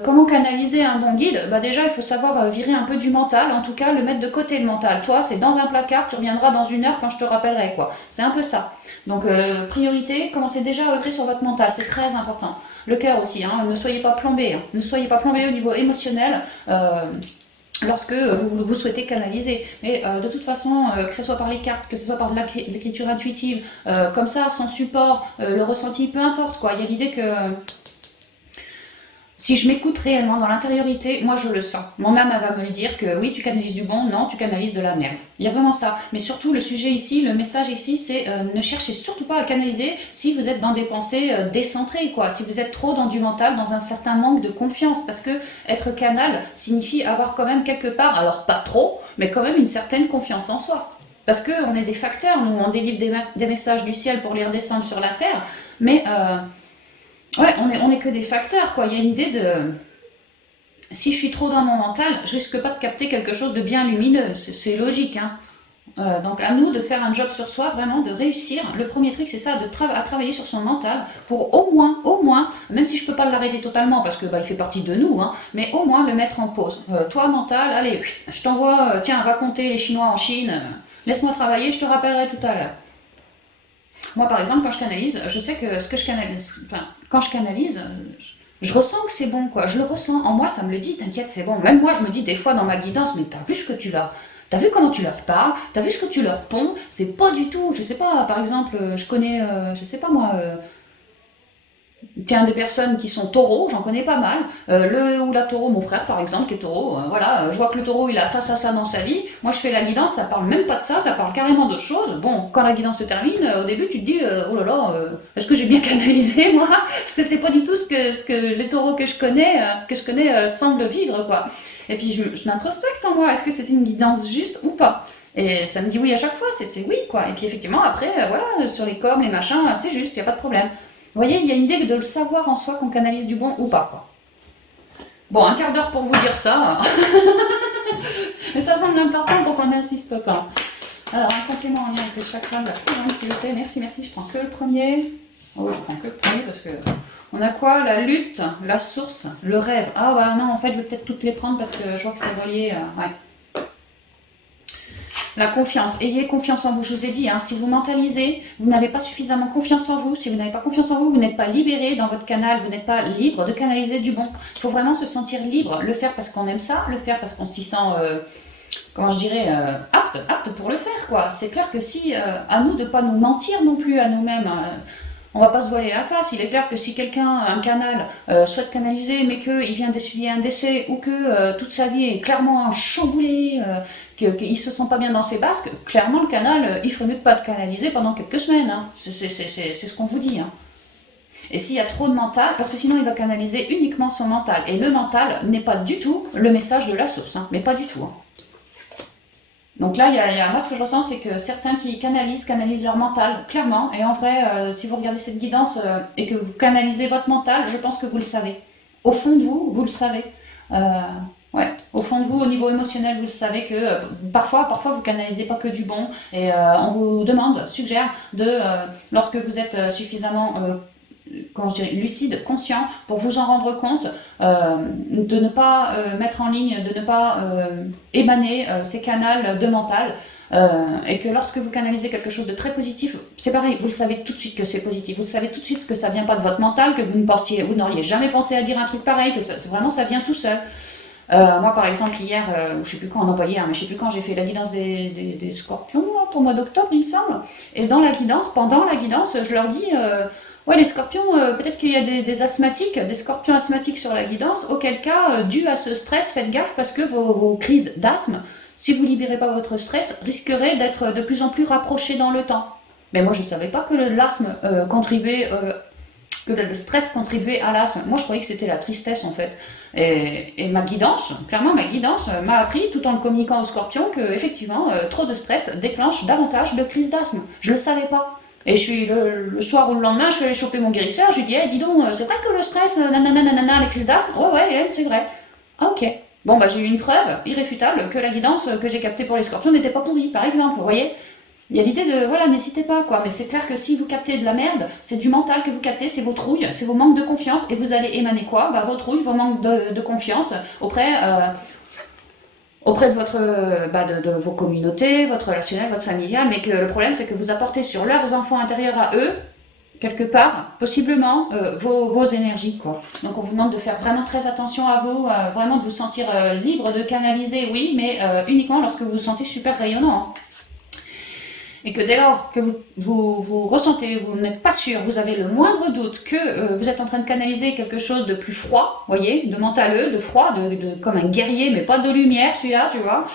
Comment canaliser un bon guide? Déjà, il faut savoir virer un peu du mental, en tout cas, le mettre de côté le mental. Toi, c'est dans un placard, tu reviendras dans 1 heure quand je te rappellerai, quoi. C'est un peu ça. Donc, priorité, commencez déjà à œuvrer sur votre mental, c'est très important. Le cœur aussi, hein, ne soyez pas plombé, hein. Ne soyez pas plombé au niveau émotionnel lorsque vous souhaitez canaliser. Mais de toute façon, que ce soit par les cartes, que ce soit par de l'écriture intuitive, comme ça, sans support, le ressenti, peu importe, quoi. Il y a l'idée que si je m'écoute réellement dans l'intériorité, moi je le sens. Mon âme elle va me le dire que oui, tu canalises du bon, non, tu canalises de la merde. Il y a vraiment ça. Mais surtout, le sujet ici, le message ici, c'est ne cherchez surtout pas à canaliser si vous êtes dans des pensées décentrées, quoi. Si vous êtes trop dans du mental, dans un certain manque de confiance. Parce que être canal signifie avoir quand même quelque part, alors pas trop, mais quand même une certaine confiance en soi. Parce qu'on est des facteurs, nous on délivre des messages du ciel pour les redescendre sur la terre, mais ouais, on est que des facteurs, quoi. Il y a une idée de... Si je suis trop dans mon mental, je risque pas de capter quelque chose de bien lumineux. C'est logique, hein. Donc à nous de faire un job sur soi, vraiment de réussir. Le premier truc, c'est ça, à travailler sur son mental pour au moins, même si je peux pas l'arrêter totalement parce que il fait partie de nous, hein, mais au moins le mettre en pause. Toi, mental, allez, je t'envoie, tiens, va compter les Chinois en Chine, laisse-moi travailler, je te rappellerai tout à l'heure. Moi, par exemple, quand je canalise, je sais que ce que je canalise, enfin, quand je canalise, je ressens que c'est bon, quoi. Je le ressens. En moi, ça me le dit, t'inquiète, c'est bon. Même moi, je me dis des fois dans ma guidance, mais t'as vu ce que tu leur... T'as vu comment tu leur parles? T'as vu ce que tu leur ponds? C'est pas du tout... Je sais pas, par exemple, je connais, je sais pas moi... Tiens, des personnes qui sont taureaux, j'en connais pas mal. Le ou la taureau, mon frère par exemple, qui est taureau, voilà, je vois que le taureau il a ça dans sa vie. Moi je fais la guidance, ça parle même pas de ça parle carrément d'autre chose. Bon, quand la guidance se termine, au début tu te dis, oh là là, est-ce que j'ai bien canalisé moi? Parce que c'est pas du tout ce que les taureaux que je connais semblent vivre, quoi. Et puis je m'introspecte en moi, est-ce que c'était une guidance juste ou pas? Et ça me dit oui à chaque fois, c'est oui, quoi. Et puis effectivement, après, voilà, sur les coms, les machins, c'est juste, il n'y a pas de problème. Vous voyez, il y a une idée de le savoir en soi qu'on canalise du bon ou pas, quoi. Bon, 1/4 d'heure pour vous dire ça. Mais ça semble important pour qu'on n'insiste pas. Alors, un complément en lien avec le chakra de la couronne, s'il vous plaît. Merci, je prends que le premier. Oh, je prends que le premier parce que... On a quoi? La lutte, la source, le rêve. Ah bah non, en fait, je vais peut-être toutes les prendre parce que je vois que c'est relié. Ouais. La confiance, ayez confiance en vous, je vous ai dit, hein, si vous mentalisez, vous n'avez pas suffisamment confiance en vous, si vous n'avez pas confiance en vous, vous n'êtes pas libéré dans votre canal, vous n'êtes pas libre de canaliser du bon. Il faut vraiment se sentir libre, le faire parce qu'on aime ça, le faire parce qu'on s'y sent, comment je dirais, apte pour le faire, quoi. C'est clair que si, à nous de ne pas nous mentir non plus à nous-mêmes, on va pas se voiler la face. Il est clair que si quelqu'un, un canal, souhaite canaliser, mais qu'il vient d'essuyer un décès, ou que toute sa vie est clairement chamboulée, qu'il ne se sent pas bien dans ses basques, clairement le canal, il ferait mieux de pas de canaliser pendant quelques semaines. Hein. C'est ce qu'on vous dit. Hein. Et s'il y a trop de mental, parce que sinon il va canaliser uniquement son mental. Et le mental n'est pas du tout le message de la source, hein, mais pas du tout. Hein. Donc là, moi ce que je ressens, c'est que certains qui canalisent leur mental, clairement. Et en vrai, si vous regardez cette guidance et que vous canalisez votre mental, je pense que vous le savez. Au fond de vous, vous le savez. Ouais, au fond de vous, au niveau émotionnel, vous le savez que parfois vous canalisez pas que du bon. Et on vous suggère de, lorsque vous êtes suffisamment comment je dirais, lucide, conscient, pour vous en rendre compte, de ne pas mettre en ligne, de ne pas émaner ces canaux de mental, et que lorsque vous canalisez quelque chose de très positif, c'est pareil, vous le savez tout de suite que c'est positif, vous savez tout de suite que ça vient pas de votre mental, que vous n'auriez jamais pensé à dire un truc pareil, que vraiment ça vient tout seul. Moi par exemple hier, je sais plus quand on envoyait, mais je sais plus quand j'ai fait la guidance des scorpions pour le mois d'octobre il me semble, et dans la guidance, pendant la guidance, je leur dis ouais les scorpions, peut-être qu'il y a des asthmatiques, des scorpions asthmatiques sur la guidance, auquel cas, dû à ce stress, faites gaffe parce que vos crises d'asthme, si vous ne libérez pas votre stress, risqueraient d'être de plus en plus rapprochées dans le temps. Mais moi je ne savais pas que l'asthme contribuait que le stress contribuait à l'asthme. Moi, je croyais que c'était la tristesse, en fait. Et ma guidance, clairement, m'a appris, tout en le communiquant aux scorpions, que effectivement, trop de stress déclenche davantage de crises d'asthme. Je ne le savais pas. Et je suis le soir ou le lendemain, je suis allée choper mon guérisseur, je lui ai dit, hey, dis donc, c'est vrai que le stress, nanana, les crises d'asthme, ouais, Hélène, c'est vrai. Ah, ok. Bon, bah, j'ai eu une preuve irréfutable que la guidance que j'ai captée pour les scorpions n'était pas pourrie, par exemple, vous voyez. Il y a l'idée de, voilà, n'hésitez pas, quoi. Mais c'est clair que si vous captez de la merde, c'est du mental que vous captez, c'est vos trouilles, c'est vos manques de confiance, et vous allez émaner quoi? Vos trouilles, vos manques de confiance auprès de votre, de vos communautés, votre relationnel, votre familial, mais que le problème, c'est que vous apportez sur leurs enfants intérieurs à eux, quelque part, possiblement, vos énergies, quoi. Donc on vous demande de faire vraiment très attention à vous, vraiment de vous sentir libre de canaliser, oui, mais uniquement lorsque vous vous sentez super rayonnant. Hein. Et que dès lors que vous ressentez, vous n'êtes pas sûr, vous avez le moindre doute que vous êtes en train de canaliser quelque chose de plus froid, voyez, de mentaleux, de froid, comme un guerrier, mais pas de lumière celui-là, tu vois,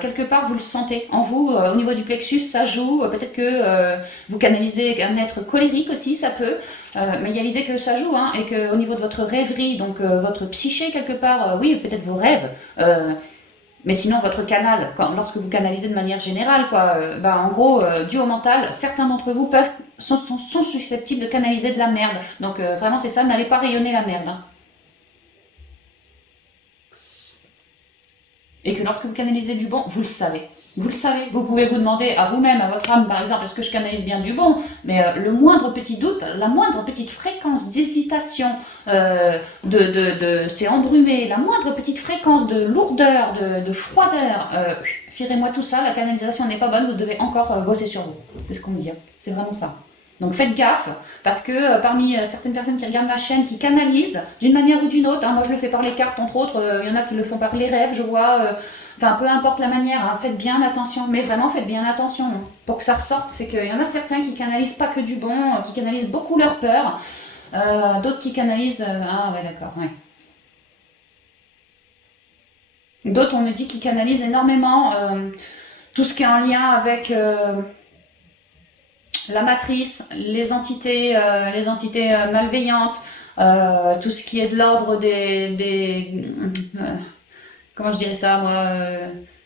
quelque part vous le sentez en vous, au niveau du plexus, ça joue, peut-être que vous canalisez un être colérique aussi, ça peut, mais il y a l'idée que ça joue, hein, et qu'au niveau de votre rêverie, donc votre psyché quelque part, oui, peut-être vos rêves, mais sinon, votre canal, lorsque vous canalisez de manière générale, quoi, en gros, dû au mental, certains d'entre vous sont susceptibles de canaliser de la merde. Donc vraiment, c'est ça, n'allez pas rayonner la merde. Hein. Et que lorsque vous canalisez du bon, vous le savez. Vous le savez. Vous pouvez vous demander à vous-même, à votre âme, par exemple, est-ce que je canalise bien du bon? Mais le moindre petit doute, la moindre petite fréquence d'hésitation, c'est embrumé, la moindre petite fréquence de lourdeur, de froideur, firez-moi tout ça, la canalisation n'est pas bonne, vous devez encore bosser sur vous. C'est ce qu'on me dit. C'est vraiment ça. Donc faites gaffe, parce que parmi certaines personnes qui regardent ma chaîne, qui canalisent d'une manière ou d'une autre, hein, moi je le fais par les cartes entre autres, il y en a qui le font par les rêves, je vois, enfin peu importe la manière, hein, faites bien attention, mais vraiment faites bien attention, hein, pour que ça ressorte, c'est qu'il y en a certains qui canalisent pas que du bon, qui canalisent beaucoup leur peur, d'autres qui canalisent, ah ouais d'accord, ouais. D'autres on me dit qu'ils canalisent énormément tout ce qui est en lien avec... la matrice, les entités malveillantes, tout ce qui est de l'ordre comment je dirais ça moi,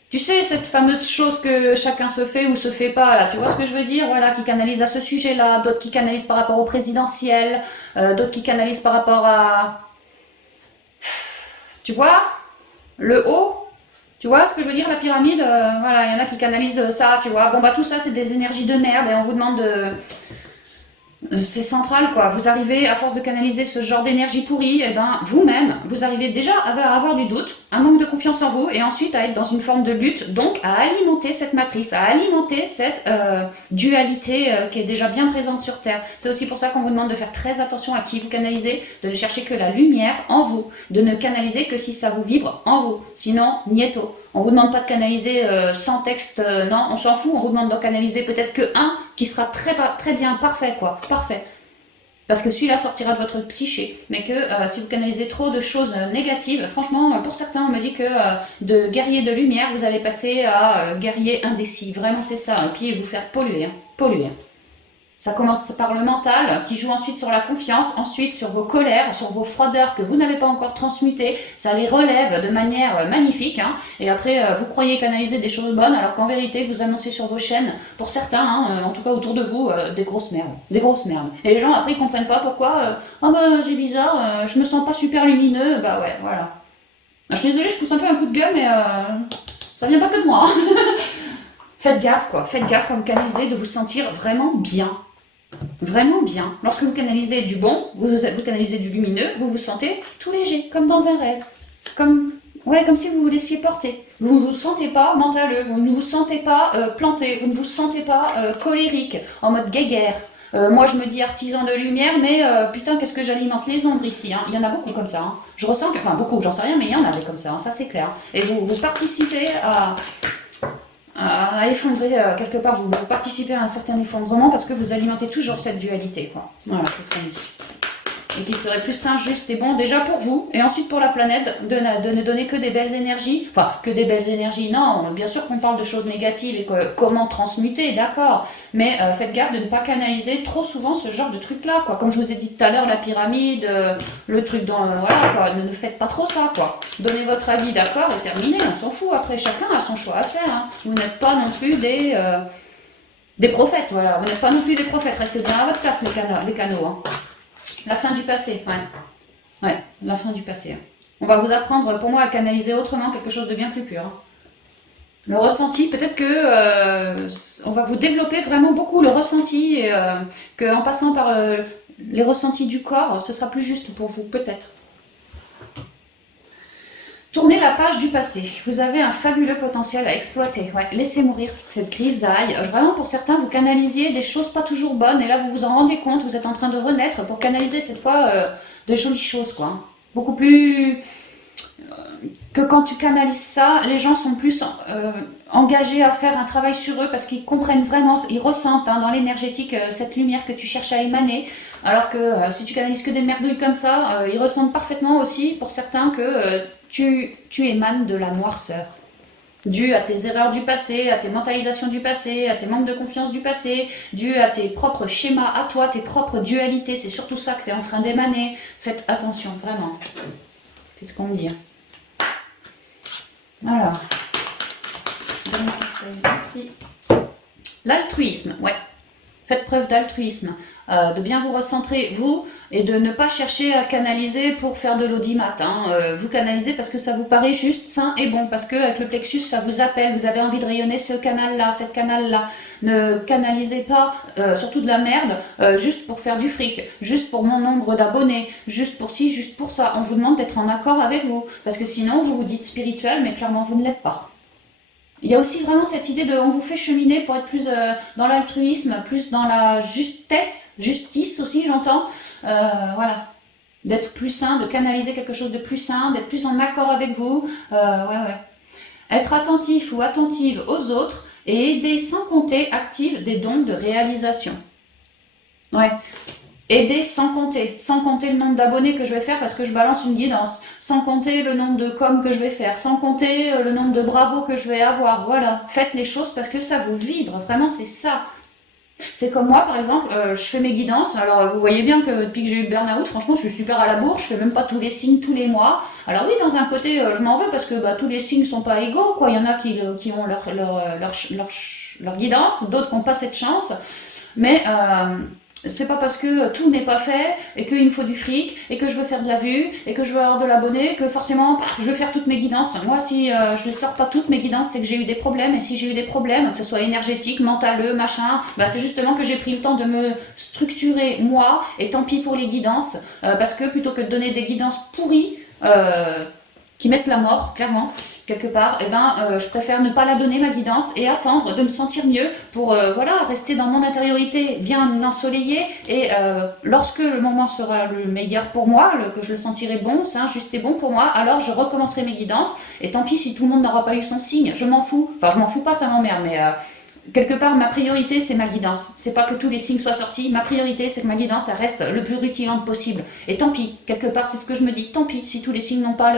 tu sais cette fameuse chose que chacun se fait ou se fait pas là, tu vois ce que je veux dire, voilà, qui canalisent à ce sujet-là, d'autres qui canalisent par rapport au présidentiel, d'autres qui canalisent par rapport à, tu vois, le haut. Tu vois ce que je veux dire, la pyramide, voilà, il y en a qui canalisent ça, tu vois. Bon, bah tout ça, c'est des énergies de merde et on vous demande C'est central, quoi. Vous arrivez, à force de canaliser ce genre d'énergie pourrie, et ben, vous-même, vous arrivez déjà à avoir du doute, un manque de confiance en vous, et ensuite à être dans une forme de lutte, donc à alimenter cette matrice, à alimenter cette dualité qui est déjà bien présente sur Terre. C'est aussi pour ça qu'on vous demande de faire très attention à qui vous canalisez, de ne chercher que la lumière en vous, de ne canaliser que si ça vous vibre en vous. Sinon, nieto. On vous demande pas de canaliser sans texte, non, on s'en fout. On vous demande d'en canaliser peut-être que un qui sera très bien, parfait, quoi, parfait. Parce que celui-là sortira de votre psyché. Mais que si vous canalisez trop de choses négatives, franchement, pour certains, on me dit que de guerrier de lumière, vous allez passer à guerrier indécis. Vraiment, c'est ça. Et puis vous faire polluer, hein, polluer. Ça commence par le mental, qui joue ensuite sur la confiance, ensuite sur vos colères, sur vos froideurs que vous n'avez pas encore transmutées. Ça les relève de manière magnifique. Hein. Et après, vous croyez canaliser des choses bonnes, alors qu'en vérité, vous annoncez sur vos chaînes, pour certains, hein, en tout cas autour de vous, des grosses merdes. Des grosses merdes. Et les gens, après, ils comprennent pas pourquoi. Ah bah, c'est bizarre, je me sens pas super lumineux. Bah ouais, voilà. Je suis désolée, je pousse un peu un coup de gueule, mais ça vient pas que de moi. Hein. Faites gaffe, quoi. Faites gaffe quand vous canalisez de vous sentir vraiment bien. Vraiment bien. Lorsque vous canalisez du bon, vous canalisez du lumineux, vous vous sentez tout léger, comme dans un rêve. Comme si vous vous laissiez porter. Vous ne vous sentez pas mentaleux, vous ne vous sentez pas planté, vous ne vous sentez pas colérique, en mode guéguerre. Moi, je me dis artisan de lumière, mais putain, qu'est-ce que j'alimente les ombres ici. Hein. Il y en a beaucoup comme ça. Hein. Je ressens que, enfin beaucoup, j'en sais rien, mais il y en a des comme ça, hein, ça c'est clair. Et vous participez à effondrer quelque part, vous participez à un certain effondrement parce que vous alimentez toujours cette dualité, quoi. Voilà, c'est ce qu'on dit. Et qu'il serait plus sain, juste et bon déjà pour vous, et ensuite pour la planète, de ne donner que des belles énergies. Enfin, que des belles énergies, non, bien sûr qu'on parle de choses négatives et comment transmuter, d'accord. Mais faites gaffe de ne pas canaliser trop souvent ce genre de truc-là, quoi. Comme je vous ai dit tout à l'heure, la pyramide, le truc dans... voilà, quoi. Ne faites pas trop ça, quoi. Donnez votre avis, d'accord, et terminez, on s'en fout. Après, chacun a son choix à faire. Hein. Vous n'êtes pas non plus des prophètes, voilà. Vous n'êtes pas non plus des prophètes. Restez bien à votre place, les canaux, hein. La fin du passé, ouais. Ouais, la fin du passé. Hein. On va vous apprendre, pour moi, à canaliser autrement quelque chose de bien plus pur. Hein. Le ressenti, peut-être que on va vous développer vraiment beaucoup le ressenti, et qu'en passant par les ressentis du corps, ce sera plus juste pour vous, peut-être. Tournez la page du passé. Vous avez un fabuleux potentiel à exploiter. Ouais, laissez mourir toute cette grisaille. Vraiment, pour certains, vous canalisiez des choses pas toujours bonnes et là, vous vous en rendez compte. Vous êtes en train de renaître pour canaliser cette fois de jolies choses, quoi. Beaucoup plus que quand tu canalises ça, les gens sont plus engagés à faire un travail sur eux parce qu'ils comprennent vraiment, ils ressentent hein, dans l'énergétique cette lumière que tu cherches à émaner. Alors que si tu canalises que des merdouilles comme ça, ils ressentent parfaitement aussi, pour certains, que tu émanes de la noirceur. Dû à tes erreurs du passé, à tes mentalisations du passé, à tes manques de confiance du passé, dû à tes propres schémas à toi, tes propres dualités. C'est surtout ça que tu es en train d'émaner. Faites attention, vraiment. C'est ce qu'on me dit. Alors, merci. L'altruisme, ouais. Faites preuve d'altruisme, de bien vous recentrer, vous, et de ne pas chercher à canaliser pour faire de l'audimat. Hein. Vous canalisez parce que ça vous paraît juste, sain et bon, parce qu'avec le plexus, ça vous appelle, vous avez envie de rayonner ce canal-là, cette canal-là. Ne canalisez pas, surtout de la merde, juste pour faire du fric, juste pour mon nombre d'abonnés, juste pour ci, juste pour ça. On vous demande d'être en accord avec vous, parce que sinon, vous vous dites spirituel, mais clairement, vous ne l'êtes pas. Il y a aussi vraiment cette idée de on vous fait cheminer pour être plus dans l'altruisme, plus dans la justice aussi j'entends, voilà, d'être plus sain, de canaliser quelque chose de plus sain, d'être plus en accord avec vous, ouais. Être attentif ou attentive aux autres et aider sans compter active des dons de réalisation. Ouais. Aider sans compter le nombre d'abonnés que je vais faire parce que je balance une guidance, sans compter le nombre de coms que je vais faire, sans compter le nombre de bravos que je vais avoir, voilà. Faites les choses parce que ça vous vibre, vraiment c'est ça. C'est comme moi par exemple, je fais mes guidances, alors vous voyez bien que depuis que j'ai eu le burn-out, franchement je suis super à la bourre, je fais même pas tous les signes tous les mois. Alors oui, dans un côté je m'en veux parce que tous les signes sont pas égaux, quoi. Il y en a qui ont leur guidance, d'autres qui n'ont pas cette chance, mais... C'est pas parce que tout n'est pas fait et qu'il me faut du fric et que je veux faire de la vue et que je veux avoir de l'abonné que forcément je veux faire toutes mes guidances. Moi, si je ne sors pas toutes mes guidances, c'est que j'ai eu des problèmes. Et si j'ai eu des problèmes, que ce soit énergétique, mentaleux, machin, bah, c'est justement que j'ai pris le temps de me structurer moi. Et tant pis pour les guidances, parce que plutôt que de donner des guidances pourries, qui mettent la mort, clairement, quelque part, et je préfère ne pas la donner, ma guidance, et attendre de me sentir mieux pour voilà, rester dans mon intériorité bien ensoleillée. Et lorsque le moment sera le meilleur pour moi, que je le sentirai bon, sain, juste et bon pour moi, alors je recommencerai mes guidances. Et tant pis si tout le monde n'aura pas eu son signe, je m'en fous. Enfin, je m'en fous pas, ça m'emmerde, mais quelque part, ma priorité, c'est ma guidance. C'est pas que tous les signes soient sortis. Ma priorité, c'est que ma guidance, elle reste le plus rutilante possible. Et tant pis, quelque part, c'est ce que je me dis. Tant pis, si tous les signes n'ont pas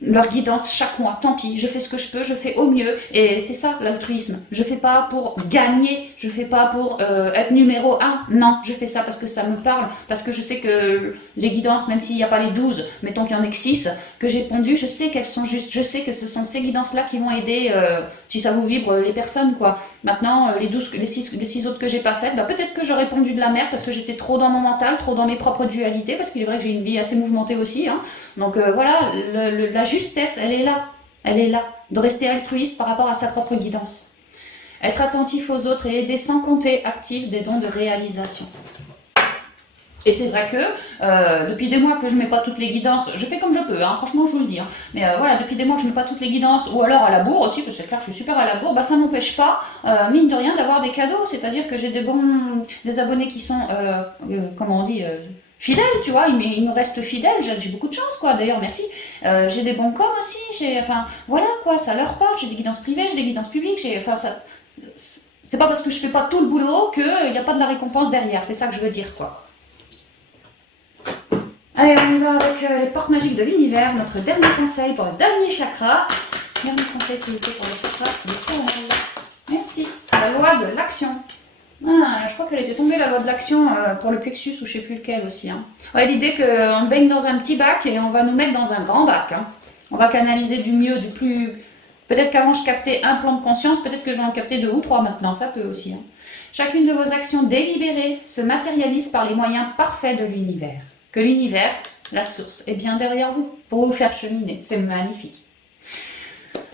leur guidance chaque mois, tant pis, je fais ce que je peux, je fais au mieux, et c'est ça l'altruisme. Je fais pas pour gagner, je fais pas pour être numéro 1, non, je fais ça parce que ça me parle, parce que je sais que les guidances, même s'il n'y a pas les 12, mettons qu'il y en ait que 6, que j'ai pondues, je sais qu'elles sont justes, je sais que ce sont ces guidances-là qui vont aider, si ça vous vibre, les personnes, quoi. Maintenant, les 6 autres que j'ai pas faites, bah, peut-être que j'aurais pondu de la merde parce que j'étais trop dans mon mental, trop dans mes propres dualités, parce qu'il est vrai que j'ai une vie assez mouvementée aussi, hein. Donc voilà, la justesse, elle est là, de rester altruiste par rapport à sa propre guidance. Être attentif aux autres et aider sans compter, active des dons de réalisation. Et c'est vrai que depuis des mois que je ne mets pas toutes les guidances, je fais comme je peux, hein, franchement je vous le dis, hein, mais voilà, depuis des mois que je ne mets pas toutes les guidances, ou alors à la bourre aussi, parce que c'est clair que je suis super à la bourre, bah, ça ne m'empêche pas, mine de rien, d'avoir des cadeaux, c'est-à-dire que j'ai des abonnés qui sont, comment on dit, fidèles, tu vois, ils me restent fidèles, j'ai beaucoup de chance, quoi, d'ailleurs, merci. J'ai des bons coms aussi, enfin, voilà, quoi, ça leur parle, j'ai des guidances privées, j'ai des guidances publiques, enfin, ça, c'est pas parce que je fais pas tout le boulot qu'il n'y a pas de la récompense derrière, c'est ça que je veux dire, quoi. Allez, on y va avec les portes magiques de l'univers, notre dernier conseil pour le dernier chakra. Dernier conseil, s'il vous plaît, pour le chakra de Coronel. Merci. La loi de l'action. Ah, je crois qu'elle était tombée, la loi de l'action, pour le plexus ou je sais plus lequel aussi. Hein. Ouais, l'idée qu'on baigne dans un petit bac et on va nous mettre dans un grand bac. Hein. On va canaliser du mieux, du plus... Peut-être qu'avant je captais un plan de conscience, peut-être que je vais en capter 2 ou 3 maintenant, ça peut aussi. Hein. Chacune de vos actions délibérées se matérialise par les moyens parfaits de l'univers. Que l'univers, la source, est bien derrière vous pour vous faire cheminer. C'est magnifique.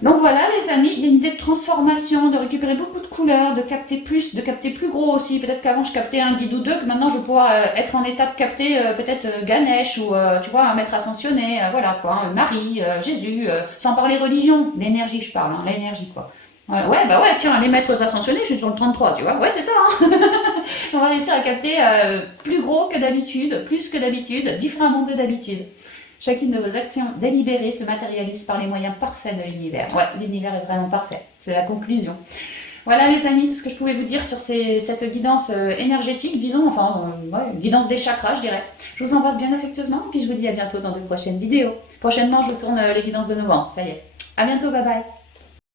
Donc voilà les amis, il y a une idée de transformation, de récupérer beaucoup de couleurs, de capter plus gros aussi. Peut-être qu'avant je captais un guide ou 2, que maintenant je vais pouvoir être en état de capter peut-être Ganesh ou tu vois un maître ascensionné, voilà quoi, Marie, Jésus, sans parler religion, l'énergie je parle, hein, l'énergie quoi. Voilà. Ouais, bah ouais, tiens, les maîtres ascensionnés, je suis sur le 33, tu vois. Ouais, c'est ça, hein. On va réussir à capter plus gros que d'habitude, plus que d'habitude, différemment de d'habitude. Chacune de vos actions délibérées se matérialise par les moyens parfaits de l'univers. Ouais, l'univers est vraiment parfait. C'est la conclusion. Voilà les amis, tout ce que je pouvais vous dire sur cette guidance énergétique, disons, enfin, ouais, guidance des chakras, je dirais. Je vous embrasse bien affectueusement, puis je vous dis à bientôt dans de prochaines vidéos. Prochainement, je vous tourne les guidances de novembre, ça y est. À bientôt, bye bye.